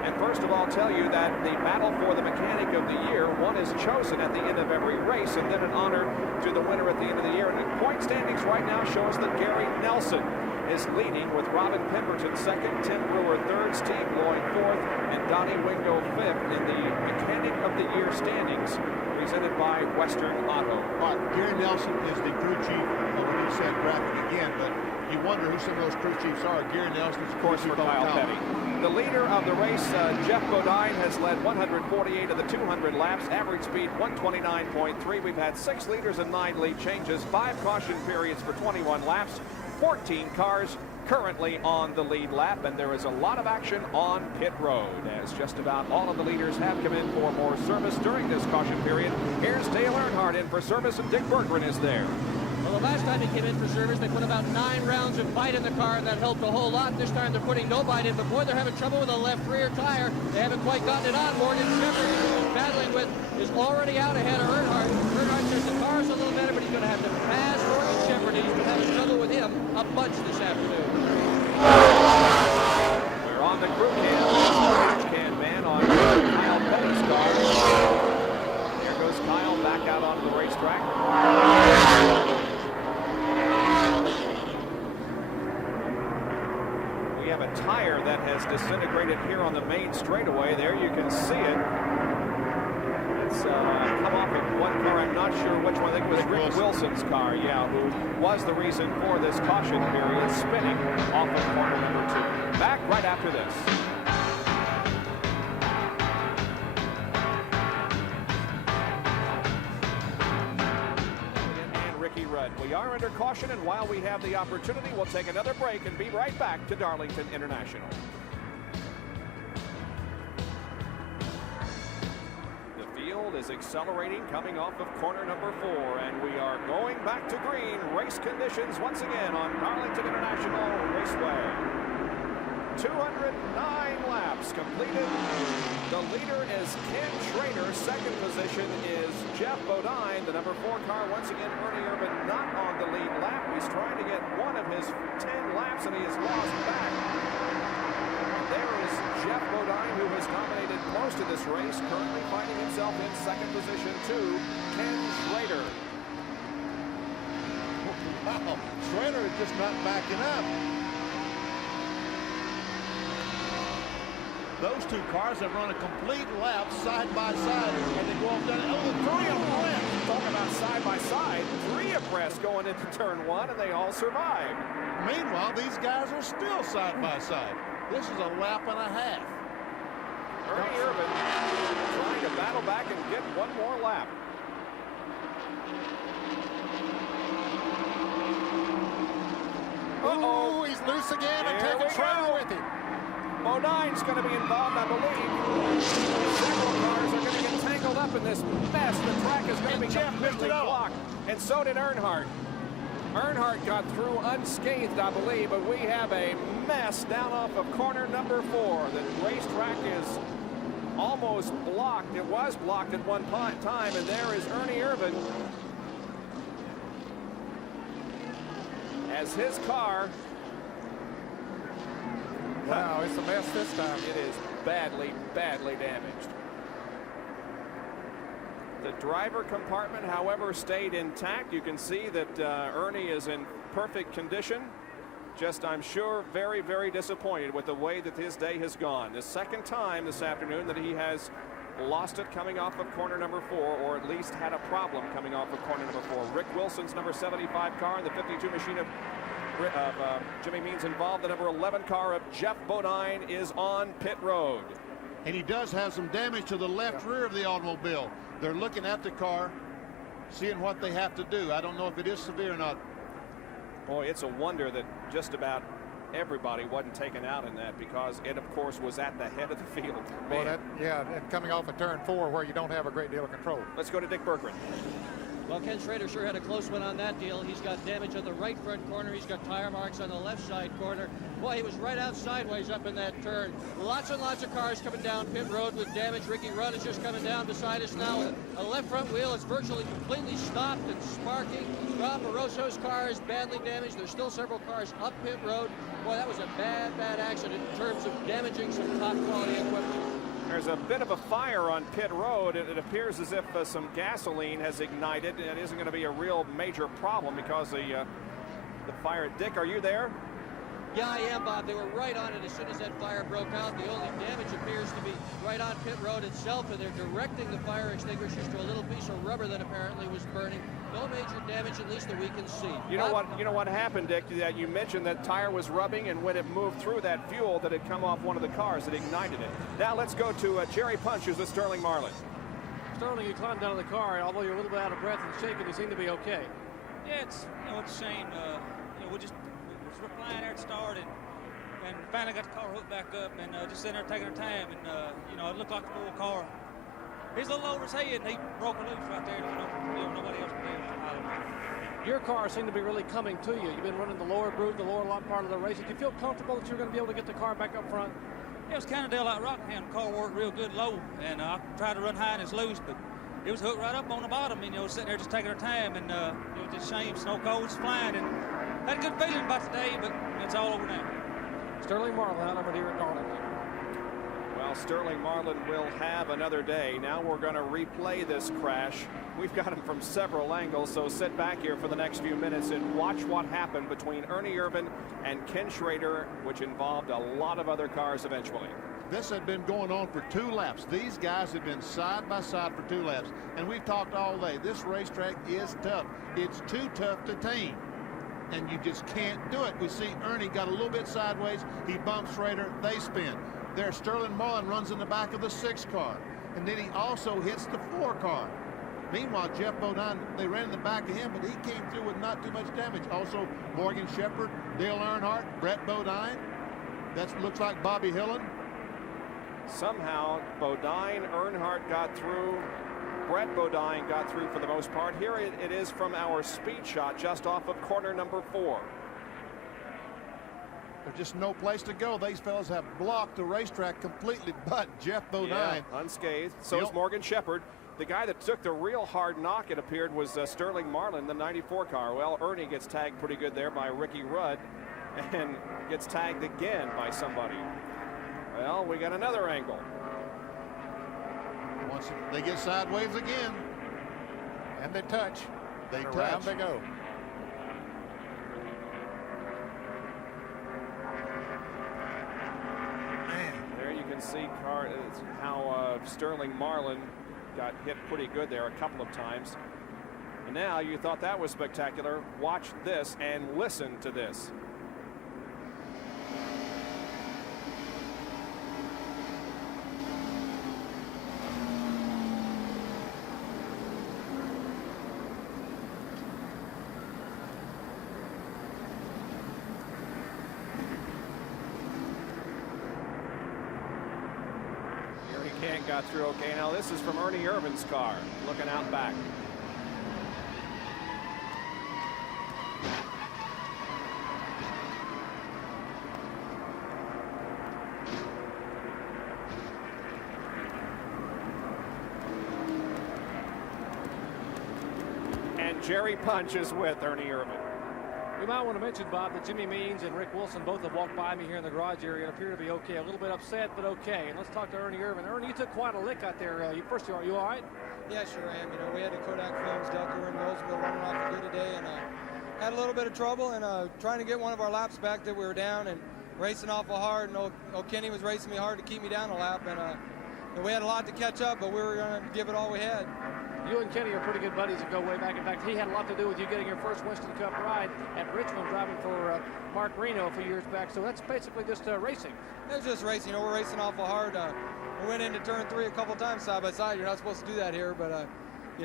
And first of all, tell you that the battle for the mechanic of the year, one is chosen at the end of every race, and then an honor to the winner at the end of the year. And the point standings right now show us that Gary Nelson is leading, with Robin Pemberton second, Tim Brewer third, Steve Lloyd fourth, and Donnie Wingo fifth in the mechanic of the year standings, presented by Western Auto. Mark, Gary Nelson is the crew chief of the new set graphic again, but you wonder who some of those crew chiefs are. Gary Nelson, of course, for Kyle Petty. The leader of the race, Jeff Bodine, has led 148 of the 200 laps, average speed 129.3. We've had 6 leaders and 9 lead changes, 5 caution periods for 21 laps, 14 cars currently on the lead lap, and there is a lot of action on pit road, as just about all of the leaders have come in for more service during this caution period. Here's Dale Earnhardt in for service, and Dick Berggren is there. Well, the last time he came in for service, they put about 9 rounds of bite in the car, and that helped a whole lot. This time they're putting no bite in, but boy, they're having trouble with the left rear tire. They haven't quite gotten it on. Morgan Shepherd, who he's battling with, is already out ahead of Earnhardt. Earnhart says the car's a little better, but he's going to have to pass Morgan Shepherd. He's been having trouble with him a bunch this afternoon. We're on the crew cam. Can man on Kyle Petty's car. There goes Kyle back out onto the racetrack. We have a tire that has disintegrated here on the main straightaway. There you can see it. It's come off of one car. I'm not sure which one. I think it was Rick Wilson's car, yeah, who was the reason for this caution period, spinning off of corner number 2. Back right after this. We are under caution, and while we have the opportunity, we'll take another break and be right back to Darlington International. The field is accelerating, coming off of corner number 4, and we are going back to green. Race conditions once again on Darlington International Raceway. 209 laps completed. The leader is Ken Schrader. Second position is Jeff Bodine. The number 4 car, once again, Ernie Irvin not on the lead lap. He's trying to get one of his 10 laps, and he has lost back. There is Jeff Bodine, who has dominated most of this race, currently finding himself in second position to Ken Schrader. Wow, Schrader is just not backing up. Those 2 cars have run a complete lap side by side, and they go off down. Oh, 3 abreast. Talk about side by side. 3 abreast going into turn 1, and they all survived. Meanwhile, these guys are still side by side. This is a lap and a half. Ernie Irvin trying to battle back and get one more lap. Uh-oh, he's loose again and taking Schrader with him. Bodine's going to be involved, I believe. Several cars are going to get tangled up in this mess. The track is going to be completely blocked, and so did Earnhardt. Earnhardt got through unscathed, I believe, but we have a mess down off of corner number 4. The racetrack is almost blocked. It was blocked at one time, and there is Ernie Irvin as his car. Wow, it's a mess this time. It is badly, badly damaged. The driver compartment, however, stayed intact. You can see that Ernie is in perfect condition. Just, I'm sure, very, very disappointed with the way that his day has gone. The second time this afternoon that he has lost it coming off of corner number 4, or at least had a problem coming off of corner number 4. Rick Wilson's number 75 car in the 52 machine of Jimmy Means involved. The number 11 car of Jeff Bodine is on pit road. And he does have some damage to the left rear of the automobile. They're looking at the car, seeing what they have to do. I don't know if it is severe or not. Boy, it's a wonder that just about everybody wasn't taken out in that, because it, of course, was at the head of the field. Well, and coming off of turn 4 where you don't have a great deal of control. Let's go to Dick Berggren. Well, Ken Schrader sure had a close one on that deal. He's got damage on the right front corner. He's got tire marks on the left side corner. Boy, he was right out sideways up in that turn. Lots and lots of cars coming down pit road with damage. Ricky Rudd is just coming down beside us now with a left front wheel. It's virtually completely stopped and sparking. Rob Moroso's car is badly damaged. There's still several cars up pit road. Boy, that was a bad, bad accident in terms of damaging some top quality equipment. There's a bit of a fire on pit road. It appears as if some gasoline has ignited. It isn't going to be a real major problem because the fire. Dick, are you there? Yeah, I am, Bob. They were right on it as soon as that fire broke out. The only damage appears to be right on pit road itself, and they're directing the fire extinguishers to a little piece of rubber that apparently was burning. No major damage, at least that we can see. You know what happened, Dick? That you mentioned that tire was rubbing, and when it moved through that fuel that had come off one of the cars, it ignited it. Now let's go to Jerry Punch, who's with Sterling Marlin. Sterling, you climbed out of the car, and although you're a little bit out of breath and shaking, you seem to be okay. Yeah, it's it's a shame. We were flying there at the start, and finally got the car hooked back up, and just sitting there taking our time, and it looked like an old car. He's a little over his head, and he broke her loose right there. Nobody else could do it. Your car seemed to be really coming to you. You've been running the lower groove, the lower part of the race. Did you feel comfortable that you were going to be able to get the car back up front? Yeah, it was kind of deal like Rockingham. The car worked real good low, and I tried to run high and it's loose, but it was hooked right up on the bottom, and sitting there just taking our time, and it was just a shame. Snow cold's flying, and had a good feeling about today, but it's all over now. Sterling Marlin out over here at Darlington. Well, Sterling Marlin will have another day. Now we're going to replay this crash. We've got him from several angles, so sit back here for the next few minutes and watch what happened between Ernie Irvan and Ken Schrader, which involved a lot of other cars eventually. This had been going on for 2 laps. These guys have been side by side for 2 laps, and we've talked all day. This racetrack is tough. It's too tough to tame, and you just can't do it. We see Ernie got a little bit sideways. He bumps Schrader. They spin. There, Sterling Marlin runs in the back of the 6 car, and then he also hits the 4 car. Meanwhile, Jeff Bodine, they ran in the back of him, but he came through with not too much damage. Also, Morgan Shepherd, Dale Earnhardt, Brett Bodine. That looks like Bobby Hillen. Somehow, Bodine, Earnhardt got through. Brett Bodine got through for the most part. Here it is from our speed shot just off of corner number 4. There's just no place to go. These fellas have blocked the racetrack completely, but Jeff Bodine. Yeah, unscathed. So is Morgan Shepherd. The guy that took the real hard knock, it appeared, was Sterling Marlin, the 94 car. Well, Ernie gets tagged pretty good there by Ricky Rudd and gets tagged again by somebody. Well, we got another angle. Once they get sideways again, and they touch. They touch. Around they go. There you can see how Sterling Marlin got hit pretty good there a couple of times. And now you thought that was spectacular. Watch this and listen to this. Got through okay. Now this is from Ernie Irvan's car, looking out back. And Jerry Punch is with Ernie Irvan. We might want to mention, Bob, that Jimmy Means and Rick Wilson both have walked by me here in the garage area and appear to be okay. A little bit upset, but okay. And let's talk to Ernie Irvan. Ernie, you took quite a lick out there. Are you all right? Yeah, sure am. We had the Kodak Films Delco and Roseville running off a good today, and had a little bit of trouble and trying to get one of our laps back that we were down and racing awful hard. And O'Kenny was racing me hard to keep me down a lap, and we had a lot to catch up, but we were going to give it all we had. You and Kenny are pretty good buddies that go way back. In fact, he had a lot to do with you getting your first Winston Cup ride at Richmond, driving for Mark Reno a few years back. So that's basically just racing. It was just racing. We're racing awful hard. We went into turn 3 a couple times side by side. You're not supposed to do that here, but we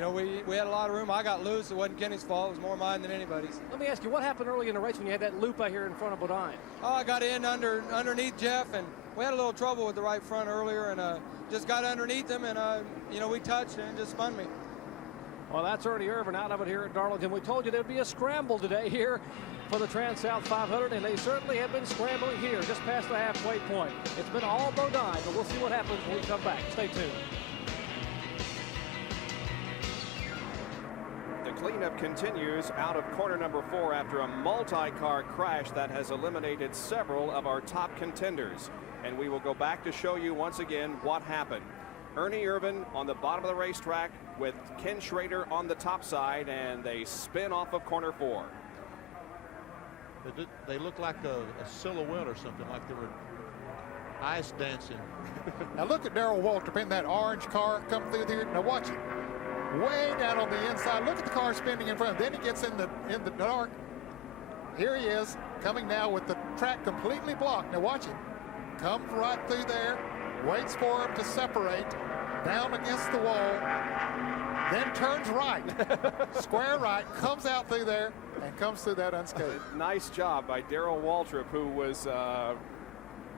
had a lot of room. I got loose. It wasn't Kenny's fault. It was more mine than anybody's. Let me ask you, what happened early in the race when you had that loop out here in front of Bodine? Oh, I got in underneath Jeff, and we had a little trouble with the right front earlier, and just got underneath him, and we touched and it just spun me. Well, that's Ernie Irvin out of it here at Darlington. We told you there'd be a scramble today here for the TranSouth 500, and they certainly have been scrambling here just past the halfway point. It's been all Bodine, but we'll see what happens when we come back. Stay tuned. The cleanup continues out of corner number 4 after a multi-car crash that has eliminated several of our top contenders. And we will go back to show you once again what happened. Ernie Irvin on the bottom of the racetrack with Ken Schrader on the top side, and they spin off of corner 4. They look like a silhouette or something, like they were ice dancing. Now look at Darrell Waltrip in that orange car come through here. Now watch it. Way down on the inside. Look at the car spinning in front. Then he gets in the dark. Here he is coming now with the track completely blocked. Now watch it. Comes right through there. Waits for him to separate. Down against the wall. Then turns right. Square right. Comes out through there and comes through that unscathed. Nice job by Darrell Waltrip, who was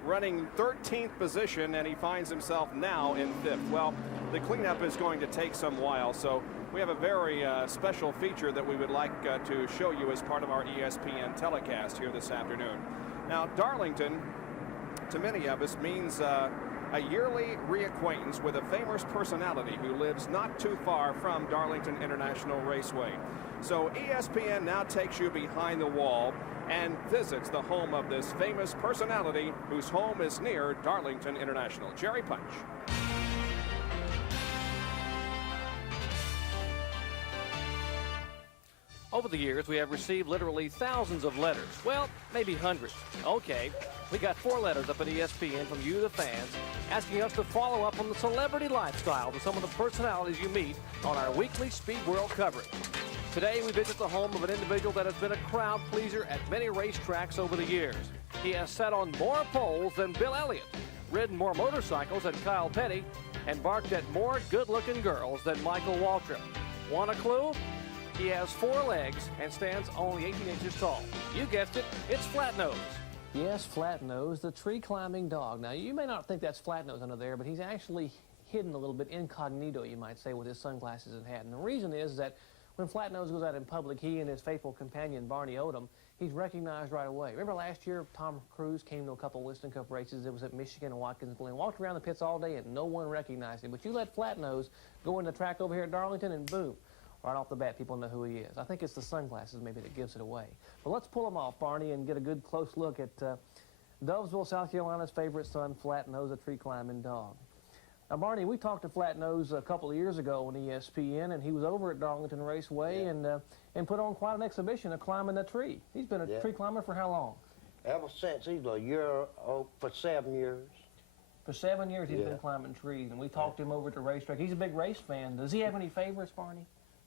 running 13th position, and he finds himself now in 5th. Well, the cleanup is going to take some while, so we have a very special feature that we would like to show you as part of our ESPN telecast here this afternoon. Now, Darlington, to many of us, means a yearly reacquaintance with a famous personality who lives not too far from Darlington International Raceway. So ESPN now takes you behind the wall and visits the home of this famous personality whose home is near Darlington International. Jerry Punch. Over the years, we have received literally thousands of letters. Well, maybe hundreds. Okay, we got 4 letters up at ESPN from you, the fans, asking us to follow up on the celebrity lifestyles of some of the personalities you meet on our weekly Speed World coverage. Today, we visit the home of an individual that has been a crowd pleaser at many racetracks over the years. He has sat on more poles than Bill Elliott, ridden more motorcycles than Kyle Petty, and barked at more good-looking girls than Michael Waltrip. Want a clue? He has 4 legs and stands only 18 inches tall. You guessed it, it's Flatnose. Yes, Flatnose, the tree-climbing dog. Now, you may not think that's Flatnose under there, but he's actually hidden a little bit incognito, you might say, with his sunglasses and hat. And the reason is that when Flatnose goes out in public, he and his faithful companion, Barney Odom, he's recognized right away. Remember last year, Tom Cruise came to a couple Winston Cup races. It was at Michigan and Watkinsville, and walked around the pits all day, and no one recognized him. But you let Flatnose go in the track over here at Darlington, and boom. Right off the bat, people know who he is. I think it's the sunglasses maybe that gives it away. But let's pull them off, Barney, and get a good close look at Dovesville, South Carolina's favorite son, Flatnose, a tree-climbing dog. Now, Barney, we talked to Flatnose a couple of years ago on ESPN, and he was over at Darlington Raceway and put on quite an exhibition of climbing a tree. He's been a tree climber for how long? Ever since he was a year old, for 7 years. For 7 years he's been climbing trees, and we talked to him over at the racetrack. He's a big race fan. Does he have any favorites, Barney?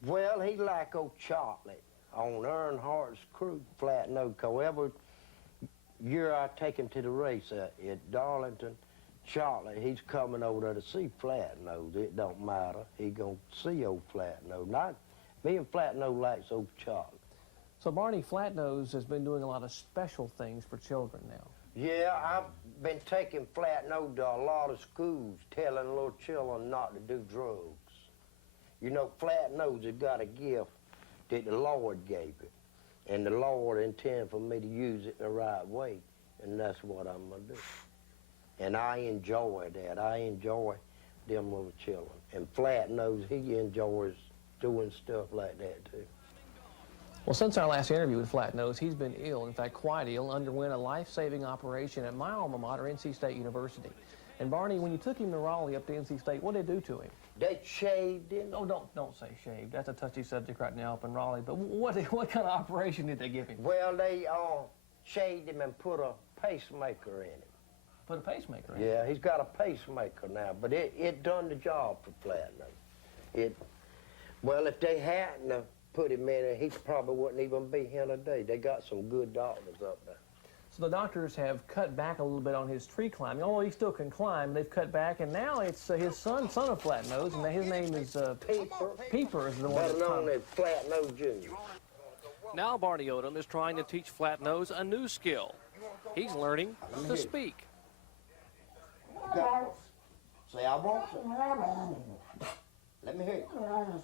Well, he like old Charlie on Earnhardt's crew, Flatnose. Every year I take him to the race at Darlington, Charlie, he's coming over there to see Flatnose. It don't matter. He gonna see old Flatnose. Me and Flatnose likes old Charlie. So, Barney, Flatnose has been doing a lot of special things for children now. Yeah, I've been taking Flatnose to a lot of schools, telling little children not to do drugs. You know, Flatnose has got a gift that the Lord gave it. And the Lord intended for me to use it the right way. And that's what I'm going to do. And I enjoy that. I enjoy them little children. And Flatnose, he enjoys doing stuff like that, too. Well, since our last interview with Flatnose, he's been ill, in fact, quite ill, underwent a life-saving operation at my alma mater, NC State University. And, Barney, when you took him to Raleigh up to NC State, what did they do to him? They shaved him. Oh, don't say shaved. That's a touchy subject right now up in Raleigh. But what kind of operation did they give him? Well, they shaved him and put a pacemaker in him. Put a pacemaker in him? Yeah, he's got a pacemaker now, but it done the job for Flatnose. Well, if they hadn't put him in it, he probably wouldn't even be here today. They got some good doctors up there. So the doctors have cut back a little bit on his tree climbing. Although he still can climb, they've cut back, and now it's his son of Flatnose, and his name is Peeper. Peeper is the one better known as Flatnose Jr. Now Barney Odom is trying to teach Flatnose a new skill. He's learning to speak. Say, I want some. Let me hear you.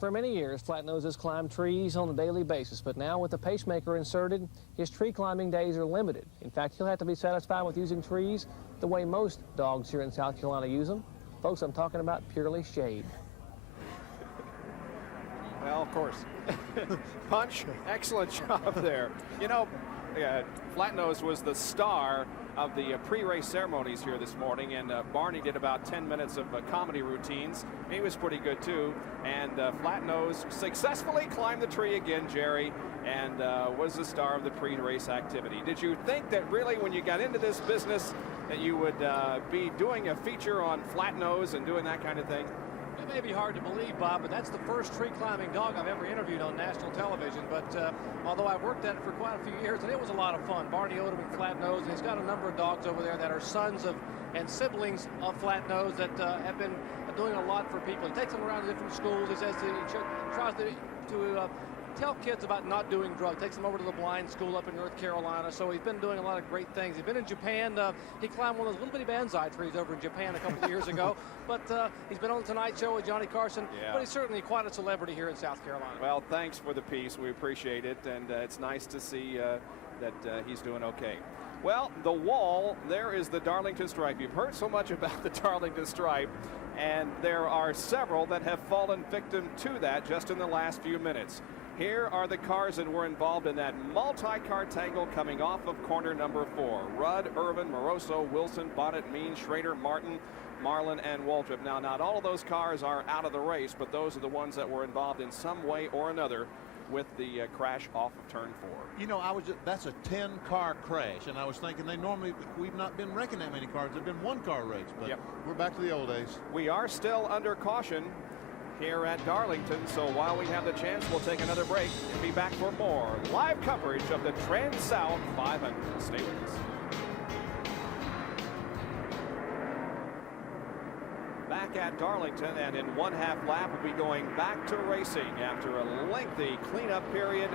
For many years, Flatnose has climbed trees on a daily basis, but now with the pacemaker inserted, his tree climbing days are limited. In fact, he'll have to be satisfied with using trees the way most dogs here in South Carolina use them. Folks, I'm talking about purely shade. Well, of course. Punch, excellent job there. You know, Flatnose was the star of the pre-race ceremonies here this morning, and Barney did about 10 minutes of comedy routines. He was pretty good too, and Flatnose successfully climbed the tree again, Jerry, and was the star of the pre-race activity. Did you think that really when you got into this business that you would be doing a feature on Flatnose and doing that kind of thing? It may be hard to believe, Bob, but that's the first tree-climbing dog I've ever interviewed on national television. But although I've worked at it for quite a few years, and it was a lot of fun. Barney Odom and Flatnose, and he's got a number of dogs over there that are sons of and siblings of Flatnose that have been doing a lot for people. He takes them around to different schools. He says he tries to tell kids about not doing drugs. Takes them over to the blind school up in North Carolina. So he's been doing a lot of great things. He's been in Japan. He climbed one of those little bitty banzai trees over in Japan a couple of years ago. But he's been on the Tonight Show with Johnny Carson. Yeah. But he's certainly quite a celebrity here in South Carolina. Well, thanks for the piece. We appreciate it. And it's nice to see that he's doing okay. Well, the wall, there is the Darlington stripe. You've heard so much about the Darlington stripe, and there are several that have fallen victim to that just in the last few minutes. Here are the cars that were involved in that multi-car tangle coming off of corner number 4. Rudd, Irvin, Moroso, Wilson, Bonnet, Mean, Schrader, Martin, Marlin, and Waltrip. Now, not all of those cars are out of the race, but those are the ones that were involved in some way or another with the crash off of turn 4. You know, that's a 10-car crash, and I was thinking we've not been wrecking that many cars. There've been one-car race, but we're back to the old days. We are still under caution here at Darlington, so while we have the chance, we'll take another break and be back for more live coverage of the TranSouth 500. Stay with us. Back at Darlington, and in 1/2 lap we'll be going back to racing after a lengthy cleanup period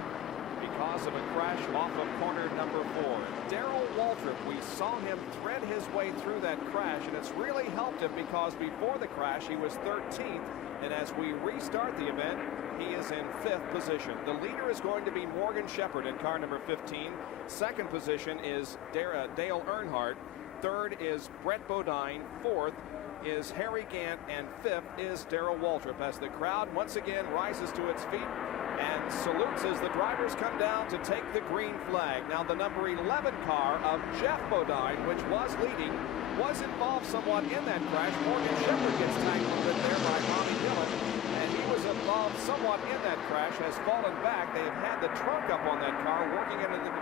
because of a crash off of corner number 4. Darrell Waltrip, we saw him thread his way through that crash, and it's really helped him because before the crash he was 13th, and as we restart the event, he is in 5th position. The leader is going to be Morgan Shepherd in car number 15. Second position is Dale Earnhardt. Third is Brett Bodine. Fourth is Harry Gant, and 5th is Darrell Waltrip as the crowd once again rises to its feet and salutes as the drivers come down to take the green flag. Now the number 11 car of Jeff Bodine, which was leading, was involved somewhat in that crash. Morgan Shepherd gets tangled a bit there by Bobby Dillon, and he was involved somewhat in that crash, has fallen back. They have had the trunk up on that car, working in the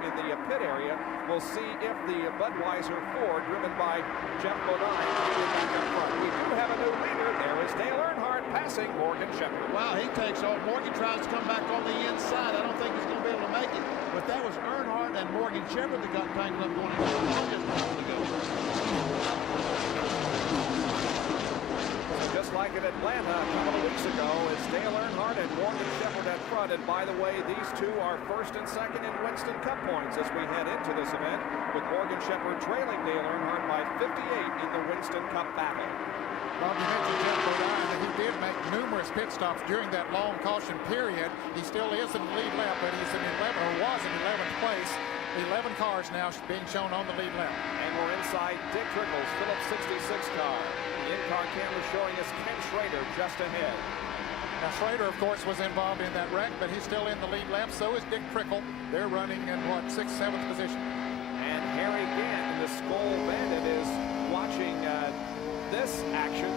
pit area. We'll see if the Budweiser Ford, driven by Jeff Bodine, can get back up front. We do have a new leader. There is Dale Earnhardt passing Morgan Shepherd. Wow, he takes off. Morgan tries to come back on the inside. I don't think he's going to be able to make it. But that was Earnhardt and Morgan Shepherd that got tangled up going into the longest moment ago. Just like in Atlanta a couple of weeks ago, it's Dale Earnhardt and Morgan Shepherd at front. And by the way, these two are first and second in Winston Cup points as we head into this event, with Morgan Shepherd trailing Dale Earnhardt by 58 in the Winston Cup battle. Bob, you mentioned Jeff Bodine, and he did make numerous pit stops during that long caution period. He still is in the lead lap, but he's in 11th, or was in 11th place. 11 cars now being shown on the lead lap. And we're inside Dick Trickle's Phillips 66 car. The in-car camera showing us Ken Schrader just ahead. Now, Schrader, of course, was involved in that wreck, but he's still in the lead lap. So is Dick Trickle. They're running in, 6th, 7th position. And Harry Gant, the Skull Bandit, is watching this action.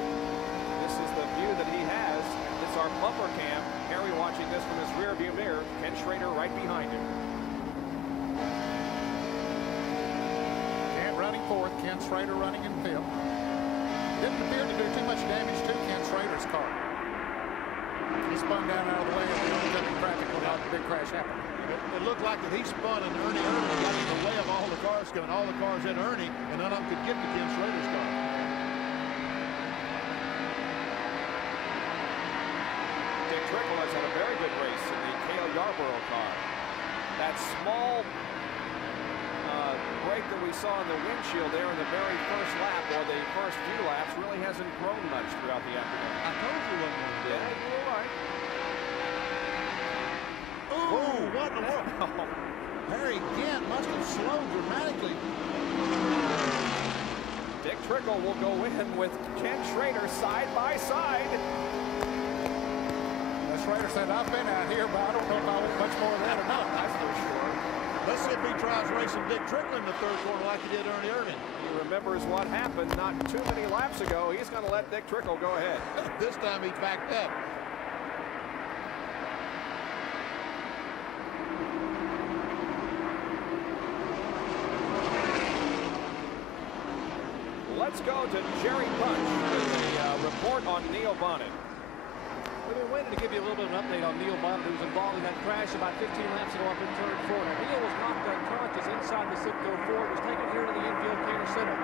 This is the view that he has. It's our bumper cam. Harry watching this from his rear view mirror. Ken Schrader right behind him. Gant running 4th. Ken Schrader running in 5th. Didn't appear to do too much damage to Ken Schrader's car. He spun down out of the way of the oncoming traffic when the big crash happened. It looked like that he spun and Ernie Irvin got in the way of all the cars coming. All the cars in Ernie, and none of them could get to Ken Schrader's car. Dick Trickle has had a very good race in the Cale Yarborough car. That small break that we saw in the windshield there in the very first lap, or the first few laps, really hasn't grown much throughout the afternoon. I told you it wasn't going to do. Yeah, you were right. Ooh, what in the world? Harry Gant must have slowed dramatically. Dick Trickle will go in with Ken Schrader side by side. Schrader said, I've been out here, but I don't know if I want much more of that or not. That's for sure. Let's see if he tries racing Dick Trickle in the third quarter like he did Ernie Irvin. He remembers what happened not too many laps ago. He's going to let Dick Trickle go ahead. This time he backed up. Let's go to Jerry Punch with a report on Neil Bonnet. We've been waiting to give you a little bit of an update on Neil Bonnet, who was involved in that crash about 15 laps ago up in turn 4. Now, Neil was knocked unconscious inside the Citgo Ford, was taken here to the infield care center.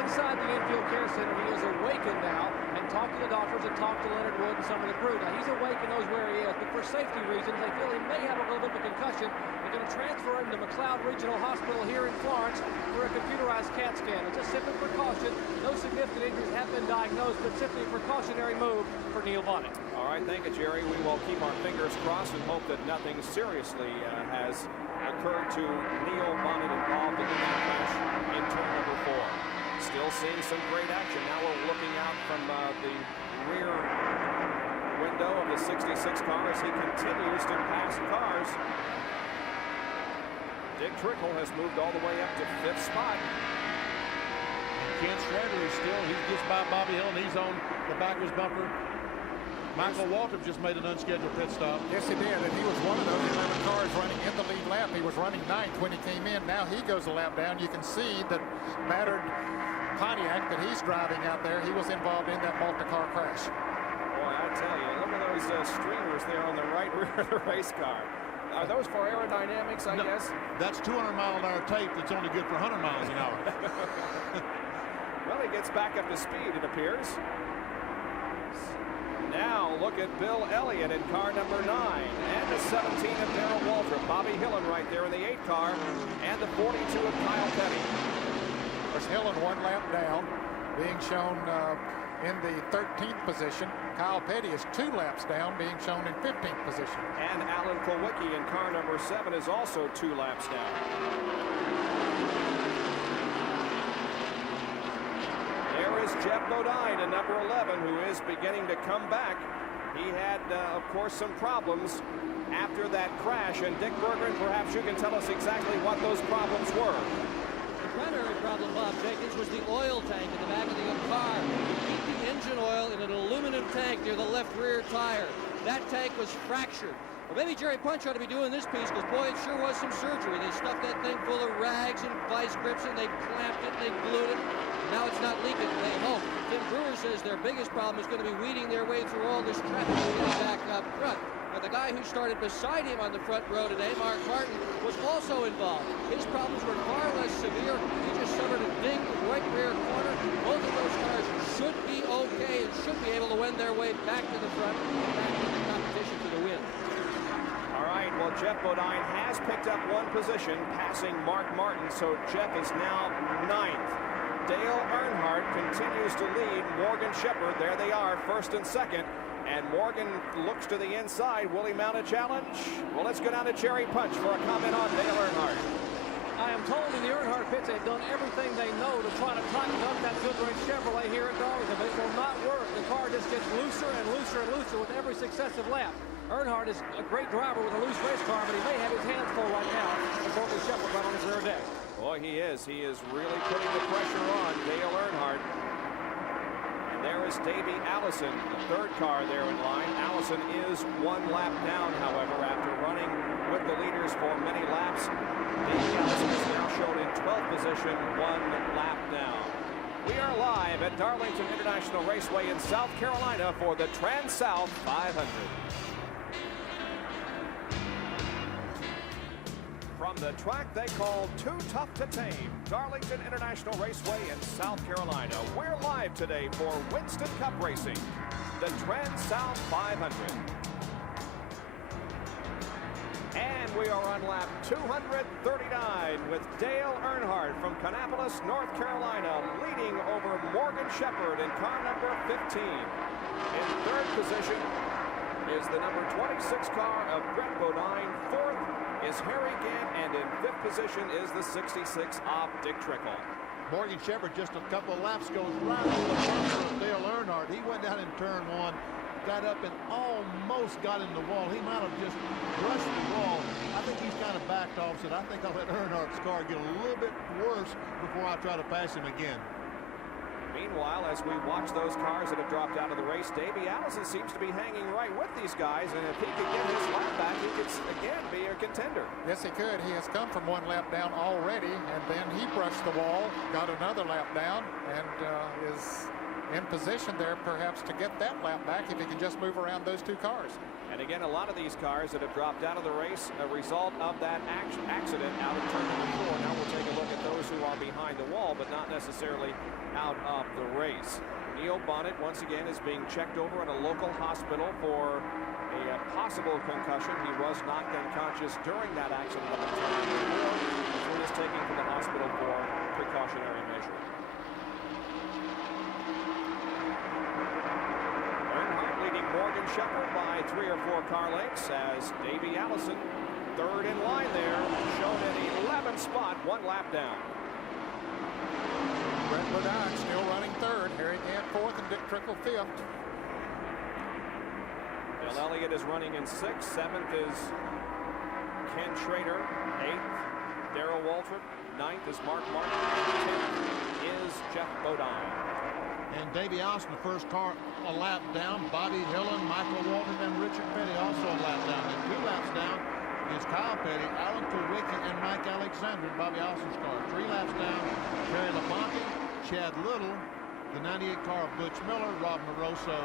Inside the infield care center, he is awakened now and talked to the doctors and talked to Leonard Wood and some of the crew. Now, he's awake and knows where he is, but for safety reasons, they feel he may have a little bit of a concussion. They're going to transfer him to McLeod Regional Hospital here in Florence for a computerized CAT scan. It's just simply precaution. No significant injuries have been diagnosed, but simply a precautionary move for Neil Bonnet. All right, thank you, Jerry. We will keep our fingers crossed and hope that nothing seriously has occurred to Neil Bonnet involved in the crash in turn number 4. Still seeing some great action. Now we're looking out from the rear window of the 66 car as he continues to pass cars. Dick Trickle has moved all the way up to 5th spot. Ken Schrader is still, he's just by Bobby Hill, and he's on the backwards bumper. Michael Waltrip just made an unscheduled pit stop. Yes, he did, and he was one of those 11 cars running in the lead lap. He was running 9th when he came in. Now he goes a lap down. You can see that battered Pontiac that he's driving out there, he was involved in that multi-car crash. Boy, I tell you, look at those streamers there on the right rear of the race car. Are those for aerodynamics, I guess? That's 200-mile-an-hour tape that's only good for 100 miles an hour. Well, he gets back up to speed, it appears. Now, look at Bill Elliott in car number 9, and the 17 of Darrell Waltrip. Bobby Hillen right there in the 8 car, and the 42 of Kyle Petty. Of course, Hillen 1 lap down, being shown in the 13th position. Kyle Petty is 2 laps down, being shown in 15th position. And Alan Kulwicki in car number 7 is also 2 laps down. There is Jeff Bodine in number 11, who is beginning to come back. He had, of course, some problems after that crash. And Dick Berggren, perhaps you can tell us exactly what those problems were. The primary problem, Bob Jenkins, was the oil tank in the back of the car. You keep the engine oil in an aluminum tank near the left rear tire. That tank was fractured. Well, maybe Jerry Punch ought to be doing this piece, because, boy, it sure was some surgery. They stuffed that thing full of rags and vice grips, and they clamped it, and they glued it. Now it's not leaking, they hope. Tim Brewer says their biggest problem is going to be weeding their way through all this traffic and getting back up front. Now, the guy who started beside him on the front row today, Mark Martin, was also involved. His problems were far less severe. He just suffered a ding in the right rear corner. Both of those cars should be okay and should be able to wend their way back to the front and back into the competition for the win. All right, well, Jeff Bodine has picked up 1 position, passing Mark Martin, so Jeff is now 9th. Dale Earnhardt continues to lead Morgan Shepherd. There they are, 1st and 2nd. And Morgan looks to the inside. Will he mount a challenge? Well, let's go down to Jerry Punch for a comment on Dale Earnhardt. I am told in the Earnhardt pits they've done everything they know to try to tighten up that good-range Chevrolet here at Darlington, but it will not work. The car just gets looser and looser and looser with every successive lap. Earnhardt is a great driver with a loose race car, but he may have his hands full right now with Morgan Shepherd right on his rear deck. Boy, he is. He is really putting the pressure on Dale Earnhardt. And there is Davey Allison, the 3rd car there in line. Allison is 1 lap down, however, after running with the leaders for many laps. Davey Allison is now shown in 12th position, 1 lap down. We are live at Darlington International Raceway in South Carolina for the TranSouth 500. From the track they call Too Tough to Tame, Darlington International Raceway in South Carolina, we're live today for Winston Cup Racing, the TranSouth 500. And we are on lap 239 with Dale Earnhardt from Kannapolis, North Carolina, leading over Morgan Shepherd in car number 15. In third position is the number 26 car of Brett Bodine. Fourth is Harry Gant, and in fifth position is the 66 of Dick Trickle. Morgan Shepherd just a couple of laps goes right over the bumper of Dale Earnhardt. He went down in turn one, got up and almost got in the wall. He might have just brushed the wall. I think he's kind of backed off, said, I think I'll let Earnhardt's car get a little bit worse before I try to pass him again. Meanwhile, as we watch those cars that have dropped out of the race, Davey Allison seems to be hanging right with these guys, and if he could get his lap back, he could again be a contender. Yes, he could. He has come from one lap down already, and then he brushed the wall, got another lap down, and is in position there perhaps to get that lap back if he can just move around those two cars. And again, a lot of these cars that have dropped out of the race, a result of that accident out of turn number 4. Now we'll take a look at those who are behind the wall, but not necessarily out of the race. Neil Bonnet, once again, is being checked over in a local hospital for a possible concussion. He was knocked unconscious during that accident on the turn number 4. He is taken to the hospital for precautionary measure. Morgan Shepherd by 3 or 4 car lengths as Davey Allison, third in line there, shown in 11th spot, 1 lap down. Brett Bodine still running third, Harry Gant fourth, and Dick Trickle fifth. Bill Elliott is running in 6th. 7th is Ken Schrader. 8th, Darrell Waltrip. 9th is Mark Martin. 10th is Jeff Bodine. And Davey Allison, the first car a lap down. Bobby Hillen, Michael Walton, and Richard Petty also a lap down. And 2 laps down is Kyle Petty, Alan Kulwicki, and Mike Alexander in Bobby Allison's car. 3 laps down, Terry Labonte, Chad Little, the 98 car of Butch Miller. Rob Moroso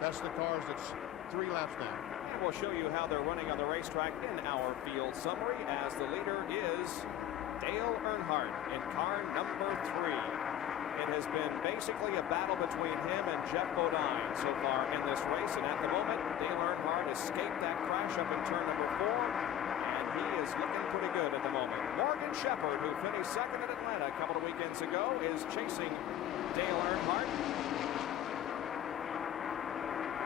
that's the cars that's 3 laps down. And we'll show you how they're running on the racetrack in our field summary as the leader is Dale Earnhardt in car number 3. It has been basically a battle between him and Jeff Bodine so far in this race, and at the moment, Dale Earnhardt escaped that crash up in turn number 4, and he is looking pretty good at the moment. Morgan Shepherd, who finished second at Atlanta a couple of weekends ago, is chasing Dale Earnhardt.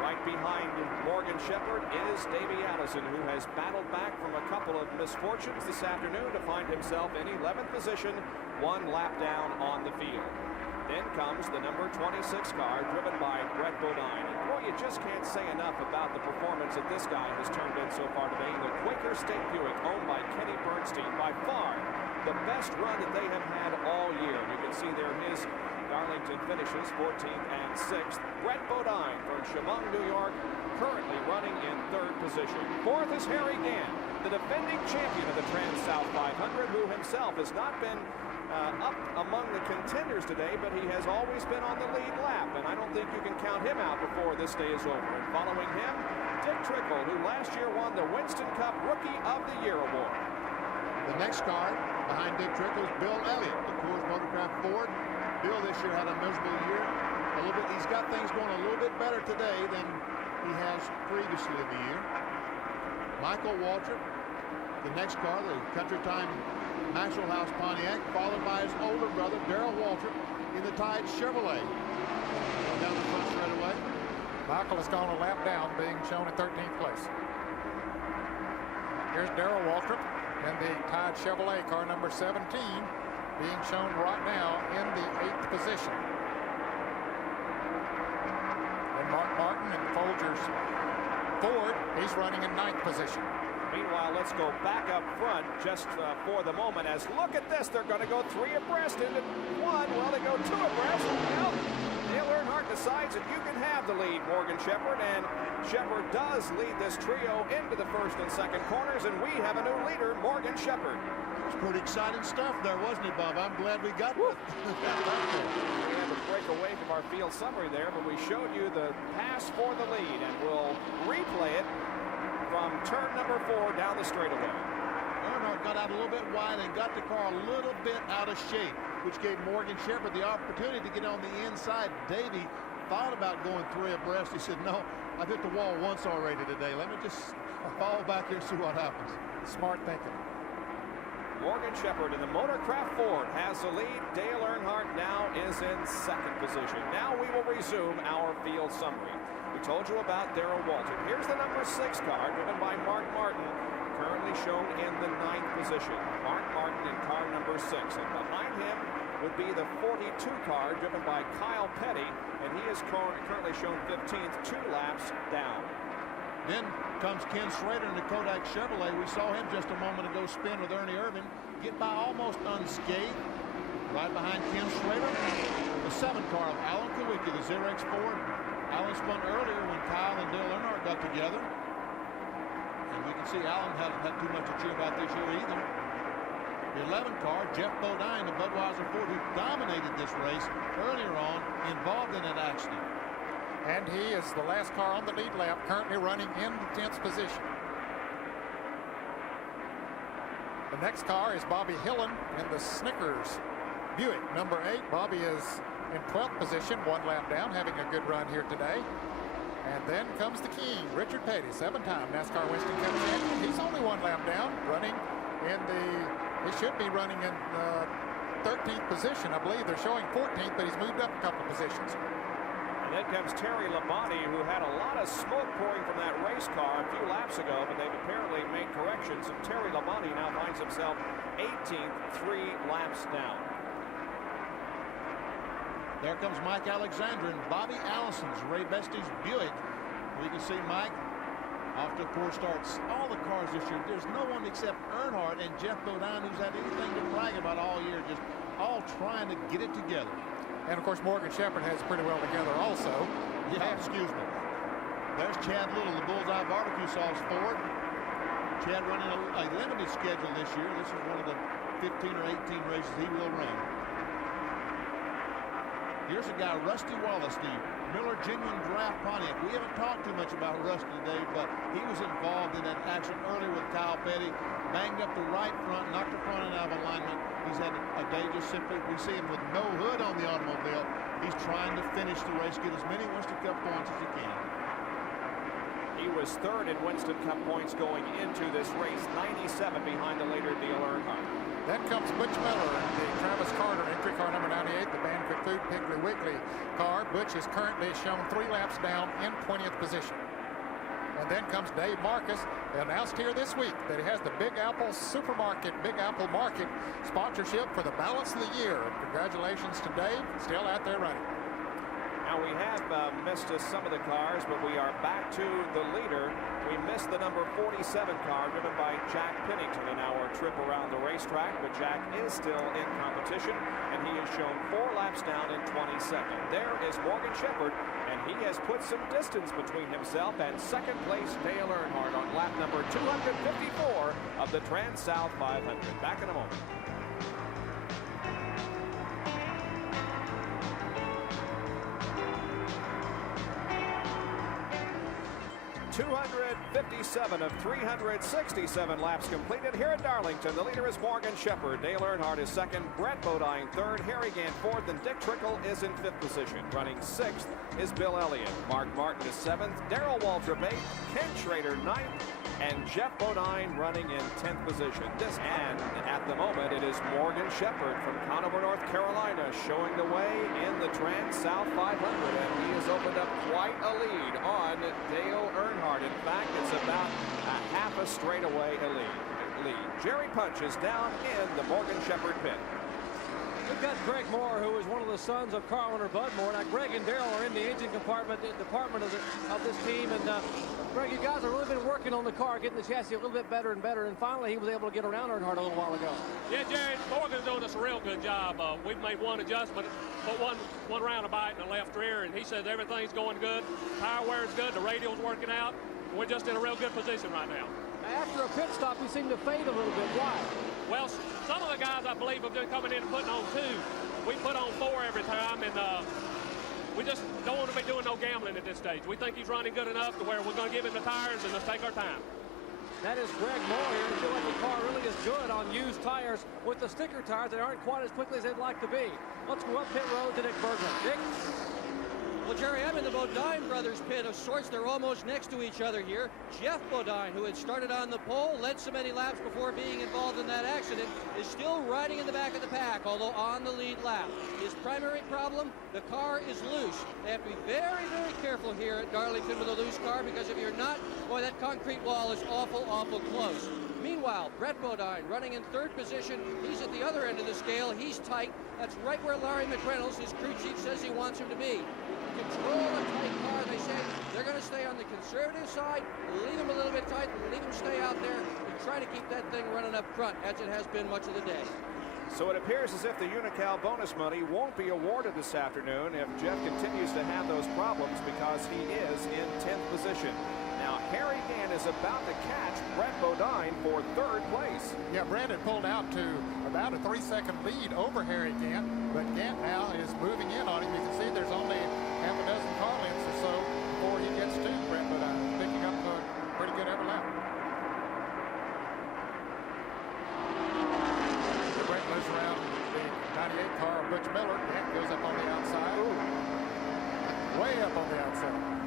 Right behind Morgan Shepherd is Davey Allison, who has battled back from a couple of misfortunes this afternoon to find himself in 11th position, 1 lap down on the field. Then comes the number 26 car driven by Brett Bodine. And boy, you just can't say enough about the performance that this guy has turned in so far today. The Quaker State Buick, owned by Kenny Bernstein, by far the best run that they have had all year. You can see there his Darlington finishes 14th and 6th. Brett Bodine from Chemung, New York, currently running in 3rd position. 4th is Harry Gant, the defending champion of the TranSouth 500, who himself has not been up among the contenders today, but he has always been on the lead lap, and I don't think you can count him out before this day is over. And following him, Dick Trickle, who last year won the Winston Cup Rookie of the Year award. The next car behind Dick Trickle is Bill Elliott, the Coors Motorcraft Ford. Bill this year had a miserable year. He's got things going a little bit better today than he has previously in the year. Michael Waltrip, the next car, the Country Time Maxwell House Pontiac, followed by his older brother, Darrell Waltrip, in the Tide Chevrolet. Down the front straightaway. Michael has gone a lap down, being shown in 13th place. Here's Darrell Waltrip in the Tide Chevrolet, car number 17, being shown right now in the 8th position. And Mark Martin in Folger's Ford, he's running in 9th position. Meanwhile, let's go back up front just for the moment as look at this. They're going to go 3 abreast into 1. Well, they go 2 abreast. Well, Dale Earnhardt decides that you can have the lead, Morgan Shepherd, and Shepherd does lead this trio into the 1st and 2nd corners, and we have a new leader, Morgan Shepherd. It was pretty exciting stuff there, wasn't it, Bob? I'm glad we got that. We had to break away from our field summary there, but we showed you the pass for the lead, and we'll replay it from turn number 4 down the straightaway. Earnhardt got out a little bit wide and got the car a little bit out of shape, which gave Morgan Shepherd the opportunity to get on the inside. Davey thought about going 3 abreast. He said, no, I've hit the wall once already today. Let me just fall back here and see what happens. Smart thinking. Morgan Shepherd in the Motorcraft Ford has the lead. Dale Earnhardt now is in second position. Now we will resume our field summary. We told you about Darrell Walton. Here's the number 6 car driven by Mark Martin, currently shown in the 9th position. Mark Martin in car number 6. And behind him would be the 42 car driven by Kyle Petty, and he is currently shown 15th, 2 laps down. Then comes Ken Schrader in the Kodak Chevrolet. We saw him just a moment ago spin with Ernie Irvin, get by almost unscathed. Right behind Ken Schrader, the 7 car of Alan Kawicki, the Xerox Ford. Alan spun earlier when Kyle and Dale Earnhardt got together. And we can see Alan hasn't had too much to cheer about this year either. The 11 car, Jeff Bodine, the Budweiser Ford, who dominated this race earlier on, involved in an accident. And he is the last car on the lead lap, currently running in the 10th position. The next car is Bobby Hillen in the Snickers Buick, number 8. Bobby is in 12th position, 1 lap down, having a good run here today. And then comes the king, Richard Petty, 7-time NASCAR Winston Cup champion. He's only 1 lap down, running in he should be running in 13th position. I believe they're showing 14th, but he's moved up a couple positions. And then comes Terry Labonte, who had a lot of smoke pouring from that race car a few laps ago, but they've apparently made corrections, and Terry Labonte now finds himself 18th, 3 laps down. There comes Mike Alexander and Bobby Allison's Ray Bestie's Buick. We can see Mike off to a poor start. All the cars this year, there's no one except Earnhardt and Jeff Bodine who's had anything to brag about all year, just all trying to get it together. And of course, Morgan Shepherd has it pretty well together also. Yeah, excuse me. There's Chad Little, the Bullseye Barbecue Sauce Ford. Chad running a limited schedule this year. This is one of the 15 or 18 races he will run. Here's a guy, Rusty Wallace, the Miller Genuine Draft Pontiac. We haven't talked too much about Rusty today, but he was involved in that action earlier with Kyle Petty. Banged up the right front, knocked the front end out of alignment. He's had a day just simply, we see him with no hood on the automobile. He's trying to finish the race, get as many Winston Cup points as he can. He was 3rd in Winston Cup points going into this race, 97 behind the later Dale Earnhardt. Then comes Butch Miller in the Travis Carter entry car number 98, the Banquet Food Piggly Wiggly car. Butch is currently shown 3 laps down in 20th position. And then comes Dave Marcus, announced here this week that he has the Big Apple Supermarket, Big Apple Market sponsorship for the balance of the year. Congratulations to Dave, still out there running. Now we have missed some of the cars, but we are back to the leader. We missed the number 47 car driven by Jack Pennington in our trip around the racetrack, but Jack is still in competition, and he is shown 4 laps down in 22nd. There is Morgan Shepherd, and he has put some distance between himself and second place Dale Earnhardt on lap number 254 of the TranSouth 500. Back in a moment. 257 of 367 laps completed here at Darlington. The leader is Morgan Shepherd. Dale Earnhardt is second. Brett Bodine third. Harry Gant fourth. And Dick Trickle is in 5th position. Running 6th is Bill Elliott. Mark Martin is 7th. Darrell Waltrip 8th. Ken Schrader 9th. And Jeff Bodine running in 10th position. And at the moment, it is Morgan Shepherd from Conover, North Carolina, showing the way in the TranSouth 500. And he has opened up quite a lead on Dale Earnhardt. In fact, it's about a half a straightaway lead. Jerry Punch is down in the Morgan Shepherd pit. We've got Greg Moore, who is one of the sons of Carl and Bud Moore. Now, Greg and Darrell are in the engine department of this team. And Greg, you guys have really been working on the car, getting the chassis a little bit better and better. And finally, he was able to get around Earnhardt a little while ago. Yeah, Jared, Morgan's doing us a real good job. We've made one adjustment, put one roundabout in the left rear, and he says everything's going good. Tire wear is good. The radial's working out. We're just in a real good position right now. After a pit stop, we seem to fade a little bit. Why? Well, some of the guys, I believe, have been coming in and putting on 2. We put on 4 every time, and we just don't want to be doing no gambling at this stage. We think he's running good enough to where we're going to give him the tires and let's take our time. That is Greg Moore here. I feel like the car really is good on used tires with the sticker tires that aren't quite as quickly as they'd like to be. Let's go up pit road to Dick Bergman. Dick? Well, Jerry, I'm in the Bodine brothers pit of sorts. They're almost next to each other here. Jeff Bodine, who had started on the pole, led so many laps before being involved in that accident, is still riding in the back of the pack, although on the lead lap. His primary problem, the car is loose. They have to be very, very careful here at Darlington with a loose car, because if you're not, boy, that concrete wall is awful, awful close. Meanwhile, Brett Bodine running in third position. He's at the other end of the scale. He's tight. That's right where Larry McReynolds, his crew chief, says he wants him to be. Control a tight car. They say they're going to stay on the conservative side, leave him a little bit tight, leave him stay out there, and try to keep that thing running up front, as it has been much of the day. So it appears as if the Unocal bonus money won't be awarded this afternoon if Jeff continues to have those problems, because he is in 10th position. Now, Harry Gant is about to catch Brett Bodine for third place. Yeah, Brett had pulled out to about a 3-second lead over Harry Gant, but Gant now is moving in on him. You can see there's only half a dozen car lengths or so before he gets to Brett Bodine, picking up pretty good every lap. Brett moves around the 98 car of Butch Miller. Gant goes up on the outside. Ooh. Way up on the outside.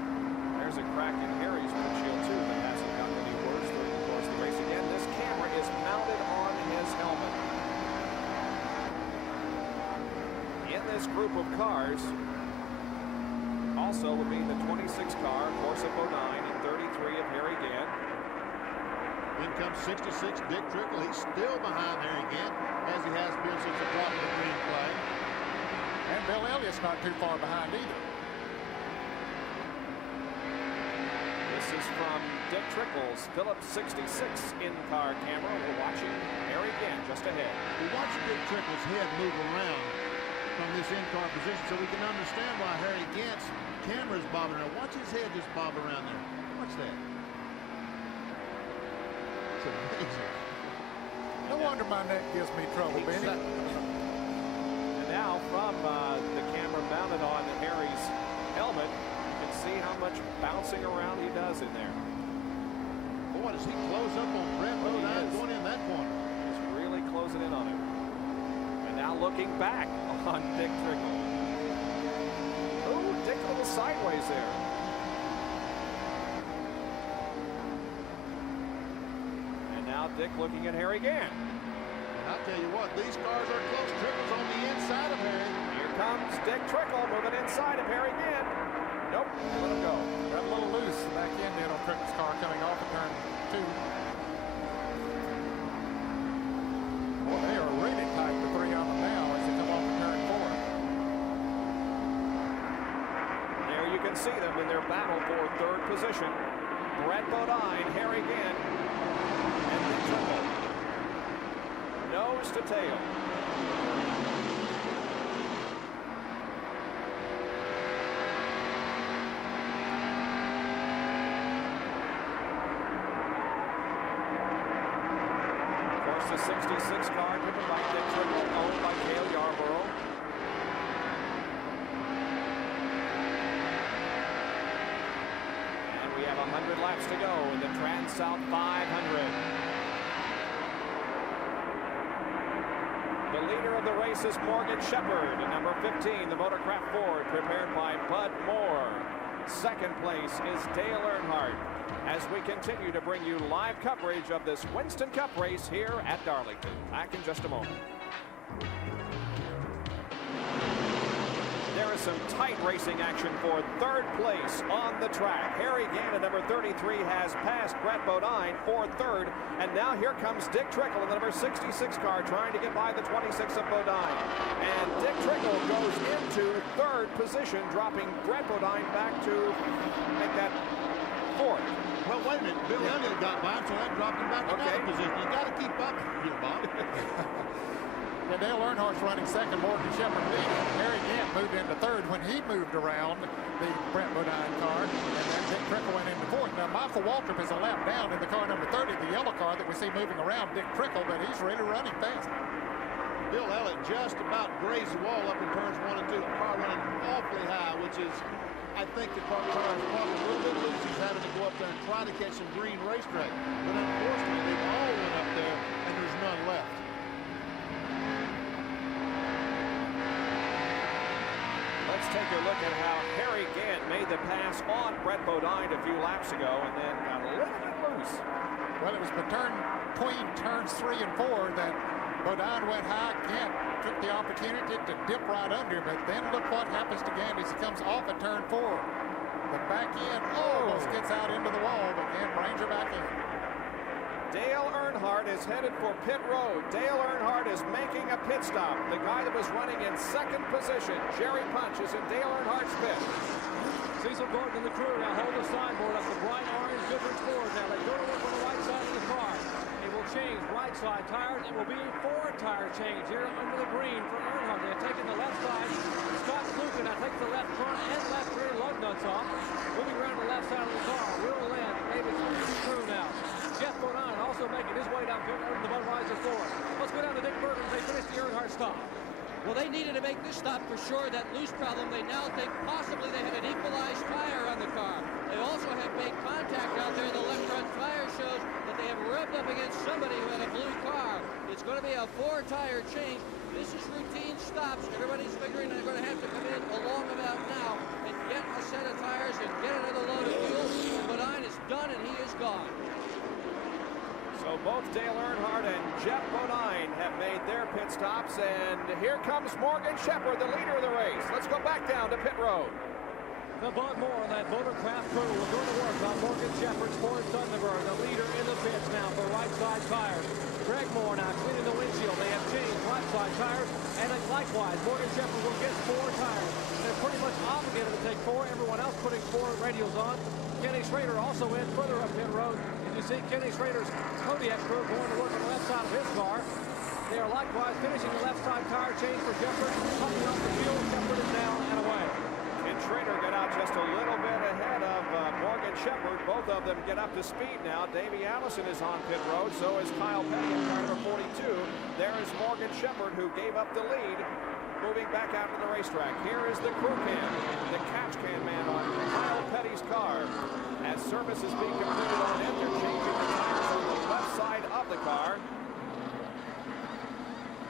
There's a crack in Harry's windshield, too, that hasn't gotten any worse through the course of the race. Again, this camera is mounted on his helmet. In this group of cars also would be the 26 car, of course, of Bodine, and 33 of Harry Gant. In comes 66, Dick Trickle. He's still behind Harry Gant, as he has been since the top of the green flag. And Bill Elliott's not too far behind either. This is from Dick Trickle's Phillips 66 in-car camera. We're watching Harry Gant just ahead. We watch Dick Trickle's head move around from this in-car position so we can understand why Harry Gant's camera is bobbing around. Watch his head just bob around there. Watch that. It's amazing. No wonder my neck gives me trouble, Benny. And now from the camera mounted on Harry's helmet, see how much bouncing around he does in there. Boy, does he close up on Brett Bodine going in that corner. He's really closing in on him. And now looking back on Dick Trickle. Oh, Dick a little sideways there. And now Dick looking at Harry Gant. I'll tell you what, these cars are close. Trickle's on the inside of Harry. Here comes Dick Trickle moving inside of Harry Gant. Nope, let him go. Got a little loose back in there on Trickle's car coming off of turn 2. Boy, they are really tight, the three on them now as they come off of turn 4. There you can see them in their battle for third position. Brett Bodine, Harry Gant, and Dick Trickle. Nose to tail. The 66 car driven by Dick Trickle, owned by Cale Yarborough. And we have 100 laps to go in the TranSouth 500. The leader of the race is Morgan Shepherd, number 15, the Motorcraft Ford, prepared by Bud Moore. Second place is Dale Earnhardt, as we continue to bring you live coverage of this Winston Cup race here at Darlington. Back in just a moment. There is some tight racing action for third place on the track. Harry Gant at number 33 has passed Brett Bodine for third, and now here comes Dick Trickle in the number 66 car trying to get by the 26 of Bodine. And Dick Trickle goes into third position, dropping Brett Bodine back to make that fourth. Well, wait a minute. Bill Elliott got by him, so that dropped him back another position. You got to keep up here, Bob. Yeah, Dale Earnhardt's running second, Morgan Shepherd leading. Harry Gant moved into third when he moved around the Brett Bodine car, and then Dick Trickle went into fourth. Now, Michael Waltrip is a lap down in the car number 30, the yellow car that we see moving around Dick Trickle, but he's really running fast. Bill Elliott just about grazed the wall up in turns 1 and 2. The car running awfully high, which is, I think the car is probably a little bit loose. He's having to go up there and try to catch some green racetrack. But unfortunately, they've all went up there, and there's none left. Let's take a look at how Harry Gant made the pass on Brett Bodine a few laps ago and then got a little bit loose. Well, it was between turns 3 and 4 that Bodine went high. Gant took the opportunity to dip right under, but then look what happens to Gant as he comes off at turn 4. The back end almost gets out into the wall, but Gant brings her back in. Dale Earnhardt is headed for pit road. Dale Earnhardt is making a pit stop. The guy that was running in second position, Jerry Punch, is in Dale Earnhardt's pit. Cecil Gordon and the crew now hold the signboard up the bright orange Goodrich board. Now they go to work on the right side of the car. It will change right side tires. It will be a forward tire change here under the green for Earnhardt. They have taken the left side. Scott Lucan now takes the left front and left rear lug nuts off. Moving around the left side of the car. Will Land, David through now. Jeff Bodine also making his way down pit road to the Budweiser floor. Let's go down to Dick Bergen as they finish the Earnhardt stop. Well, they needed to make this stop for sure. That loose problem, they now think possibly they had an equalized tire on the car. They also have made contact out there. The left front tire shows that they have rubbed up against somebody who had a blue car. It's going to be a 4-tire change. This is routine stops. Everybody's figuring they're going to have to come in along about now and get a set of tires and get another load of fuel. And Bodine is done and he is gone. So both Dale Earnhardt and Jeff Bodine have made their pit stops, and here comes Morgan Shepherd, the leader of the race. Let's go back down to pit road. The Bud Moore and that Motorcraft crew will go to work on Morgan Shepherd's Ford Thunderbird, the leader in the pits now for right side tires. Greg Moore now cleaning the windshield. They have changed right side tires, and likewise, Morgan Shepherd will get 4 tires. They're pretty much obligated to take 4. Everyone else putting 4 radials on. Kenny Schrader also in further up pit road. You see Kenny Schrader's Kodiak crew going to work on the left side of his car. They are likewise finishing the left side tire change for Shepherd, pumping off the fuel. Shepherd is down and away. And Schrader got out just a little bit ahead of Morgan Shepherd. Both of them get up to speed now. Davey Allison is on pit road, so is Kyle Petty in car number 42. There is Morgan Shepherd, who gave up the lead, moving back out to the racetrack. Here is the crew can, the catch can man on Kyle Petty's car. As service is being completed on him, they're changing the tires on the left side of the car.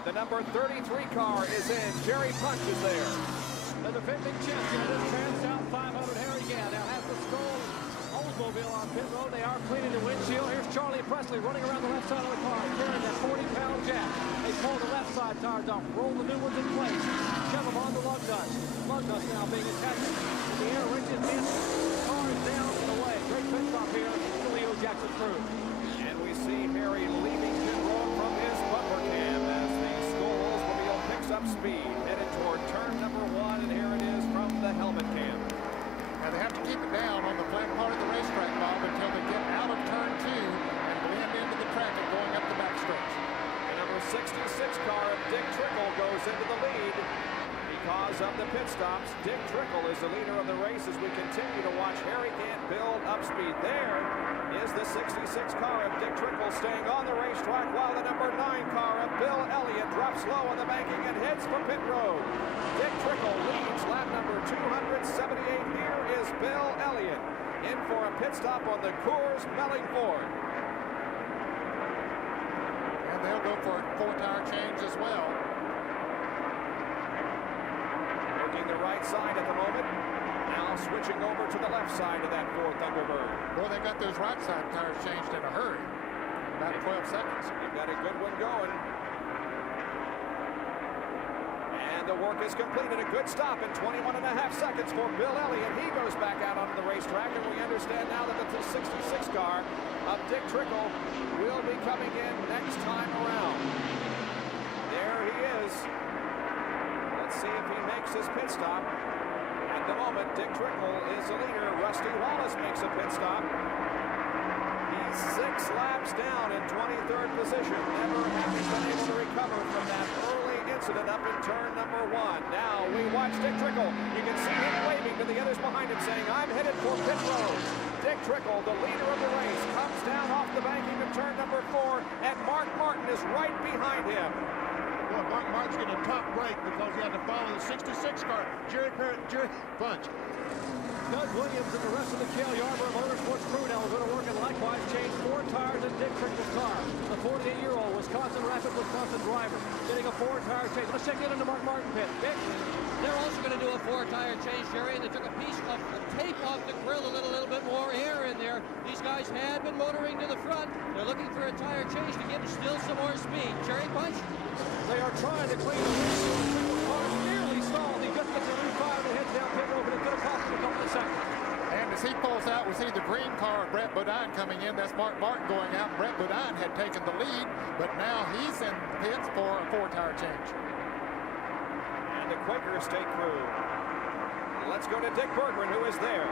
The number 33 car is in. Jerry Punch is there. The defending champion of this TranSouth 500, Harry Gant, now has the Skoll Oldsmobile on pit road. They are cleaning the windshield. Here's Charlie Presley running around the left side of the car, carrying that 40-pound jack. They pull the left side tires off, roll the new ones in place, shove them on the lug nuts. Lug nuts now being attached to the air wrenches in. The car is down and away. Great pit stop here for Leo Jackson crew. And we see Harry leaving pit road from his bumper cam as the Skoll Oldsmobile picks up speed, headed toward turn number 1, and here it is from the helmet cam. Now they have to keep it down on the flat part of the racetrack, Bob, until they get out of turn 2 and blend into the traffic going up the backstretch. The number 66 car of Dick Trickle goes into the lead. Because of the pit stops, Dick Trickle is the leader of the race as we continue to watch Harry Gant build up speed. There is the 66 car of Dick Trickle staying on the racetrack, while the number 9 car of Bill Elliott drops low on the banking and heads for pit road. Dick Trickle leads lap number 278. Here is Bill Elliott in for a pit stop on the Coors Melling Ford. And they'll go for a 4-tire change as well. Working the right side at the moment. Now switching over to the left side of that Ford Thunderbird. Boy, they got those right side tires changed in a hurry. About 12 seconds. You've got a good one going. And the work is completed. A good stop in 21.5 seconds for Bill Elliott. He goes back out onto the racetrack, and we understand now that the 66 car of Dick Trickle will be coming in next time around. There he is. Let's see if he makes his pit stop. At the moment, Dick Trickle is the leader. Rusty Wallace makes a pit stop. He's 6 laps down in 23rd position, never having been able to recover from that early incident up in turn number 1. Now we watch Dick Trickle. You can see him waving to the others behind him, saying, "I'm headed for pit road." Dick Trickle, the leader of the race, comes down off the banking of turn number 4, and Mark Martin is right behind him. Well, Martin's getting a tough break because he had to follow the 66 car, Jerry Punch. Doug Williams and the rest of the Cale Yarborough Motorsports crew now are going to work and likewise change 4 tires in Dick Trickle's car. The 48-year-old Wisconsin driver getting a 4-tire change. Let's check in on the Mark Martin pit. Dick? They're also going to do a 4-tire change, Jerry, and they took a piece of the tape off the grill to let a little bit more air in there. These guys had been motoring to the front. They're looking for a tire change to give them still some more speed. Jerry Punch? They are trying to clean the windshield. The car nearly stalled. He just gets a new fire that heads down pit road, but it could have cost him a couple of seconds. And as he pulls out, we see the green car of Brett Bodine coming in. That's Mark Martin going out. Brett Bodine had taken the lead, but now he's in the pits for a 4-tire change. And the Quaker State crew. Let's go to Dick Bergman, who is there.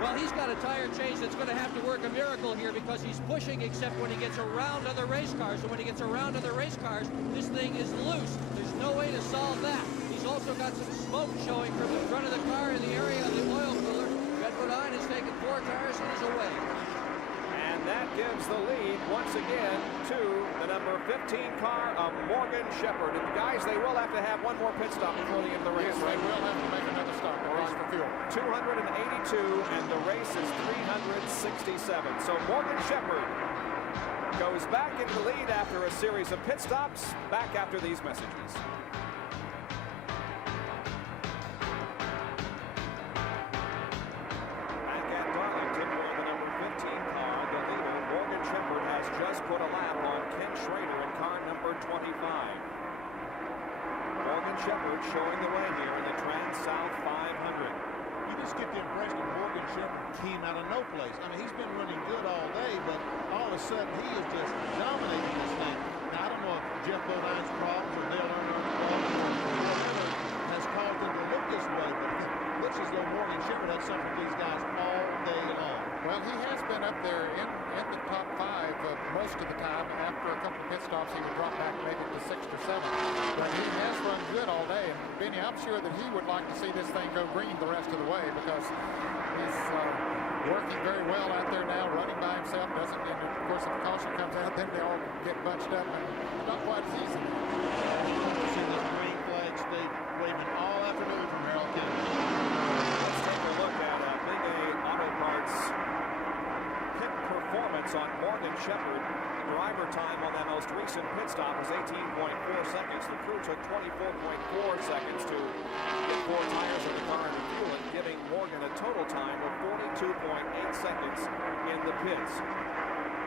Well, he's got a tire change that's going to have to work a miracle here because he's pushing except when he gets around other race cars. And when he gets around other race cars, this thing is loose. There's no way to solve that. He's also got some smoke showing from the front of the car in the area of the oil cooler. Brett Bodine has taken 4 tires and is away. And that gives the lead once again to the number 15 car of Morgan Shepherd. And guys, they will have to have one more pit stop before the end of the race. Yes, they will have to make another stop. Race for fuel. 282, and the race is 367. So Morgan Shepherd goes back into the lead after a series of pit stops. Back after these messages. Back at Darlington, where the number 15 car, the leader, Morgan Shepherd, has just put a lap on Ken Schrader in car number 25. Morgan Shepherd showing the way here in the TranSouth 500. You just get the impression that Morgan Shepherd came out of no place. I mean, he's been running good all day, but all of a sudden he is just dominating this thing. Now, I don't know if Jeff Bodine's problems or Dale Earnhardt's problems or whatever has caused him to look this way, but it looks as though Morgan Shepherd had something with these guys all day long. Well, he has been up there in the top 5 most of the time. After a couple of pit stops, he would drop back maybe to 6th or 7th. But he has run good all day. And Benny, I'm sure that he would like to see this thing go green the rest of the way because he's working very well out there now, running by himself. Doesn't, and of course, if the caution comes out, then they all get bunched up. And not quite as easy. We've seen this green flag stay waving all afternoon from Harold Kennedy. Let's take a look at Big A Auto Parts pit performance on Morgan Shepherd. The driver time on that most recent pit stop was 18.4 seconds. The crew took 24.4 seconds to get 4 tires in the car and refuel it, giving Morgan a total time of 42.8 seconds in the pits.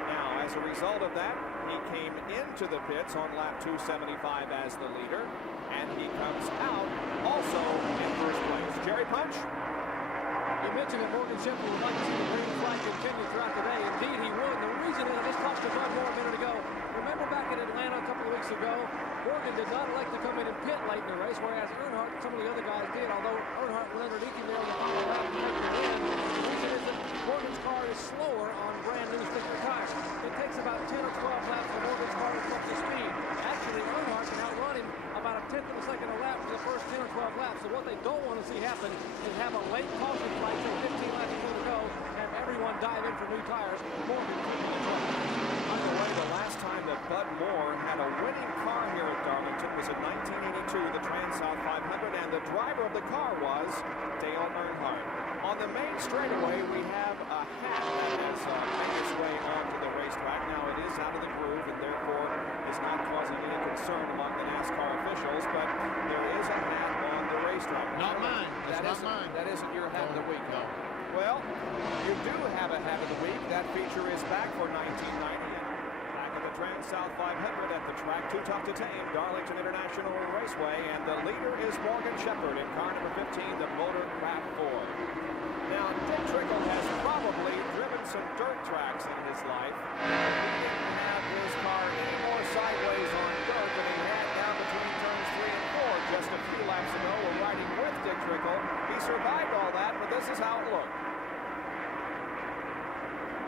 Now, as a result of that, he came into the pits on lap 275 as the leader, and he comes out also in first place. Jerry Punch? You mentioned that Morgan Shepherd would like to see the green flag continue throughout the day. Indeed, he would. The reason is, I just talked to Bud Moore a minute ago. Remember back in Atlanta a couple of weeks ago, Morgan did not elect to come in and pit late in the race, whereas Earnhardt and some of the other guys did, although Earnhardt went underneath him there on the final lap to make the win. The reason is that Morgan's car is slower on brand new sticker tires. It takes about 10 or 12 laps for Morgan's car to come up to speed. Actually, Earnhardt can outrun him about a 10th of a second a lap for the first 10 or 12 laps. So what they don't want to see happen is have a late caution flight, say 15 laps before we go, have everyone dive in for new tires. Morgan could be in trouble. By the way, the last time that Bud Moore had a winning car here at Darlington was in 1982, the TranSouth 500, and the driver of the car was Dale Earnhardt. On the main straightaway, we have a hat that has made its way onto the racetrack. Now, it is out of the groove and therefore is not causing any concern among the NASCAR officials, but there is a hat on the racetrack. Not mine. That's not mine. That isn't your hat of the week, no. Well, you do have a hat of the week. That feature is back for 1990. Back at the TranSouth 500 at the track Too Tough to Tame, Darlington International Raceway, and the leader is Morgan Shepherd in car number 15, the Motorcraft Ford. Now, Dick Trickle has probably driven some dirt tracks in his life. He didn't have his car any more sideways on dirt than he had down between turns 3 and 4 just a few laps ago. We're riding with Dick Trickle. He survived all that, but this is how it looked.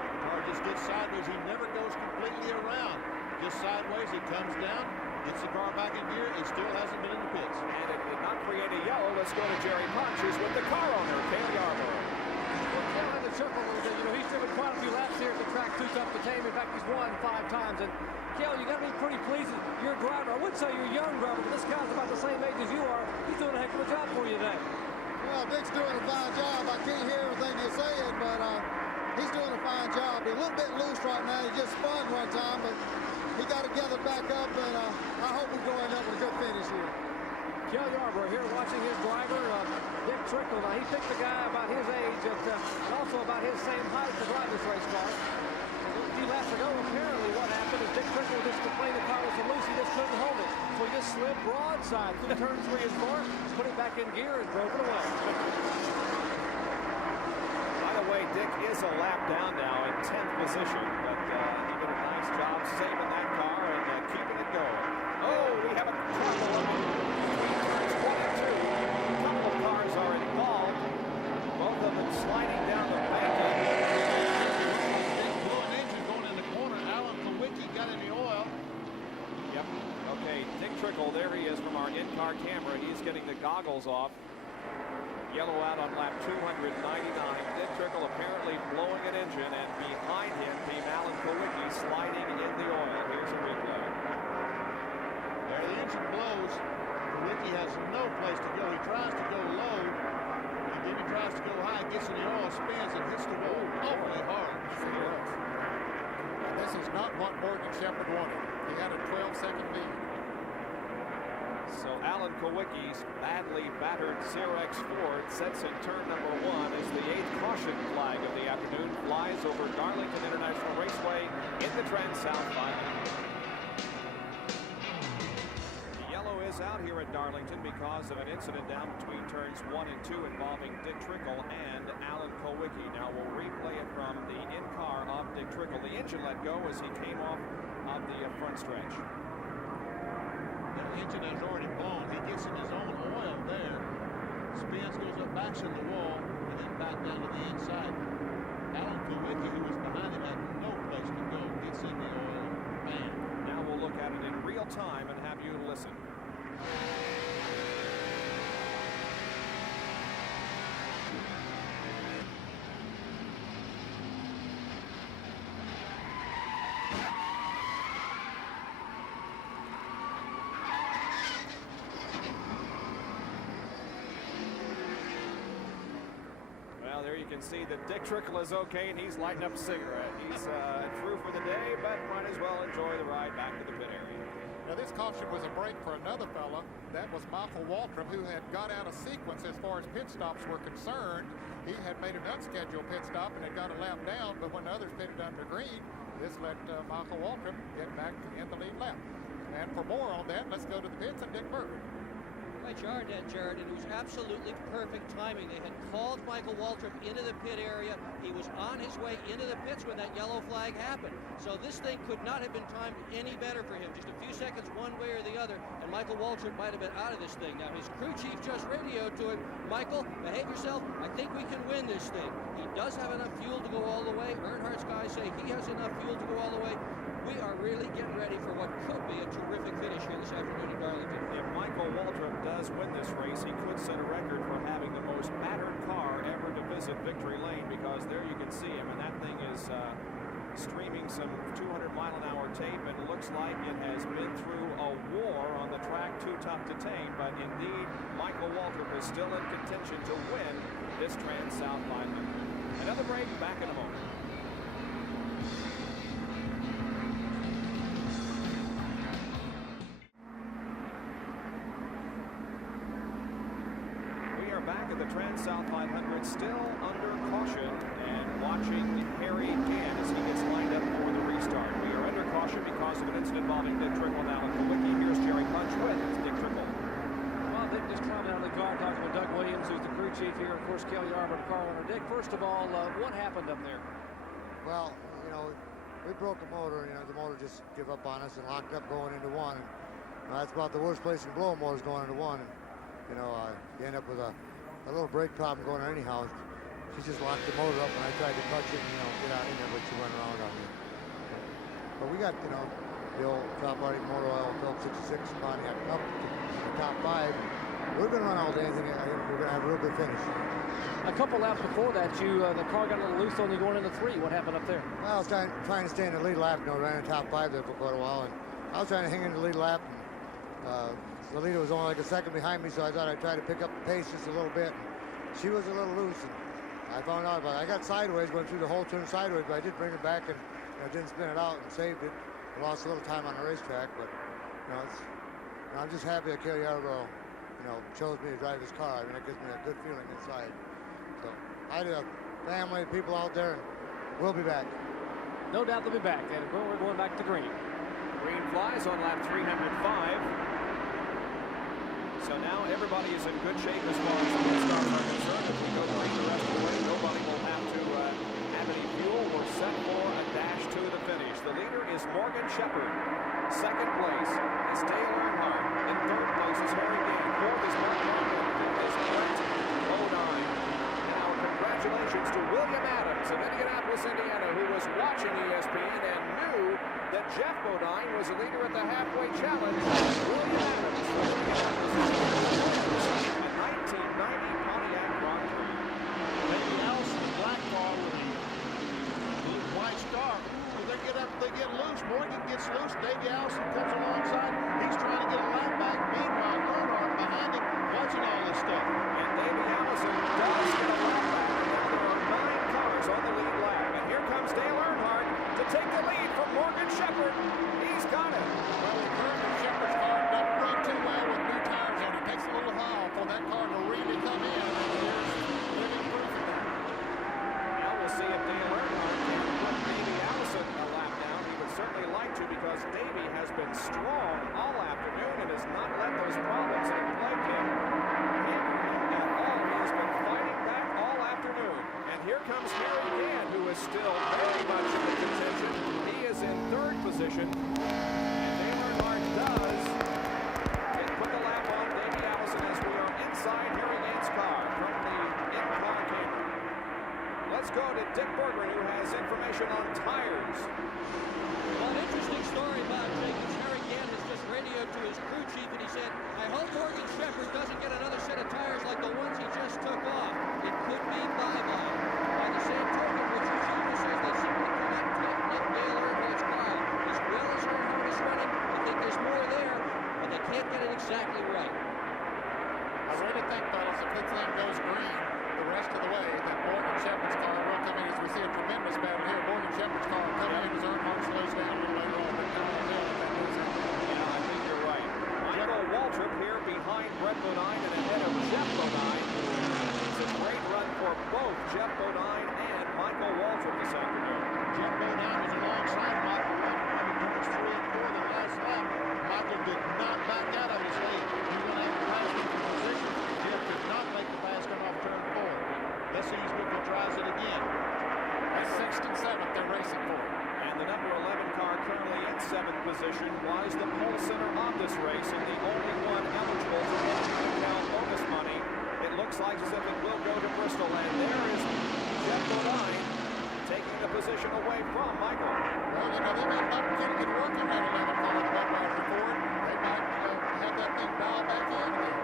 The car just gets sideways. He never goes completely around. Just sideways, it comes down, gets the car back in gear. It still hasn't been in the pits. And it did not create a yellow. Let's go to Jerry Punch, who's with the car owner, Cale Yarborough. Well, Cale had to chuckle a little bit. You know, he's driven quite a few laps here at the track Too Tough to Tame. In fact, he's won 5 times. And Kel, you got to be pretty pleased with your driver. I wouldn't say you're a young driver, but this guy's about the same age as you are. He's doing a heck of a job for you today. Well, Dick's doing a fine job. I can't hear everything you're saying, but he's doing a fine job. He's a little bit loose right now. He just spun one time, but he got to gather back up, and I hope we go end up with a good finish here. Kel Yarborough here watching his driver, Dick Trickle. Now, he picked a guy about his age and also about his same height to drive this race car. A few laps ago, apparently what happened is Dick Trickle just complained the car was so loose, he just couldn't hold it. So he just slid broadside through turn 3 and 4, put it back in gear, and drove it away. By the way, Dick is a lap down now in 10th position, but he did a nice job saving that car and keeping it going. Oh, we have a trouble between turns 1 and 2. A couple of cars are involved, both of them sliding down the bank. Dick Trickle, there he is from our in-car camera. He's getting the goggles off. Yellow out on lap 299. Dick Trickle apparently blowing an engine, and behind him came Alan Kowicki sliding in the oil. Here's a replay. There the engine blows. Kowicki has no place to go. He tries to go low, and then he tries to go high, gets in the oil, spins, and hits the wall awfully hard. This is not what Morgan Shepherd wanted. He had a 12-second lead. So Alan Kowicki's badly battered Xerox Ford sets in turn number 1 as the 8th caution flag of the afternoon flies over Darlington International Raceway in the TranSouth 500. The yellow is out here at Darlington because of an incident down between turns 1 and 2 involving Dick Trickle and Alan Kowicki. Now we'll replay it from the in-car of Dick Trickle. The engine let go as he came off of the front stretch. The engine has already blown. He gets in his own oil there. Spins, goes up, backs in the wall, and then back down to the inside. Alan Kowicki, who was behind him, had no place to go. Gets in the oil, bam. Now we'll look at it in real time and have you listen. You can see that Dick Trickle is okay, and he's lighting up a cigarette. He's through for the day, but might as well enjoy the ride back to the pit area. Now, this caution was a break for another fella. That was Michael Waltrip, who had got out of sequence as far as pit stops were concerned. He had made an unscheduled pit stop and had got a lap down, but when others pitted under green, this let Michael Waltrip get back in the lead lap. And for more on that, let's go to the pits and Dick Berger. Jared, and it was absolutely perfect timing. They had called Michael Waltrip into the pit area. He was on his way into the pits when that yellow flag happened. So this thing could not have been timed any better for him. Just a few seconds one way or the other, and Michael Waltrip might have been out of this thing. Now, his crew chief just radioed to him, Michael, behave yourself. I think we can win this thing. He does have enough fuel to go all the way. Earnhardt's guys say he has enough fuel to go all the way. We are really getting ready for what could be a terrific finish here this afternoon in Darlington. If Michael Waltrip does win this race, he could set a record for having the most battered car ever to visit Victory Lane, because there you can see him, and that thing is streaming some 200-mile-an-hour tape, and it looks like it has been through a war on the track, too tough to tame. But indeed, Michael Waltrip is still in contention to win this TranSouth 500. Another break, back in a moment. Back at the TranSouth 500, still under caution, and watching Harry Gann as he gets lined up for the restart. We are under caution because of an incident involving Dick Trickle and Alan Kowicki. Here's Jerry Punch with Dick Trickle. Well, Dick just climbing out of the car, talking with Doug Williams, who's the crew chief here, and of course, Kel Yarborough, the car owner. Dick, first of all, what happened up there? Well, you know, we broke the motor. You know, the motor just gave up on us and locked up going into one. And, that's about the worst place you can blow a motor is going into one. And, you know, you end up with a little brake problem going on anyhow. She just locked the motor up, and I tried to touch it and, you know, get out in there, but she went around on me. But we got, you know, the old top body motor oil, Phillips 66 Pontiac up to the top 5. we're going to run all day. I think we're going to have a real good finish. A couple laps before that, the car got a little loose on you going into 3. What happened up there? Well, I was trying to stay in the lead lap. Ran in top 5 there for quite a while, and I was trying to hang in the lead lap. And, the leader was only like a second behind me, so I thought I'd try to pick up the pace just a little bit. And she was a little loose, and I found out about it. I got sideways, going through the whole turn sideways, but I did bring it back and didn't spin it out and saved it. I lost a little time on the racetrack, but I'm just happy that Cale Yarborough, chose me to drive his car. I mean, it gives me a good feeling inside. So I do, family, people out there, and we'll be back. No doubt they'll be back, and we're going back to green. Green flies on lap 305. So now everybody is in good shape as far as the stars are concerned. If we go green the rest of the way, nobody will have to have any fuel. We're set for a dash to the finish. The leader is Morgan Shepherd. Second place is Dale Earnhardt. In third place is Harry Dean. Fourth is Mark London. Fifth is Brett Bodine. Now, congratulations to William Adams of Indianapolis, Indiana, who was watching ESPN and knew that Jeff Bodine was a leader at the halfway challenge. William Adams from Indianapolis, a 1990 Pontiac Grand Prix. Maybe Allison, the black car with a little white star. They get loose. Morgan gets loose. Davey Allison comes alongside. He's trying to get a lap back. Meanwhile, Earnhardt behind him, watching all this stuff. And Davey Allison does get a lap back. There are 9 cars on the lead lap. And here comes Dale Earnhardt to take the lead from Morgan Shepherd. He's got it. Well, the Morgan Shepherd's car doesn't run too well with new tires on. It takes a little while for that car to really come in. And there's living proof of that. Now we'll see if Dale Earnhardt can put Davey Allison a lap down. He would certainly like to, because Davey has been strong all afternoon and has not let those problems that have plagued him hamper him at all. He has been fighting back all afternoon. And here comes Harry Dean, who is still very much in the contention. He is in third position. And Dale Earnhardt does put the lap on Davey Allison as we are inside Harry Dean's car from the in-car camera. Let's go to Dick Berggren, who has information on tires. Well, an interesting story about Jacobs. Harry Gant has just radioed to his crew chief, and he said, I hope Morgan Shepherd doesn't get another set of tires like the ones he just took off. It could be bye-bye. By the same token, Richard Childress says they seem to cannot tighten up Dale Earnhardt's car. As well as Earnhardt is running, I think there's more there, but they can't get it exactly right. I really think, fellas, if this thing goes green the rest of the way, that Morgan Shepherd's car will come in, as we see a tremendous battle here. Morgan Shepherd's car coming in as Earnhardt slows down a little later on. Yeah, I think you're right. Michael Waltrip here behind Brett Bodine and ahead of Jeff Bodine. It's a great run for both Jeff Bodine and Michael Waltrip this afternoon. Jeff Bodine was alongside Michael Waltrip in turns 3 and 4 the last lap. Michael did not back out of his lead. He went out and passed him for position. Jeff did not make the pass come off turn 4. Let's see who tries it again. That's 6th and 7th they're racing for. And the number 11 car currently in 7th position was the pole sitter of this race and the only one eligible for any bonus money. It looks like as if it will go to Bristol, and there is Jeff Bodine taking the position away from Michael. Well, they may not get working at 11 car at Budweiser Ford. They might have that thing dialed back in here.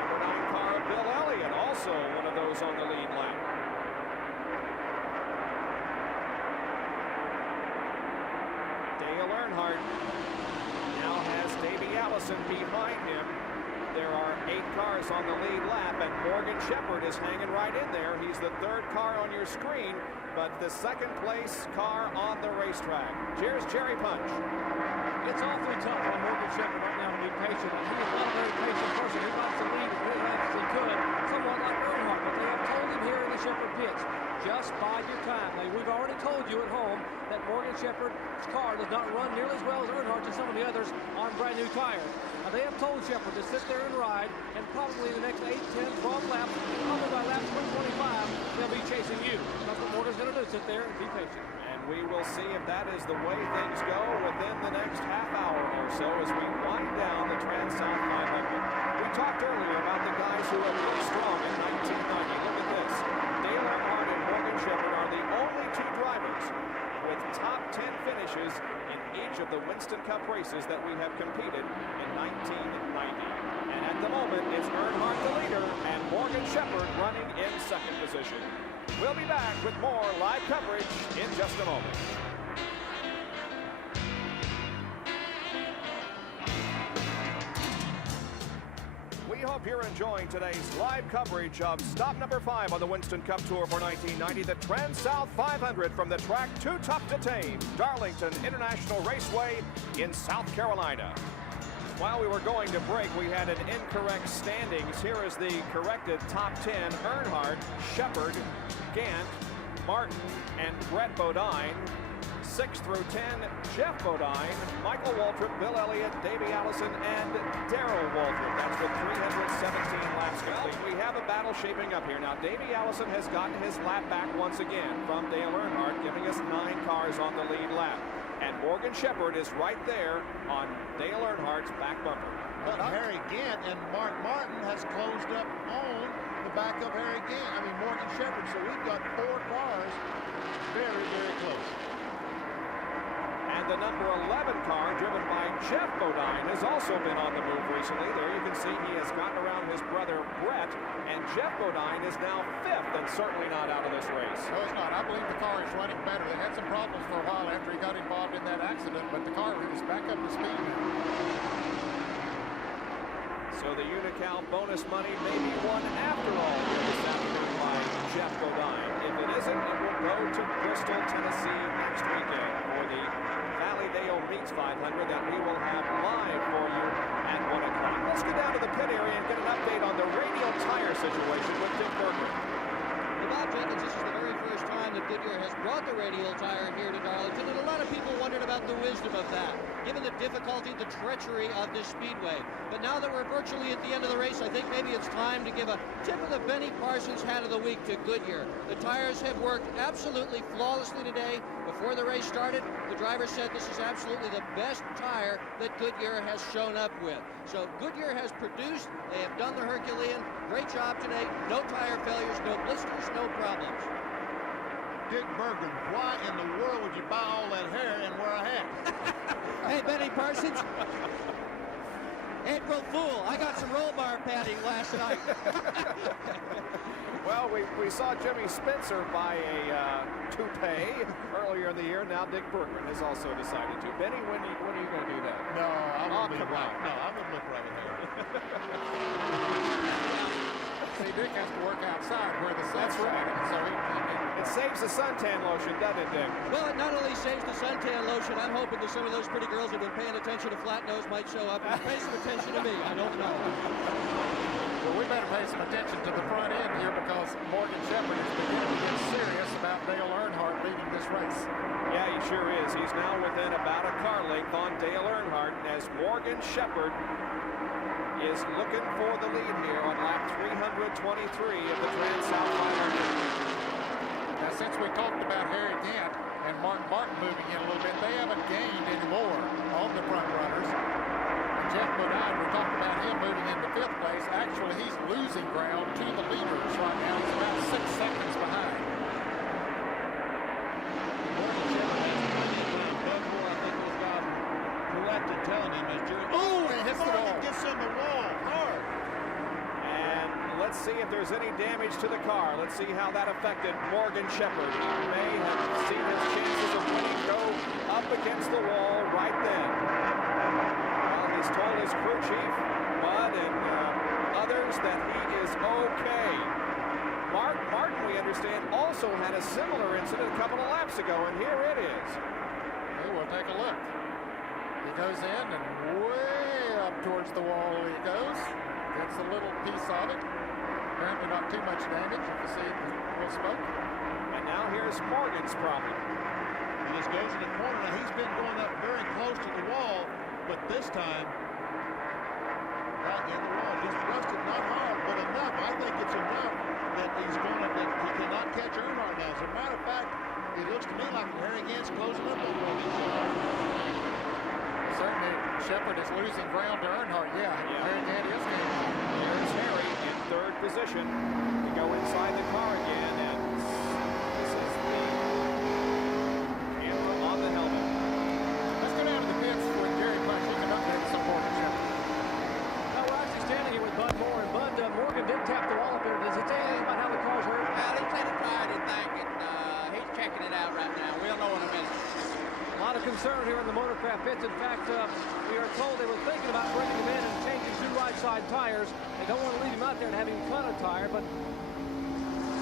Number 9 car, Bill Elliott, also one of those on the lead lap. Dale Earnhardt now has Davey Allison behind him. There are 8 cars on the lead lap, and Morgan Shepherd is hanging right in there. He's the 3rd car on your screen, but the 2nd place car on the racetrack. Cheers, Jerry Punch. It's awfully tough on Morgan Shepherd right now to be patient. He is not a very patient person. He wants to lead as many laps as he could, somewhat like Earnhardt, but they have told him here in the Shepherd pits, just bide your time. Now, we've already told you at home that Morgan Shepherd's car does not run nearly as well as Earnhardt's and some of the others on brand new tires. Now, they have told Shepherd to sit there and ride, and probably the next 8, 10, 12 laps, probably by lap 125, they'll be chasing you. That's what Morgan's going to do, sit there and be patient. And we will see if that is the way things go within the next half hour or so as we wind down the TranSouth 500. We talked earlier about the guys who have been strong in 1990. Look at this. Dale Earnhardt and Morgan Shepherd are the only 2 drivers with top 10 finishes in each of the Winston Cup races that we have competed in 1990. And at the moment, it's Earnhardt the leader and Morgan Shepherd running in second position. We'll be back with more live coverage in just a moment. We hope you're enjoying today's live coverage of stop number 5 on the Winston Cup Tour for 1990, the TranSouth 500 from the track Too Tough to Tame, Darlington International Raceway in South Carolina. While we were going to break, we had an incorrect standings. Here is the corrected top 10. Earnhardt, Shepherd, Gant, Martin, and Brett Bodine. 6 through 10, Jeff Bodine, Michael Waltrip, Bill Elliott, Davey Allison, and Darrell Waltrip. That's with 317 laps complete. We have a battle shaping up here. Now, Davey Allison has gotten his lap back once again from Dale Earnhardt, giving us 9 cars on the lead lap. And Morgan Shepherd is right there on Dale Earnhardt's back bumper. But Harry Gant and Mark Martin has closed up on the back of Harry Gant. I mean, Morgan Shepherd. So we've got 4 cars very, very close. And the number 11 car, driven by Jeff Bodine, has also been on the move recently. There you can see he has gotten around his brother Brett, and Jeff Bodine is now 5th and certainly not out of this race. No, it's not. I believe the car is running better. They had some problems for a while after he got involved in that accident, but the car is back up to speed now. So the Unocal bonus money may be won after all here this afternoon by Jeff Bodine. If it isn't, it will go to Bristol, Tennessee next weekend for the Valleydale Meets 500 that we will have live for you at 1 o'clock. Let's get down to the pit area and get an update on the radial tire situation with Dick Berger. Well, Bob Jenkins, this is the very first time that Goodyear has brought the radial tire here to Darlington, and a lot of people wondered about the wisdom of that, given the difficulty, the treachery of this speedway. But now that we're virtually at the end of the race, I think maybe it's time to give a tip of the Benny Parsons Hat of the Week to Goodyear. The tires have worked absolutely flawlessly today. Before the race started, the driver said this is absolutely the best tire that Goodyear has shown up with. So Goodyear has produced, they have done the Herculean. Great job today. No tire failures, no blisters, no problems. Dick Berger, why in the world would you buy all that hair and wear a hat? Hey, Benny Parsons. April Fool, I got some roll bar padding last night. Well, we saw Jimmy Spencer buy a toupee earlier in the year. Now Dick Bergman has also decided to. Benny, when are you going to do that? No, I wouldn't look right. No, I wouldn't look right with hair. See, Dick has to work outside where the sun's shining, so it saves the suntan lotion, doesn't it, Dick? Well, it not only saves the suntan lotion, I'm hoping that some of those pretty girls who've been paying attention to Flat Nose might show up and pay some attention to me. I don't know. Well, we better pay some attention to the front end here because Morgan Shepherd is beginning to get serious about Dale Earnhardt leading this race. Yeah, he sure is. He's now within about a car length on Dale Earnhardt as Morgan Shepherd is looking for the lead here on lap 323 of the TranSouth 500. Now, since we talked about Harry Gant and Mark Martin moving in a little bit, they haven't gained any more on the front runners. And Jeff Bodine, we talked about him moving into 5th place. Actually, he's losing ground to the leaders right now. He's about 6 seconds behind. Morgan Shepherd has to put him in before I think those guys corrected telling him as Jerry. Oh, he hits the wall. Gets in the wall hard. And let's see if there's any damage to the car. Let's see how that affected Morgan Shepherd. He may have seen his chances of winning go up against the wall right then. Well, he's told his crew chief, Bud, and others that he is okay. Mark Martin, we understand, also had a similar incident a couple of laps ago, and here it is. Hey, we'll take a look. He goes in and way up towards the wall he goes. Gets a little piece of it. Apparently not too much damage. You can see the little smoke. And now here's Morgan's problem. He just goes in the corner. Now he's been going up very close to the wall, but this time right in the wall. He's thrust it not hard, but enough. I think it's enough that he's going to, that he cannot catch Earnhardt now. As a matter of fact, it looks to me like Harry Gant's closing up on Morgan. Certainly, Shepherd is losing ground to Earnhardt. Yeah. Harry Gant is gaining. There's Harry in 3rd position to go inside the car again, and this is the concern here in the motorcraft pits. In fact, we are told they were thinking about bringing him in and changing 2 right-side tires. They don't want to leave him out there and have him cut a tire, but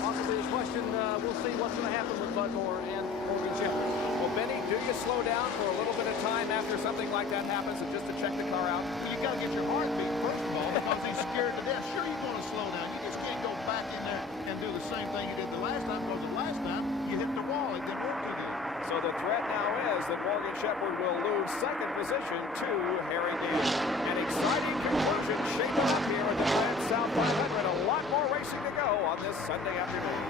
possibly the question, we'll see what's going to happen with Bud Moore and Morgan Shepherd. Well, Benny, do you slow down for a little bit of time after something like that happens and just to check the car out? You got to get your heart beat, first of all, because he's scared to death. Sure, you want to slow down. You just can't go back in there and do the same thing you did the last time, because the last time you hit the wall. It didn't work too good. So the threat now is that Morgan Shepherd will lose second position to Harry Gale. An exciting conclusion shaping up here at the TranSouth 500. A lot more racing to go on this Sunday afternoon.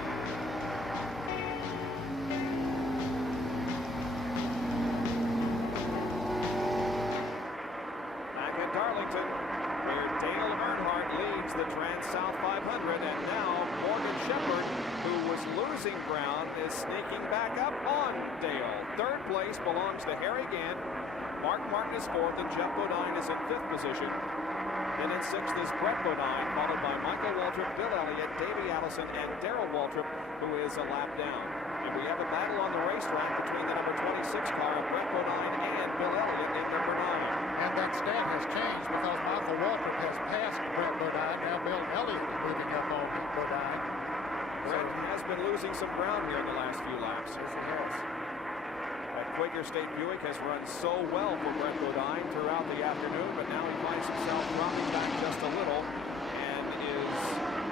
Back at Darlington, where Dale Earnhardt leads the TranSouth 500, and now Morgan Shepherd, who was losing ground, is sneaking back up on Dale. Third place belongs to Harry Gant. Mark Martin is fourth, and Jeff Bodine is in fifth position. Then in sixth is Brett Bodine, followed by Michael Waltrip, Bill Elliott, Davey Allison, and Darrell Waltrip, who is a lap down. And we have a battle on the racetrack between the number 26 car of Brett Bodine and Bill Elliott in number 9. And that stat has changed because Michael Waltrip has passed Brett Bodine. Now Bill Elliott is moving up on Bodine. Brett has been losing some ground here in the last few laps. Yes, he has. That Quaker State Buick has run so well for Brett Bodine throughout the afternoon, but now he finds himself dropping back just a little and is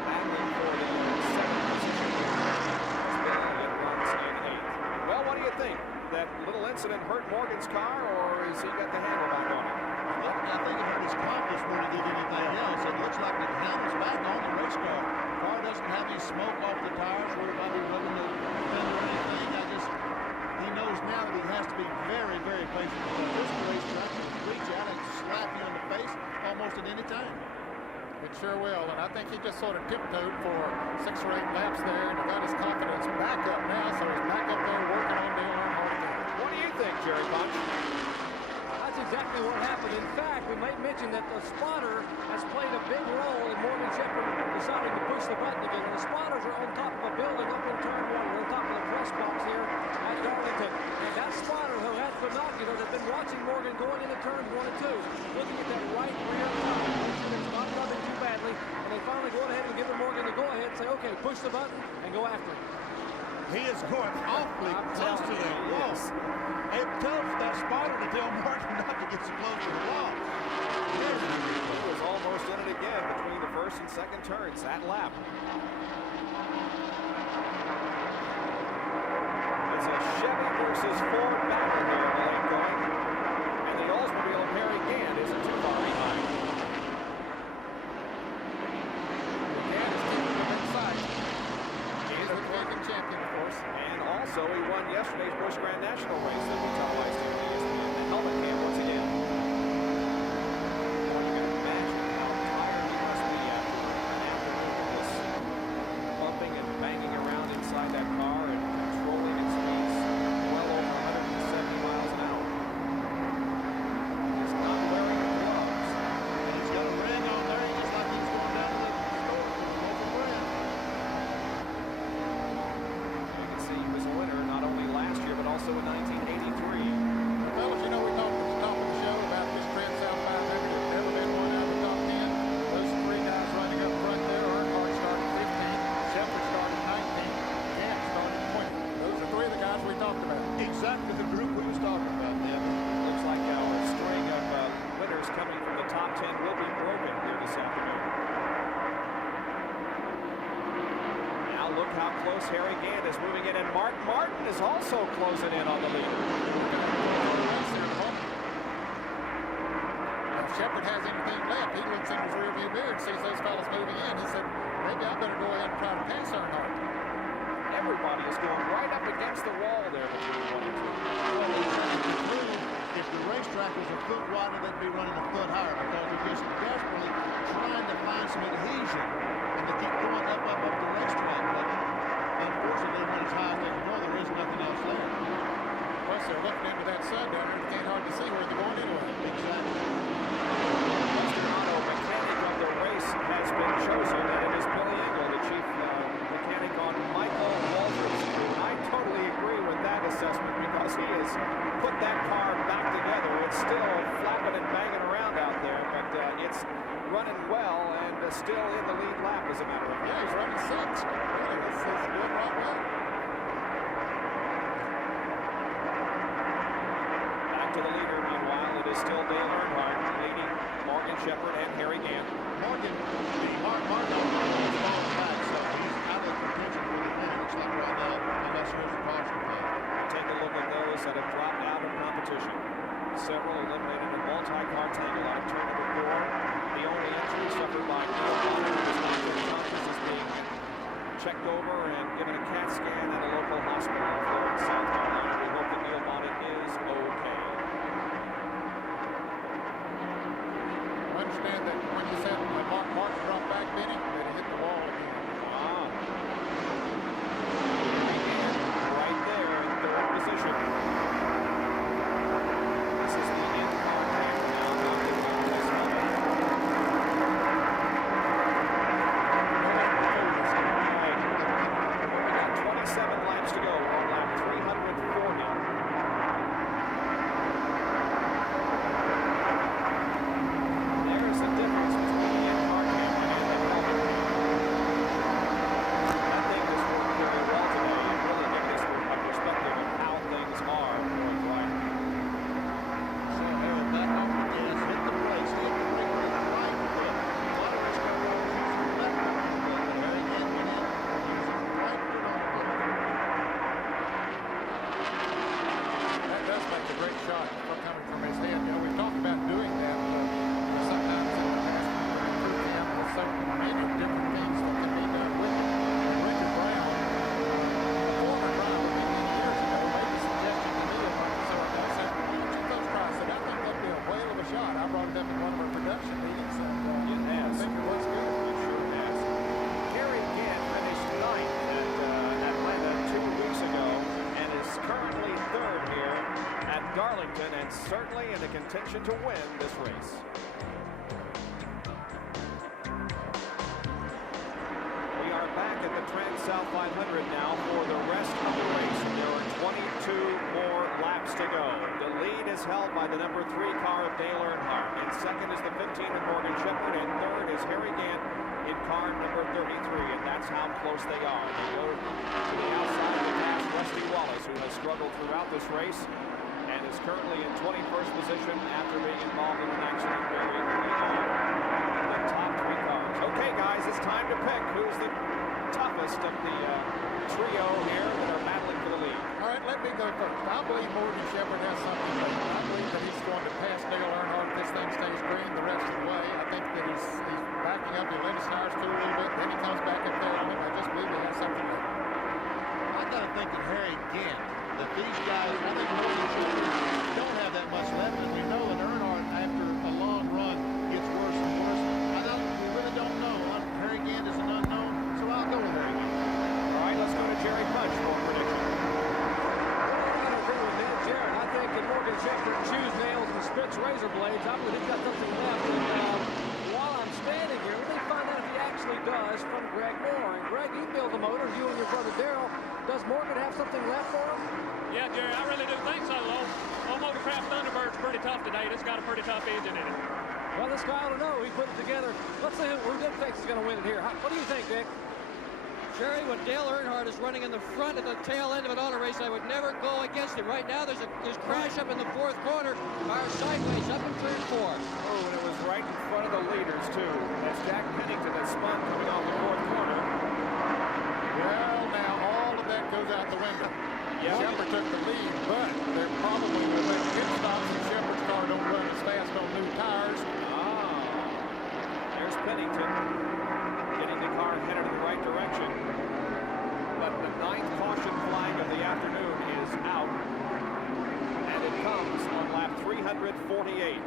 battling for the second position here as Bill Elliott runs in 8th. Well, what do you think? That little incident hurt Morgan's car, or has he got the handle back on it? I think it hurt his confidence more than it did anything else. It looks like the handle's back on the race car. The car doesn't have any smoke off the tires, worried about me rubbing the fender or anything. He knows now that he has to be very, very patient. This racetrack can reach out and slap you in the face almost at any time. It sure will, and I think he just sort of tiptoed for 6 or 8 laps there and got his confidence back up now, so he's back up there working on Dale Earnhardt again. What do you think, Jerry Punch? That's exactly what happened. In fact, we might mention that the spotter has played a big role in Morgan Shepherd deciding to push the button again. And the spotters are on top of a building up in turn 1. We're on top of the press box here at Darlington. And that spotter who had binoculars had been watching Morgan going into turns 1 and 2, looking at that right rear tire. It's not running too badly. And they finally go ahead and give Morgan the go-ahead and say, okay, push the button and go after him. He is going awfully close to the wall. It tells that spotter to tell Morgan not to get so close to the wall. He was almost in it again between the first and second turns that lap. It's a Chevy versus Ford battle here in the late going. And the Oldsmobile of Harry Gant isn't too far behind. Gant is keeping him inside. He's the American champion, of course. And also, he won yesterday's Busch Grand National race that we televised here in the helmet cam once again. Now you can imagine how tired he must be after an afternoon of this bumping and banging around inside that car and controlling its speeds well over 170 miles an hour. He's not wearing gloves. And he's got a ring on there. He looks like he's going down to the store for a local brand. You can see he was a winner not only last year but also in 1983. Well, if you know, we talked at the top of the show about this TranSouth 500. There's never been one out of the top 10. Those 3 guys running up front there, Earnhardt started 15th, Shepherd started 19th, Gant started 20th. Those are 3 of the guys we talked about. Exactly the group we was talking about, Devin. Looks like our string of winners coming from the top 10 will be broken here this afternoon. Now look how close Harry Gant is moving in, and Mark Martin is also closing in on the lead. If Shepherd has anything left, he looks in his rearview mirror and sees those fellas moving in. He said, maybe I better go ahead and try to pass Earnhardt. Everybody is going right up against the wall there between 1 and 2. Well, he's trying to conclude if the racetrack was a foot wider, they'd be running a foot higher because they're just desperately trying to find some adhesion. And they keep going up the racetrack. But unfortunately, they run as high as they can go. There is nothing else there. Plus, they're looking into that sun down there. You can't hardly see where they're going anyway. Exactly. Western Auto mechanic of the race has been chosen, and it is Billy Engel, the chief mechanic on Michael Waltrip's crew. I totally agree with that assessment because he has put that car He's running well and still in the lead lap, as a matter of fact. Yeah, he's running 6th. Really, this is doing right well. Back to the leader, meanwhile, it is still Dale Earnhardt leading Morgan Shepherd and Harry Gant. Morgan, Martin is falling back, so he's out of contention for the win, it looks like right now, unless there is a caution play. Take a look at those that have dropped out of competition. Several eliminated in multi-car tangle out of turn number 4. The only injury suffered by Neil Bonnet was unconscious, is being checked over and given a CAT scan at a local hospital in Florida, South Carolina. We hope that Neil Bonnet is okay. I understand that when you said Mark dropped back, Benny, that he hit the wall again. Wow. Right there in 3rd position. This is the in-car tank now. We got 27 laps to go on lap 340. There's a difference between the in-car tank and the helmet. That thing has worked very well today and really given us a perspective of how things are for a driver. So Harold back off the gas, hit the brakes, hit the brake with the right foot. A lot of race car drivers use the left foot, but Harry Gant went in using the right foot on the brake. That does make a great shot coming from his head. You know, we've talked about doing that sometimes in the past. There's so many different things that can be done with it. Richard Brown, former driver many years ago, made the suggestion to me about it. So I said, "Shoot those tries." I said, "I think that'd be a whale of a shot." I brought it up in one of our production meetings, and I think it looks good. It sure has. Harry Gant finished 9th at Atlanta 2 weeks ago and is currently 3rd here at Darlington and certainly in the contention to win this race. We are back at the TranSouth 500 now for the rest of the race. There are 22 more laps to go. The lead is held by the number 3 car of Dale Earnhardt. In 2nd is the 15 of Morgan Shepherd, and 3rd is Harry Gant in car number 33, and that's how close they are. They go to the outside of the pass, Rusty Wallace, who has struggled throughout this race and is currently in 21st position after being involved in an accident very early on. The top 3 cars. Okay, guys, it's time to pick who's the toughest of the trio here that are battling for the lead. All right, let me go first. I believe Morgan Shepherd has something left. I believe that he's going to pass Dale Earnhardt if this thing stays green the rest of the way. I think that he's backing up. He let his tires cool a little bit. Then he comes back up there on him. I just believe he has something left. I got to think that Harry Gant, that these guys, I think Morgan Shepherd don't have that much left, and we know that Earnhardt, after a long run, gets worse and worse. We really don't know. Harry Gant is an unknown, so I'll go with Harry Gant. All right, let's go to Jerry Punch for a prediction. I agree with Ned Jarrett. I think that Morgan Shepherd chews nails and spits razor blades. I believe he's got something left. And while I'm standing here, let me find out if he actually does from Greg Moore. And Greg, you build the motor, you and your brother Darrell. Does Morgan have something left for him? Yeah, Jerry, I really do think so. Old Motorcraft Thunderbird's pretty tough today. It's got a pretty tough engine in it. Well, this guy ought to know. He put it together. Let's see who Dick thinks is going to win it here. What do you think, Dick? Jerry, when Dale Earnhardt is running in the front at the tail end of an auto race, I would never go against him. Right now, there's crash up in the 4th corner. Car sideways up in turn 4. Oh, and it was right in front of the leaders, too. That's Jack Pennington that spun coming off the 4th corner. Well, now all of that goes out the window. Yeah. Shepherd took the lead, but they're probably going to let pit stops and Shepherd's car don't run as fast on new tires. There's Pennington getting the car headed in the right direction. But the 9th caution flag of the afternoon is out. And it comes on lap 348.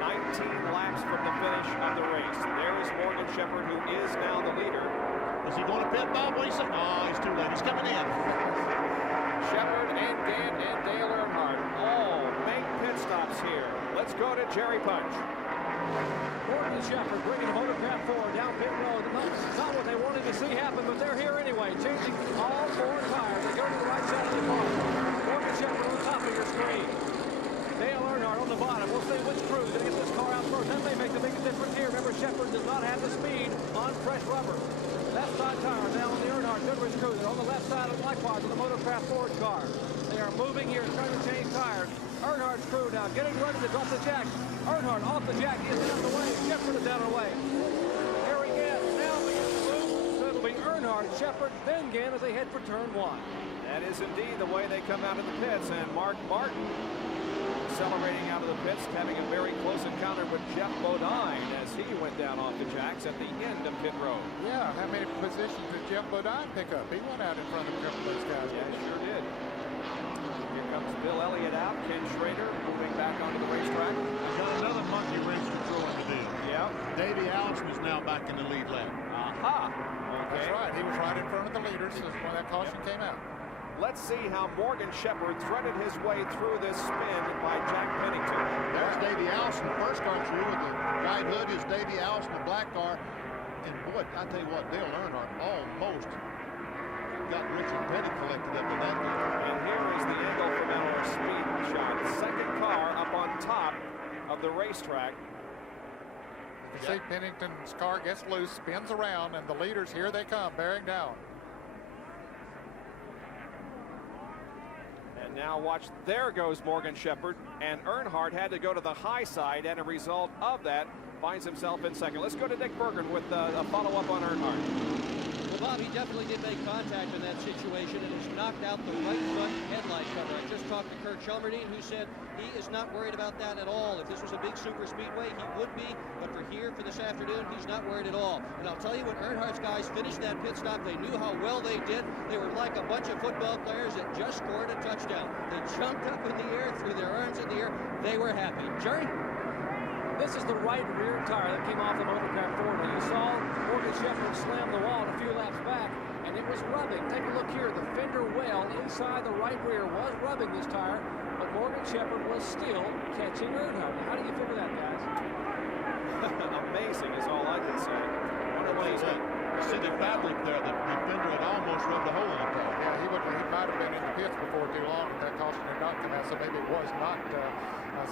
19 laps from the finish of the race. There is Morgan Shepherd, who is now the leader. Is he going to pit, Bob? What do you say? Oh, he's too late. He's coming in. Shepherd and Gant and Dale Earnhardt all make pit stops here. Let's go to Jerry Punch. Morgan Shepherd bringing the Motorcraft forward down pit road. Not what they wanted to see happen, but they're here anyway. Changing all 4 tires. They go to the right side of the car. Morgan Shepherd on the top of your screen. Dale Earnhardt on the bottom. We'll see which crew's going to get this car out first. That may make the biggest difference here. Remember, Shepard does not have the speed on fresh rubber. Left side tire now on the Earnhardt Goodrich crew. They're on the left side of likewise of the Motorcraft Ford car. They are moving here, trying to change tires. Earnhardt's crew now getting ready to drop the jack. Earnhardt off the jack. He is down the way. Shepard is down the way. Here he is. Now begins to move. So it'll be Earnhardt, Shepard, then Gann as they head for turn 1. That is indeed the way they come out of the pits. And Mark Martin accelerating out of the pits, having a very close encounter with Jeff Bodine as he went down off the jacks at the end of pit road. Yeah, how many positions did Jeff Bodine pick up? He went out in front of a couple of those guys. Yeah, sure did. Here comes Bill Elliott out. Ken Schrader moving back onto the racetrack. Got another monkey wrench to throw in the deal. Yeah. Davey Allison is now back in the lead lap. Aha. That's right. He was right in front of the leaders when that caution came out. Let's see how Morgan Shepard threaded his way through this spin by Jack Pennington. There's Davey Allison, first car through with the guide hood is Davey Allison, the black car. And boy, I tell you what, Dale Earnhardt almost got Richard Petty collected up in that deal. And here is the angle from our speed shot. Second car up on top of the racetrack. You can see Pennington's car gets loose, spins around, and the leaders, here they come, bearing down. And now watch, there goes Morgan Shepard, and Earnhardt had to go to the high side, and a result of that finds himself in second. Let's go to Nick Bergen with a follow-up on Earnhardt. Well, Bob, he definitely did make contact in that situation and has knocked out the right front headlight cover. I just talked to Kurt Chelmerdine, who said he is not worried about that at all. If this was a big super speedway, he would be, but for here, for this afternoon, he's not worried at all. And I'll tell you, when Earnhardt's guys finished that pit stop, they knew how well they did. They were like a bunch of football players that just scored a touchdown. They jumped up in the air, threw their arms in the air. They were happy. Jerry? This is the right rear tire that came off the Motorcraft Ford. Now you saw Morgan Shepard slam the wall a few laps back, and it was rubbing. Take a look here. The fender well inside the right rear was rubbing this tire, but Morgan Shepard was still catching Earnhardt. How do you figure that, guys? Amazing is all I can say. What a ways that. You see the fabric there, the fender had almost rubbed a hole in the car. Yeah, he might have been in the pits before too long. That caution had not come out, so maybe it was not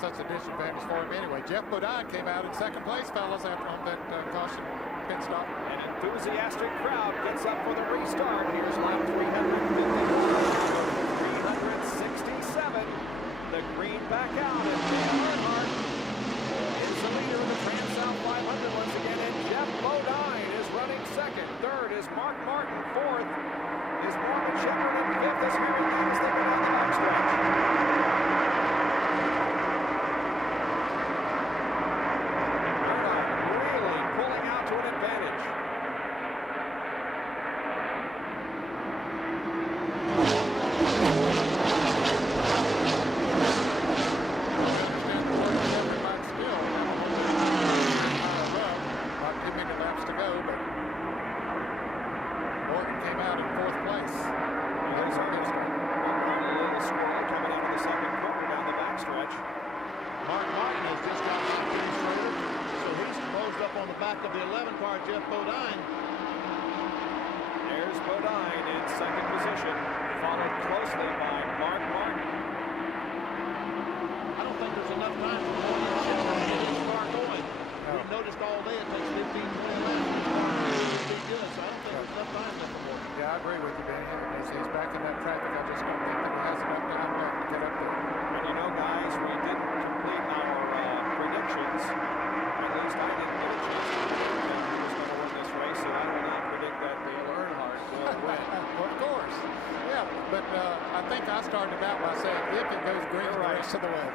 such a disadvantage for him anyway. Jeff Bodine came out in second place, fellas, after on that caution pit stop. An enthusiastic crowd gets up for the restart. Here's lap 367. The green back out, and Dale Earnhardt is the leader of the TranSouth 500 once again, and Jeff Bodine is running second. Third is Mark Martin. Fourth is Morgan Shepard, and fifth is Harry Gann as they go down the backstretch. Jeff Bodine. There's Bodine in second position, followed closely by Mark Martin. I don't think there's enough time for Morgan Shepard to get his car going. We've noticed all day it takes 15, 20 laps to be good, so I don't think there's enough time left for Morgan. Yeah, I agree with you, Benny. As he's back in that traffic, I just don't think that he has enough time left to get up there. And you know, guys, we didn't complete our predictions. At least I didn't get a chance to predict that he was going to win this race, and I will not predict that Dale Earnhardt will win. Well, of course. Yeah, but I think I started out by saying if it goes green the rest of the way.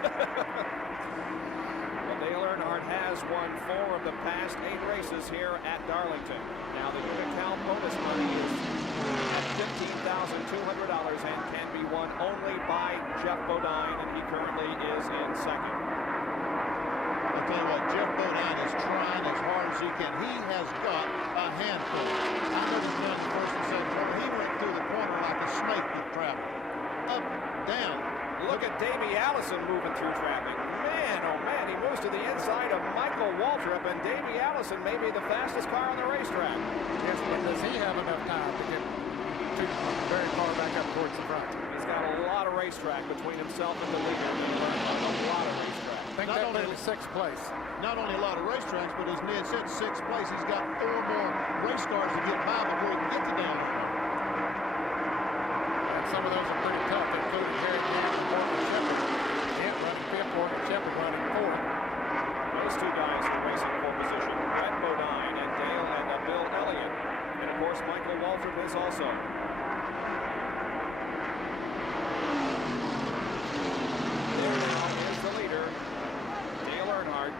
Well, Dale Earnhardt has won 4 of the past 8 races here at Darlington. Now, the Unocal bonus money is at $15,200 and can be won only by Jeff Bodine, and he currently is in second. I'll tell you what, Jeff Bodine is trying as hard as he can. He has got a handful. I noticed down the first and second corner, he went through the corner like a snake that traveled. Up, down. Look at Davey Allison moving through traffic. Man, oh man, he moves to the inside of Michael Waltrip, and Davey Allison may be the fastest car on the racetrack. Yes, but does he have enough time to get very far back up towards the front? He's got a lot of racetrack between himself and the leader. A lot of racetrack. think that only sixth place. Not only a lot of racetracks, but as Ned said, sixth place. He's got 4 more race cars to get by before he can get to Dale Earnhardt. And some of those are pretty tough, including Harry Grant and Morgan Shepard. Kent running 5th, Morgan Shepard running 4th. Those two guys are racing for position. Brett Bodine and Dale and Bill Elliott. And of course, Michael Waltrip is also. There now is the leader, Dale Earnhardt.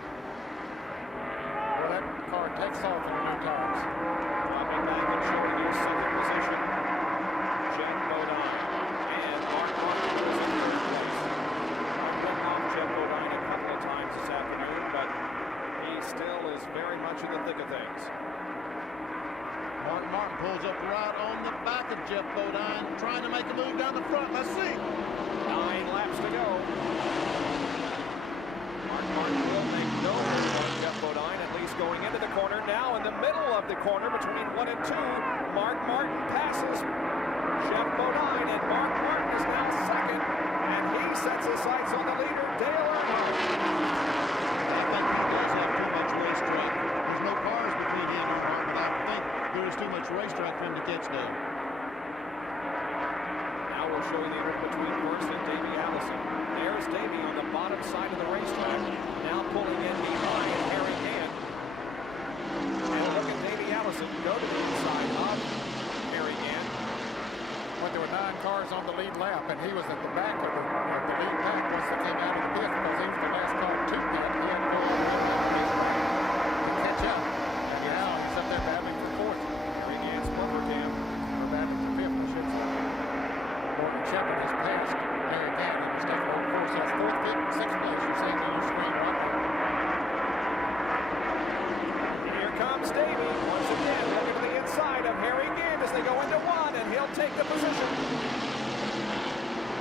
Well, that car takes off in the new tires. Dropping back and showing his second position, Jeff Bodine. And Mark Martin is in third place. I've been off Jeff Bodine a couple of times this afternoon, but he still is very much in the thick of things. Martin pulls up right on the back of Jeff Bodine, trying to make a move down the front. Let's see. 9 laps to go. Mark Martin will make no move on Jeff Bodine, at least going into the corner. Now in the middle of the corner between 1 and 2, Mark Martin passes Jeff Bodine, and Mark Martin is now second, and he sets his sights on the leader, Dale Earnhardt. I think he does have too much racetrack. There's no cars between he and Earnhardt, but I think there is too much racetrack for him to catch Dale. Now we'll show you the interval between First and Davey Allison. There's Davey on the bottom side of the racetrack, now pulling in behind Harry Gant. And look at Davey Allison go to the inside of Harry Gant. When there were 9 cars on the lead lap, and he was at the back of the lead pack once they came out of the pit because he was the last car to pit. He had to go to catch up. And now he's up there battling for 4th. Harry Gant's bumper cam. Or battling for 5th, I should say. Morgan Shepard has passed Harry Gant and he's taken over 4th. So it's 4th, 5th, and 6th place. You're seeing on your screen right there. Here comes Davey once again, looking to the inside of Harry Gant as they go into 1, and he'll take the position.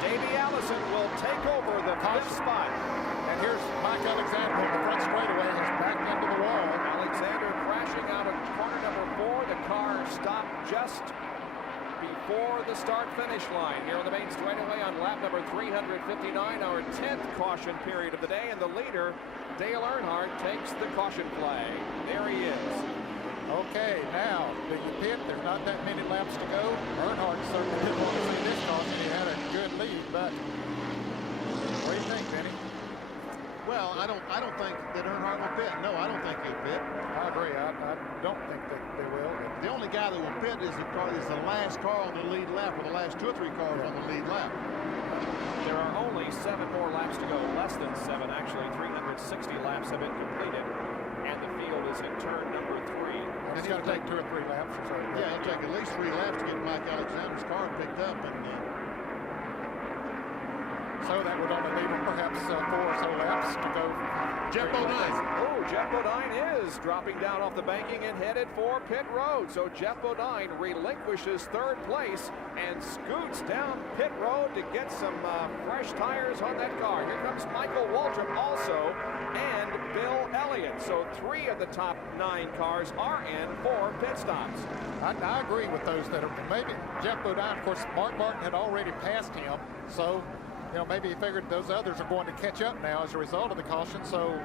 Davey Allison will take over the 5th spot. And here's Mike Alexander on the front straightaway, has backed into the wall. Alexander crashing out of corner number 4. The car stopped just before the start-finish line here on the main straightaway on lap number 359, our 10th caution period of the day, and the leader, Dale Earnhardt, takes the caution flag. There he is. Okay, now, the pit, there's not that many laps to go. Earnhardt certainly didn't want to see this caution. He had a good lead, but what do you think, Benny? Well, I don't think that Earnhardt will pit. No, I don't think he'll pit. I agree. I don't think that they will. The only guy that will pit is the last car on the lead lap, or the last 2 or 3 cars on the lead lap. There are only 7 more laps to go. Less than 7, actually. 360 laps have been completed, and the field is in turn number 3. And it's going to take 2 or 3 laps or so. Yeah, it'll take at least 3 laps to get Mike Alexander's car picked up, and so that would only leave him perhaps 4 or so laps to go. Jeff Bodine. Oh, Jeff Bodine is dropping down off the banking and headed for pit road. So Jeff Bodine relinquishes 3rd place and scoots down pit road to get some fresh tires on that car. Here comes Michael Waltrip also, and Bill Elliott. So 3 of the top 9 cars are in for pit stops. I agree with those that are maybe Jeff Bodine. Of course, Mark Martin had already passed him, so maybe he figured those others are going to catch up now as a result of the caution. So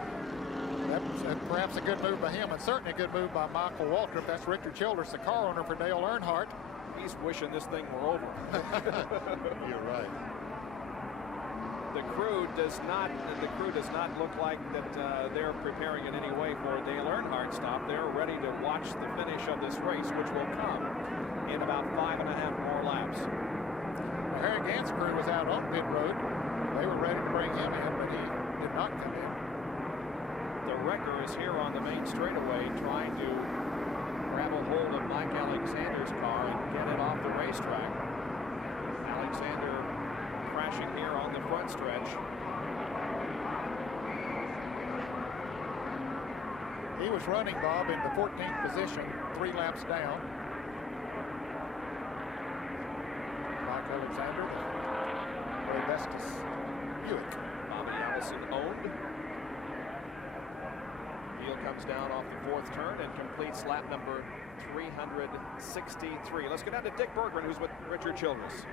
that's perhaps a good move by him, and certainly a good move by Michael Waltrip. That's Richard Childress, the car owner for Dale Earnhardt. He's wishing this thing were over. You're right. The crew does not look like that they're preparing in any way for a Dale Earnhardt stop. They're ready to watch the finish of this race, which will come in about 5.5 more laps. Harry Gant's crew was out on pit road. They were ready to bring him in, but he did not come in. The wrecker is here on the main straightaway trying to grab a hold of Mike Alexander's car and get it off the racetrack. Alexander crashing here on the front stretch. He was running, Bob, in the 14th position, 3 laps down. Alexander, the Vestas Buick. Bobby Allison owned. Wheel comes down off the 4th turn and completes lap number 363. Let's go down to Dick Bergman, who's with Richard Childress.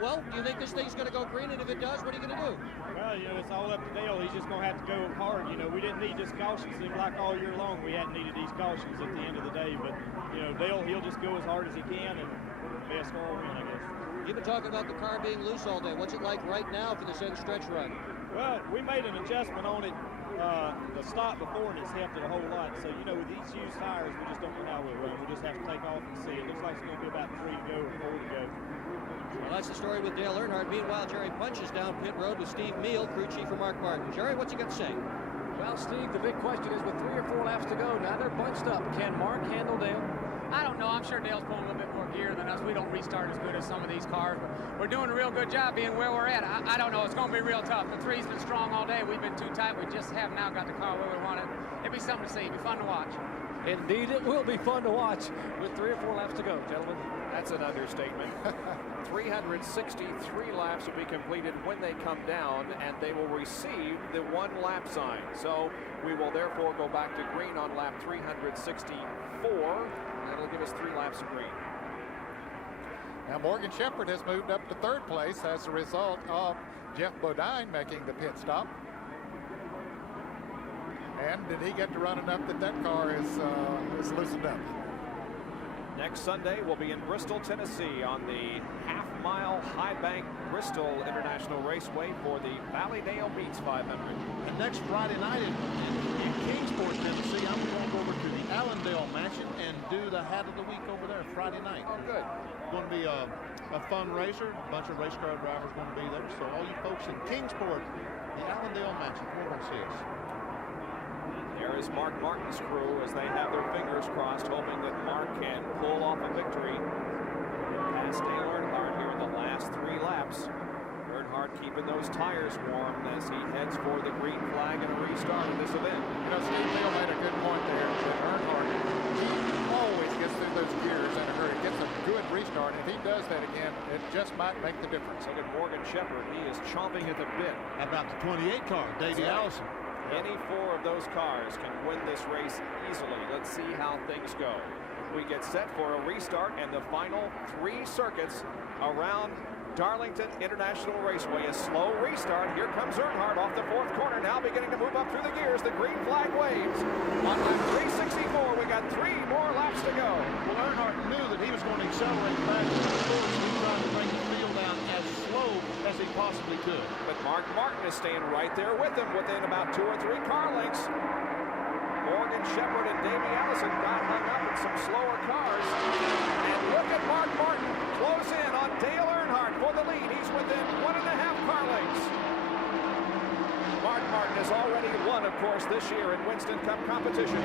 well, do you think this thing's going to go green? And if it does, what are you going to do? Well, you know, it's all up to Dale. He's just going to have to go hard. You know, we didn't need this caution. Seemed like all year long we hadn't needed these cautions at the end of the day. But, you know, Dale, he'll just go as hard as he can, and the best car will win, I guess. You've been talking about the car being loose all day. What's it like right now for this end stretch run? Well, we made an adjustment on it the stop before, and it's helped it a whole lot. So, you know, with these used tires, we just don't know how we'll run. We just have to take off and see. It looks like it's going to be about 3 to go or 4 to go. Well, that's the story with Dale Earnhardt. Meanwhile, Jerry punches down pit road with Steve Meal, crew chief for Mark Martin. Jerry, what's he got to say? Well, Steve, the big question is with 3 or 4 laps to go, now they're bunched up. Can Mark handle Dale? I don't know. I'm sure Dale's pulling a little bit more gear than us. We don't restart as good as some of these cars, but we're doing a real good job being where we're at. I don't know. It's going to be real tough. The 3's been strong all day. We've been too tight. We just have now got the car where we want it. It'll be something to see. It'll be fun to watch. Indeed, it will be fun to watch with 3 or 4 laps to go, gentlemen. That's an understatement. 363 laps will be completed when they come down, and they will receive the 1 lap sign. So we will therefore go back to green on lap 364. That'll give us 3 laps of green. Now Morgan Shepherd has moved up to 3rd place as a result of Jeff Bodine making the pit stop. And did he get to run enough that that car is loosened up? Next Sunday, we'll be in Bristol, Tennessee on the half-mile high bank Bristol International Raceway for the Valleydale Meets 500. And next Friday night in Kingsport, Tennessee, I'm going to go over to the Allendale Mansion and do the Hat of the Week over there Friday night. Oh, good. Going to be a fundraiser. A bunch of race car drivers going to be there. So all you folks in Kingsport, the Allendale Mansion, come over and see us. There is Mark Martin's crew as they have their fingers crossed, hoping that Mark can pull off a victory. Past Dale Earnhardt here in the last 3 laps. Earnhardt keeping those tires warm as he heads for the green flag and a restart of this event. You know, Steve Neal made a good point there that Earnhardt always gets through those gears in a hurry, gets a good restart. If he does that again, it just might make the difference. Look at Morgan Shepherd. He is chomping at the bit. How about the 28 car, Davey Allison? Any 4 of those cars can win this race easily. Let's see how things go. We get set for a restart and the final 3 circuits around Darlington International Raceway. A slow restart. Here comes Earnhardt off the 4th corner, now beginning to move up through the gears. The green flag waves. On lap 364, we got 3 more laps to go. Well, Earnhardt knew that he was going to accelerate fast to the course. He tried to bring the field down as slow as he possibly could. But Mark Martin is staying right there with him within about 2 or 3 car lengths. Morgan Shepherd and Davey Allison got hung up in some slower cars. And look at Mark Martin close in on Dale Earnhardt for the lead. He's within 1.5 car lengths. Mark Martin has already won, of course, this year in Winston Cup competition.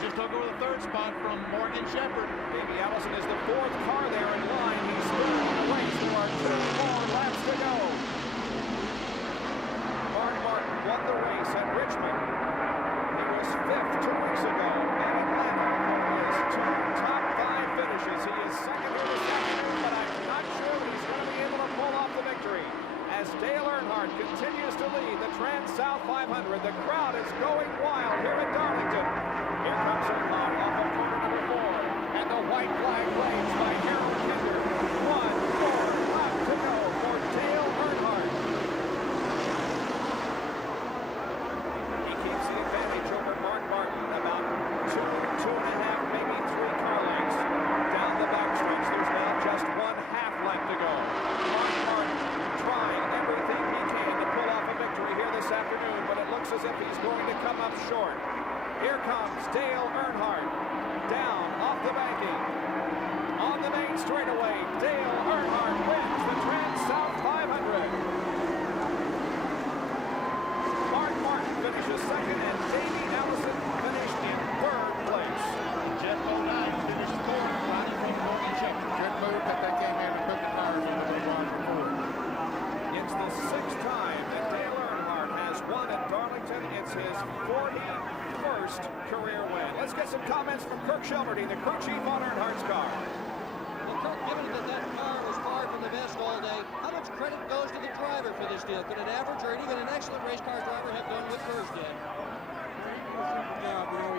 Just took over the 3rd spot from Morgan Shepherd. Davey Allison is the 4th car there in line. He's third in the race. There are 2 more laps to go. Mark Martin won the race at Richmond. He was 5th 2 weeks ago in Atlanta. His 2 top 5 finishes. He is 2nd here this afternoon, but I'm not sure he's going to be able to pull off the victory. As Dale Earnhardt continues to lead the TranSouth 500, the crowd is going wild here at Darlington. Here comes Earnhardt off of corner number 4, and the white flag waves by Harold Kinder. 1 more lap to go for Dale Earnhardt. He keeps the advantage over Mark Martin, about 2.5, maybe 3 car lengths down the backstretch. There's now just 1/2 lap to go. Mark Martin trying everything he can to pull off a victory here this afternoon, but it looks as if he's going to come up short. Here comes Dale Earnhardt down off the banking. On the main straightaway, Dale Earnhardt wins the TranSouth 500. Mark Martin finishes 2nd, and Davey Allison finished in 3rd place. Jeff Bodine finished 4th, riding from Morgan Shepherd. Good move that they came in and put the tires on the one before. It's the 6th time that Dale Earnhardt has won at Darlington. It's his 41st career win. Let's get some comments from Kirk Shelmerdine, the crew chief on Earnhardt's car. Well, Kirk, given that car was far from the best all day, how much credit goes to the driver for this deal? Could an average or even an excellent race car driver have done what Kirk did? Yeah, you know,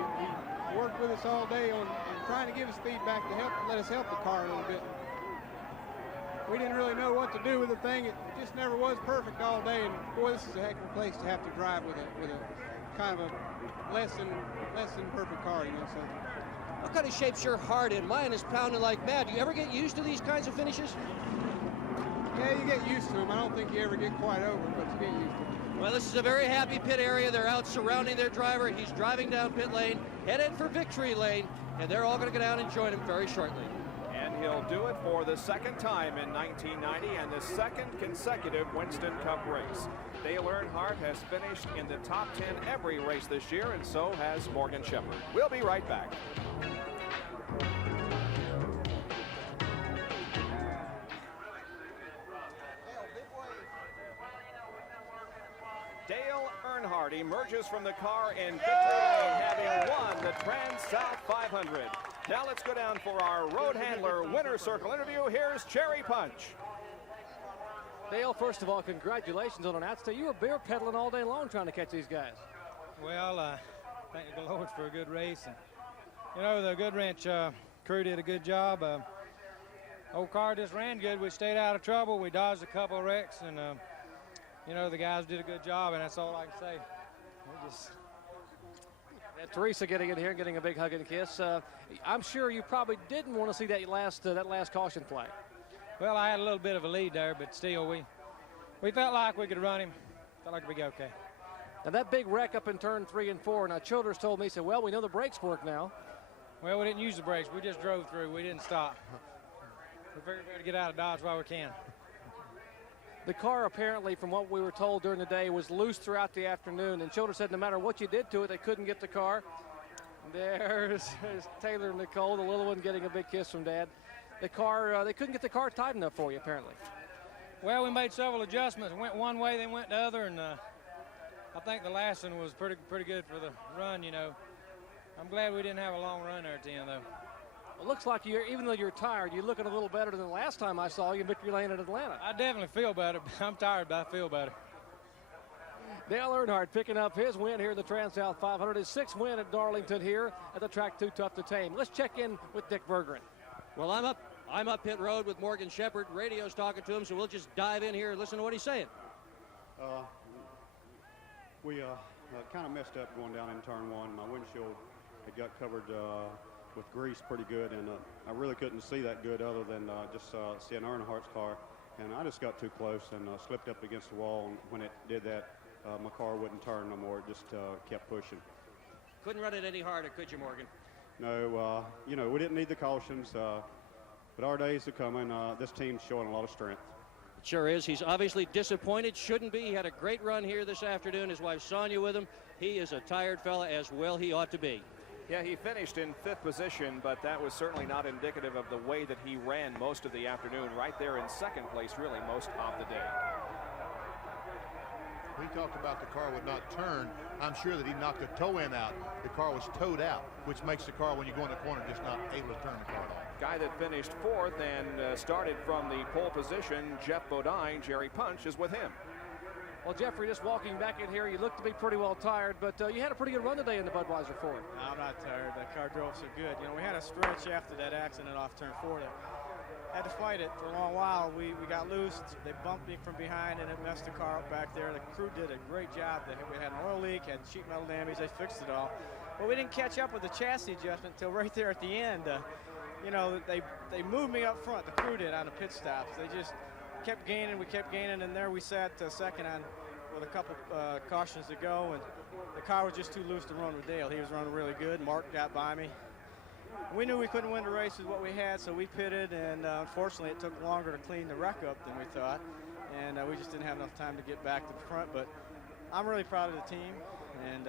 he worked with us all day on trying to give us feedback to let us help the car a little bit. we didn't really know what to do with the thing. It just never was perfect all day, and boy, this is a heck of a place to have to drive with a kind of a less than perfect car, you know. So. What kind of shape's your heart in? Mine is pounding like mad. Do you ever get used to these kinds of finishes? Yeah, you get used to them. I don't think you ever get quite over, but you get used to them. Well, this is a very happy pit area. They're out surrounding their driver. He's driving down pit lane, headed for victory lane, and they're all going to go down and join him very shortly. And he'll do it for the second time in 1990 and the second consecutive Winston Cup race. Dale Earnhardt has finished in the top 10 every race this year, and so has Morgan Shepherd. We'll be right back. Dale Earnhardt emerges from the car in victory lane, having won the TranSouth 500. Now let's go down for our road handler winner's circle interview. Here's Cherry Punch. Dale, first of all, congratulations on an outstanding. You were bear pedaling all day long trying to catch these guys. Well, thank the Lord for a good race. And, you know, the Good Wrench crew did a good job. Old car just ran good. We stayed out of trouble. We dodged a couple of wrecks, and you know, the guys did a good job, and that's all I can say. Teresa getting in here and getting a big hug and kiss. I'm sure you probably didn't want to see that last caution flag. Well, I had a little bit of a lead there, but still, we felt like we could run him. Felt like we'd be okay. Now that big wreck up in turn 3 and 4. Now Childers told me, he said, "Well, we know the brakes work now." Well, we didn't use the brakes. We just drove through. We didn't stop. We figured we had to get out of Dodge while we can. The car apparently, from what we were told during the day, was loose throughout the afternoon. And Childers said no matter what you did to it, they couldn't get the car. There's Taylor and Nicole, the little one, getting a big kiss from Dad. The car, they couldn't get the car tight enough for you, apparently. Well, we made several adjustments. Went one way, then went the other, and I think the last one was pretty good for the run, you know. I'm glad we didn't have a long run there at the end, though. It looks like even though you're tired, you're looking a little better than the last time I saw you in victory lane at Atlanta. I definitely feel better. I'm tired, but I feel better. Dale Earnhardt picking up his win here in the TranSouth 500, his 6th win at Darlington here at the track Too Tough to Tame. Let's check in with Dick Bergeron. Well, I'm up pit road with Morgan Shepherd. Radio's talking to him, so we'll just dive in here and listen to what he's saying. We kind of messed up going down in turn 1. My windshield had got covered with grease pretty good, and I really couldn't see that good other than just seeing Earnhardt's car. And I just got too close and slipped up against the wall, and when it did that, my car wouldn't turn no more. It just kept pushing. Couldn't run it any harder, could you, Morgan? No, you know, we didn't need the cautions, but our days are coming. This team's showing a lot of strength. It sure is. He's obviously disappointed. Shouldn't be. He had a great run here this afternoon. His wife Sonia with him. He is a tired fella, as well he ought to be. Yeah, he finished in 5th position, but that was certainly not indicative of the way that he ran most of the afternoon. Right there in 2nd place, really, most of the day. We talked about the car would not turn. I'm sure that he knocked the toe end out. The car was towed out, which makes the car, when you go in the corner, just not able to turn the car off. Guy that finished 4th and started from the pole position, Jeff Bodine, Jerry Punch, is with him. Well, Jeffrey, just walking back in here, you look to be pretty well tired, but you had a pretty good run today in the Budweiser Ford. I'm not tired. That car drove so good. You know, we had a stretch after that accident off turn 4 that had to fight it for a long while. We got loose. They bumped me from behind, and it messed the car up back there. The crew did a great job. We had an oil leak, had sheet metal damage. They fixed it all. But we didn't catch up with the chassis adjustment until right there at the end. You know, they moved me up front. The crew did on the pit stops. They just kept gaining. We kept gaining, and there we sat second on with a couple cautions to go, and the car was just too loose to run with Dale. He was running really good. Mark got by me. We knew we couldn't win the race with what we had, so we pitted, and unfortunately it took longer to clean the wreck up than we thought, and we just didn't have enough time to get back to the front. But I'm really proud of the team, and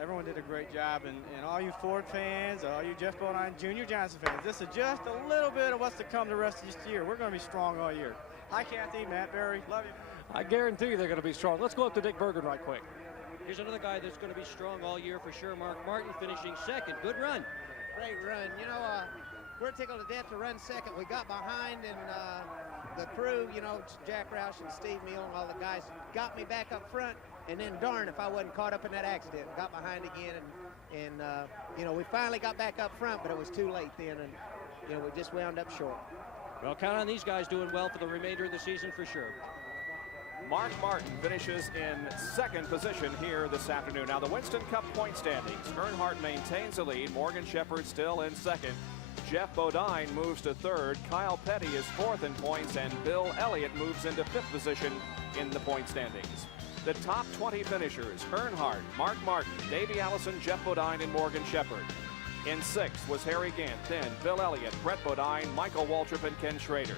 everyone did a great job, and all you Ford fans, all you Jeff Bodine, Junior Johnson fans, this is just a little bit of what's to come the rest of this year. We're going to be strong all year. Hi, Kathy, Matt Berry, love you. I guarantee you they're going to be strong. Let's go up to Dick Bergeron right quick. Here's another guy that's going to be strong all year for sure. Mark Martin finishing 2nd. Good run. Great run. You know, we're tickled to death to run 2nd. We got behind, and the crew, you know, Jack Roush and Steve Meal and all the guys got me back up front. And then darn if I wasn't caught up in that accident. Got behind again, and you know, we finally got back up front, but it was too late then, and you know, we just wound up short. Well, count on these guys doing well for the remainder of the season for sure. Mark Martin finishes in second position here this afternoon. Now the Winston Cup point standings. Earnhardt maintains the lead. Morgan Shepherd still in second. Jeff Bodine moves to third. Kyle Petty is fourth in points, and Bill Elliott moves into fifth position in the point standings. The top 20 finishers: Earnhardt, Mark Martin, Davey Allison, Jeff Bodine, and Morgan Shepherd. In sixth was Harry Gant, then Bill Elliott, Brett Bodine, Michael Waltrip, and Ken Schrader.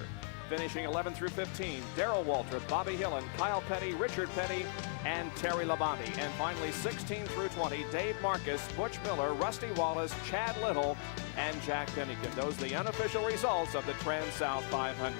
Finishing 11 through 15, Darrell Waltrip, Bobby Hillen, Kyle Petty, Richard Petty, and Terry Labonte. And finally 16 through 20, Dave Marcus, Butch Miller, Rusty Wallace, Chad Little, and Jack Pennington. Those are the unofficial results of the TranSouth 500.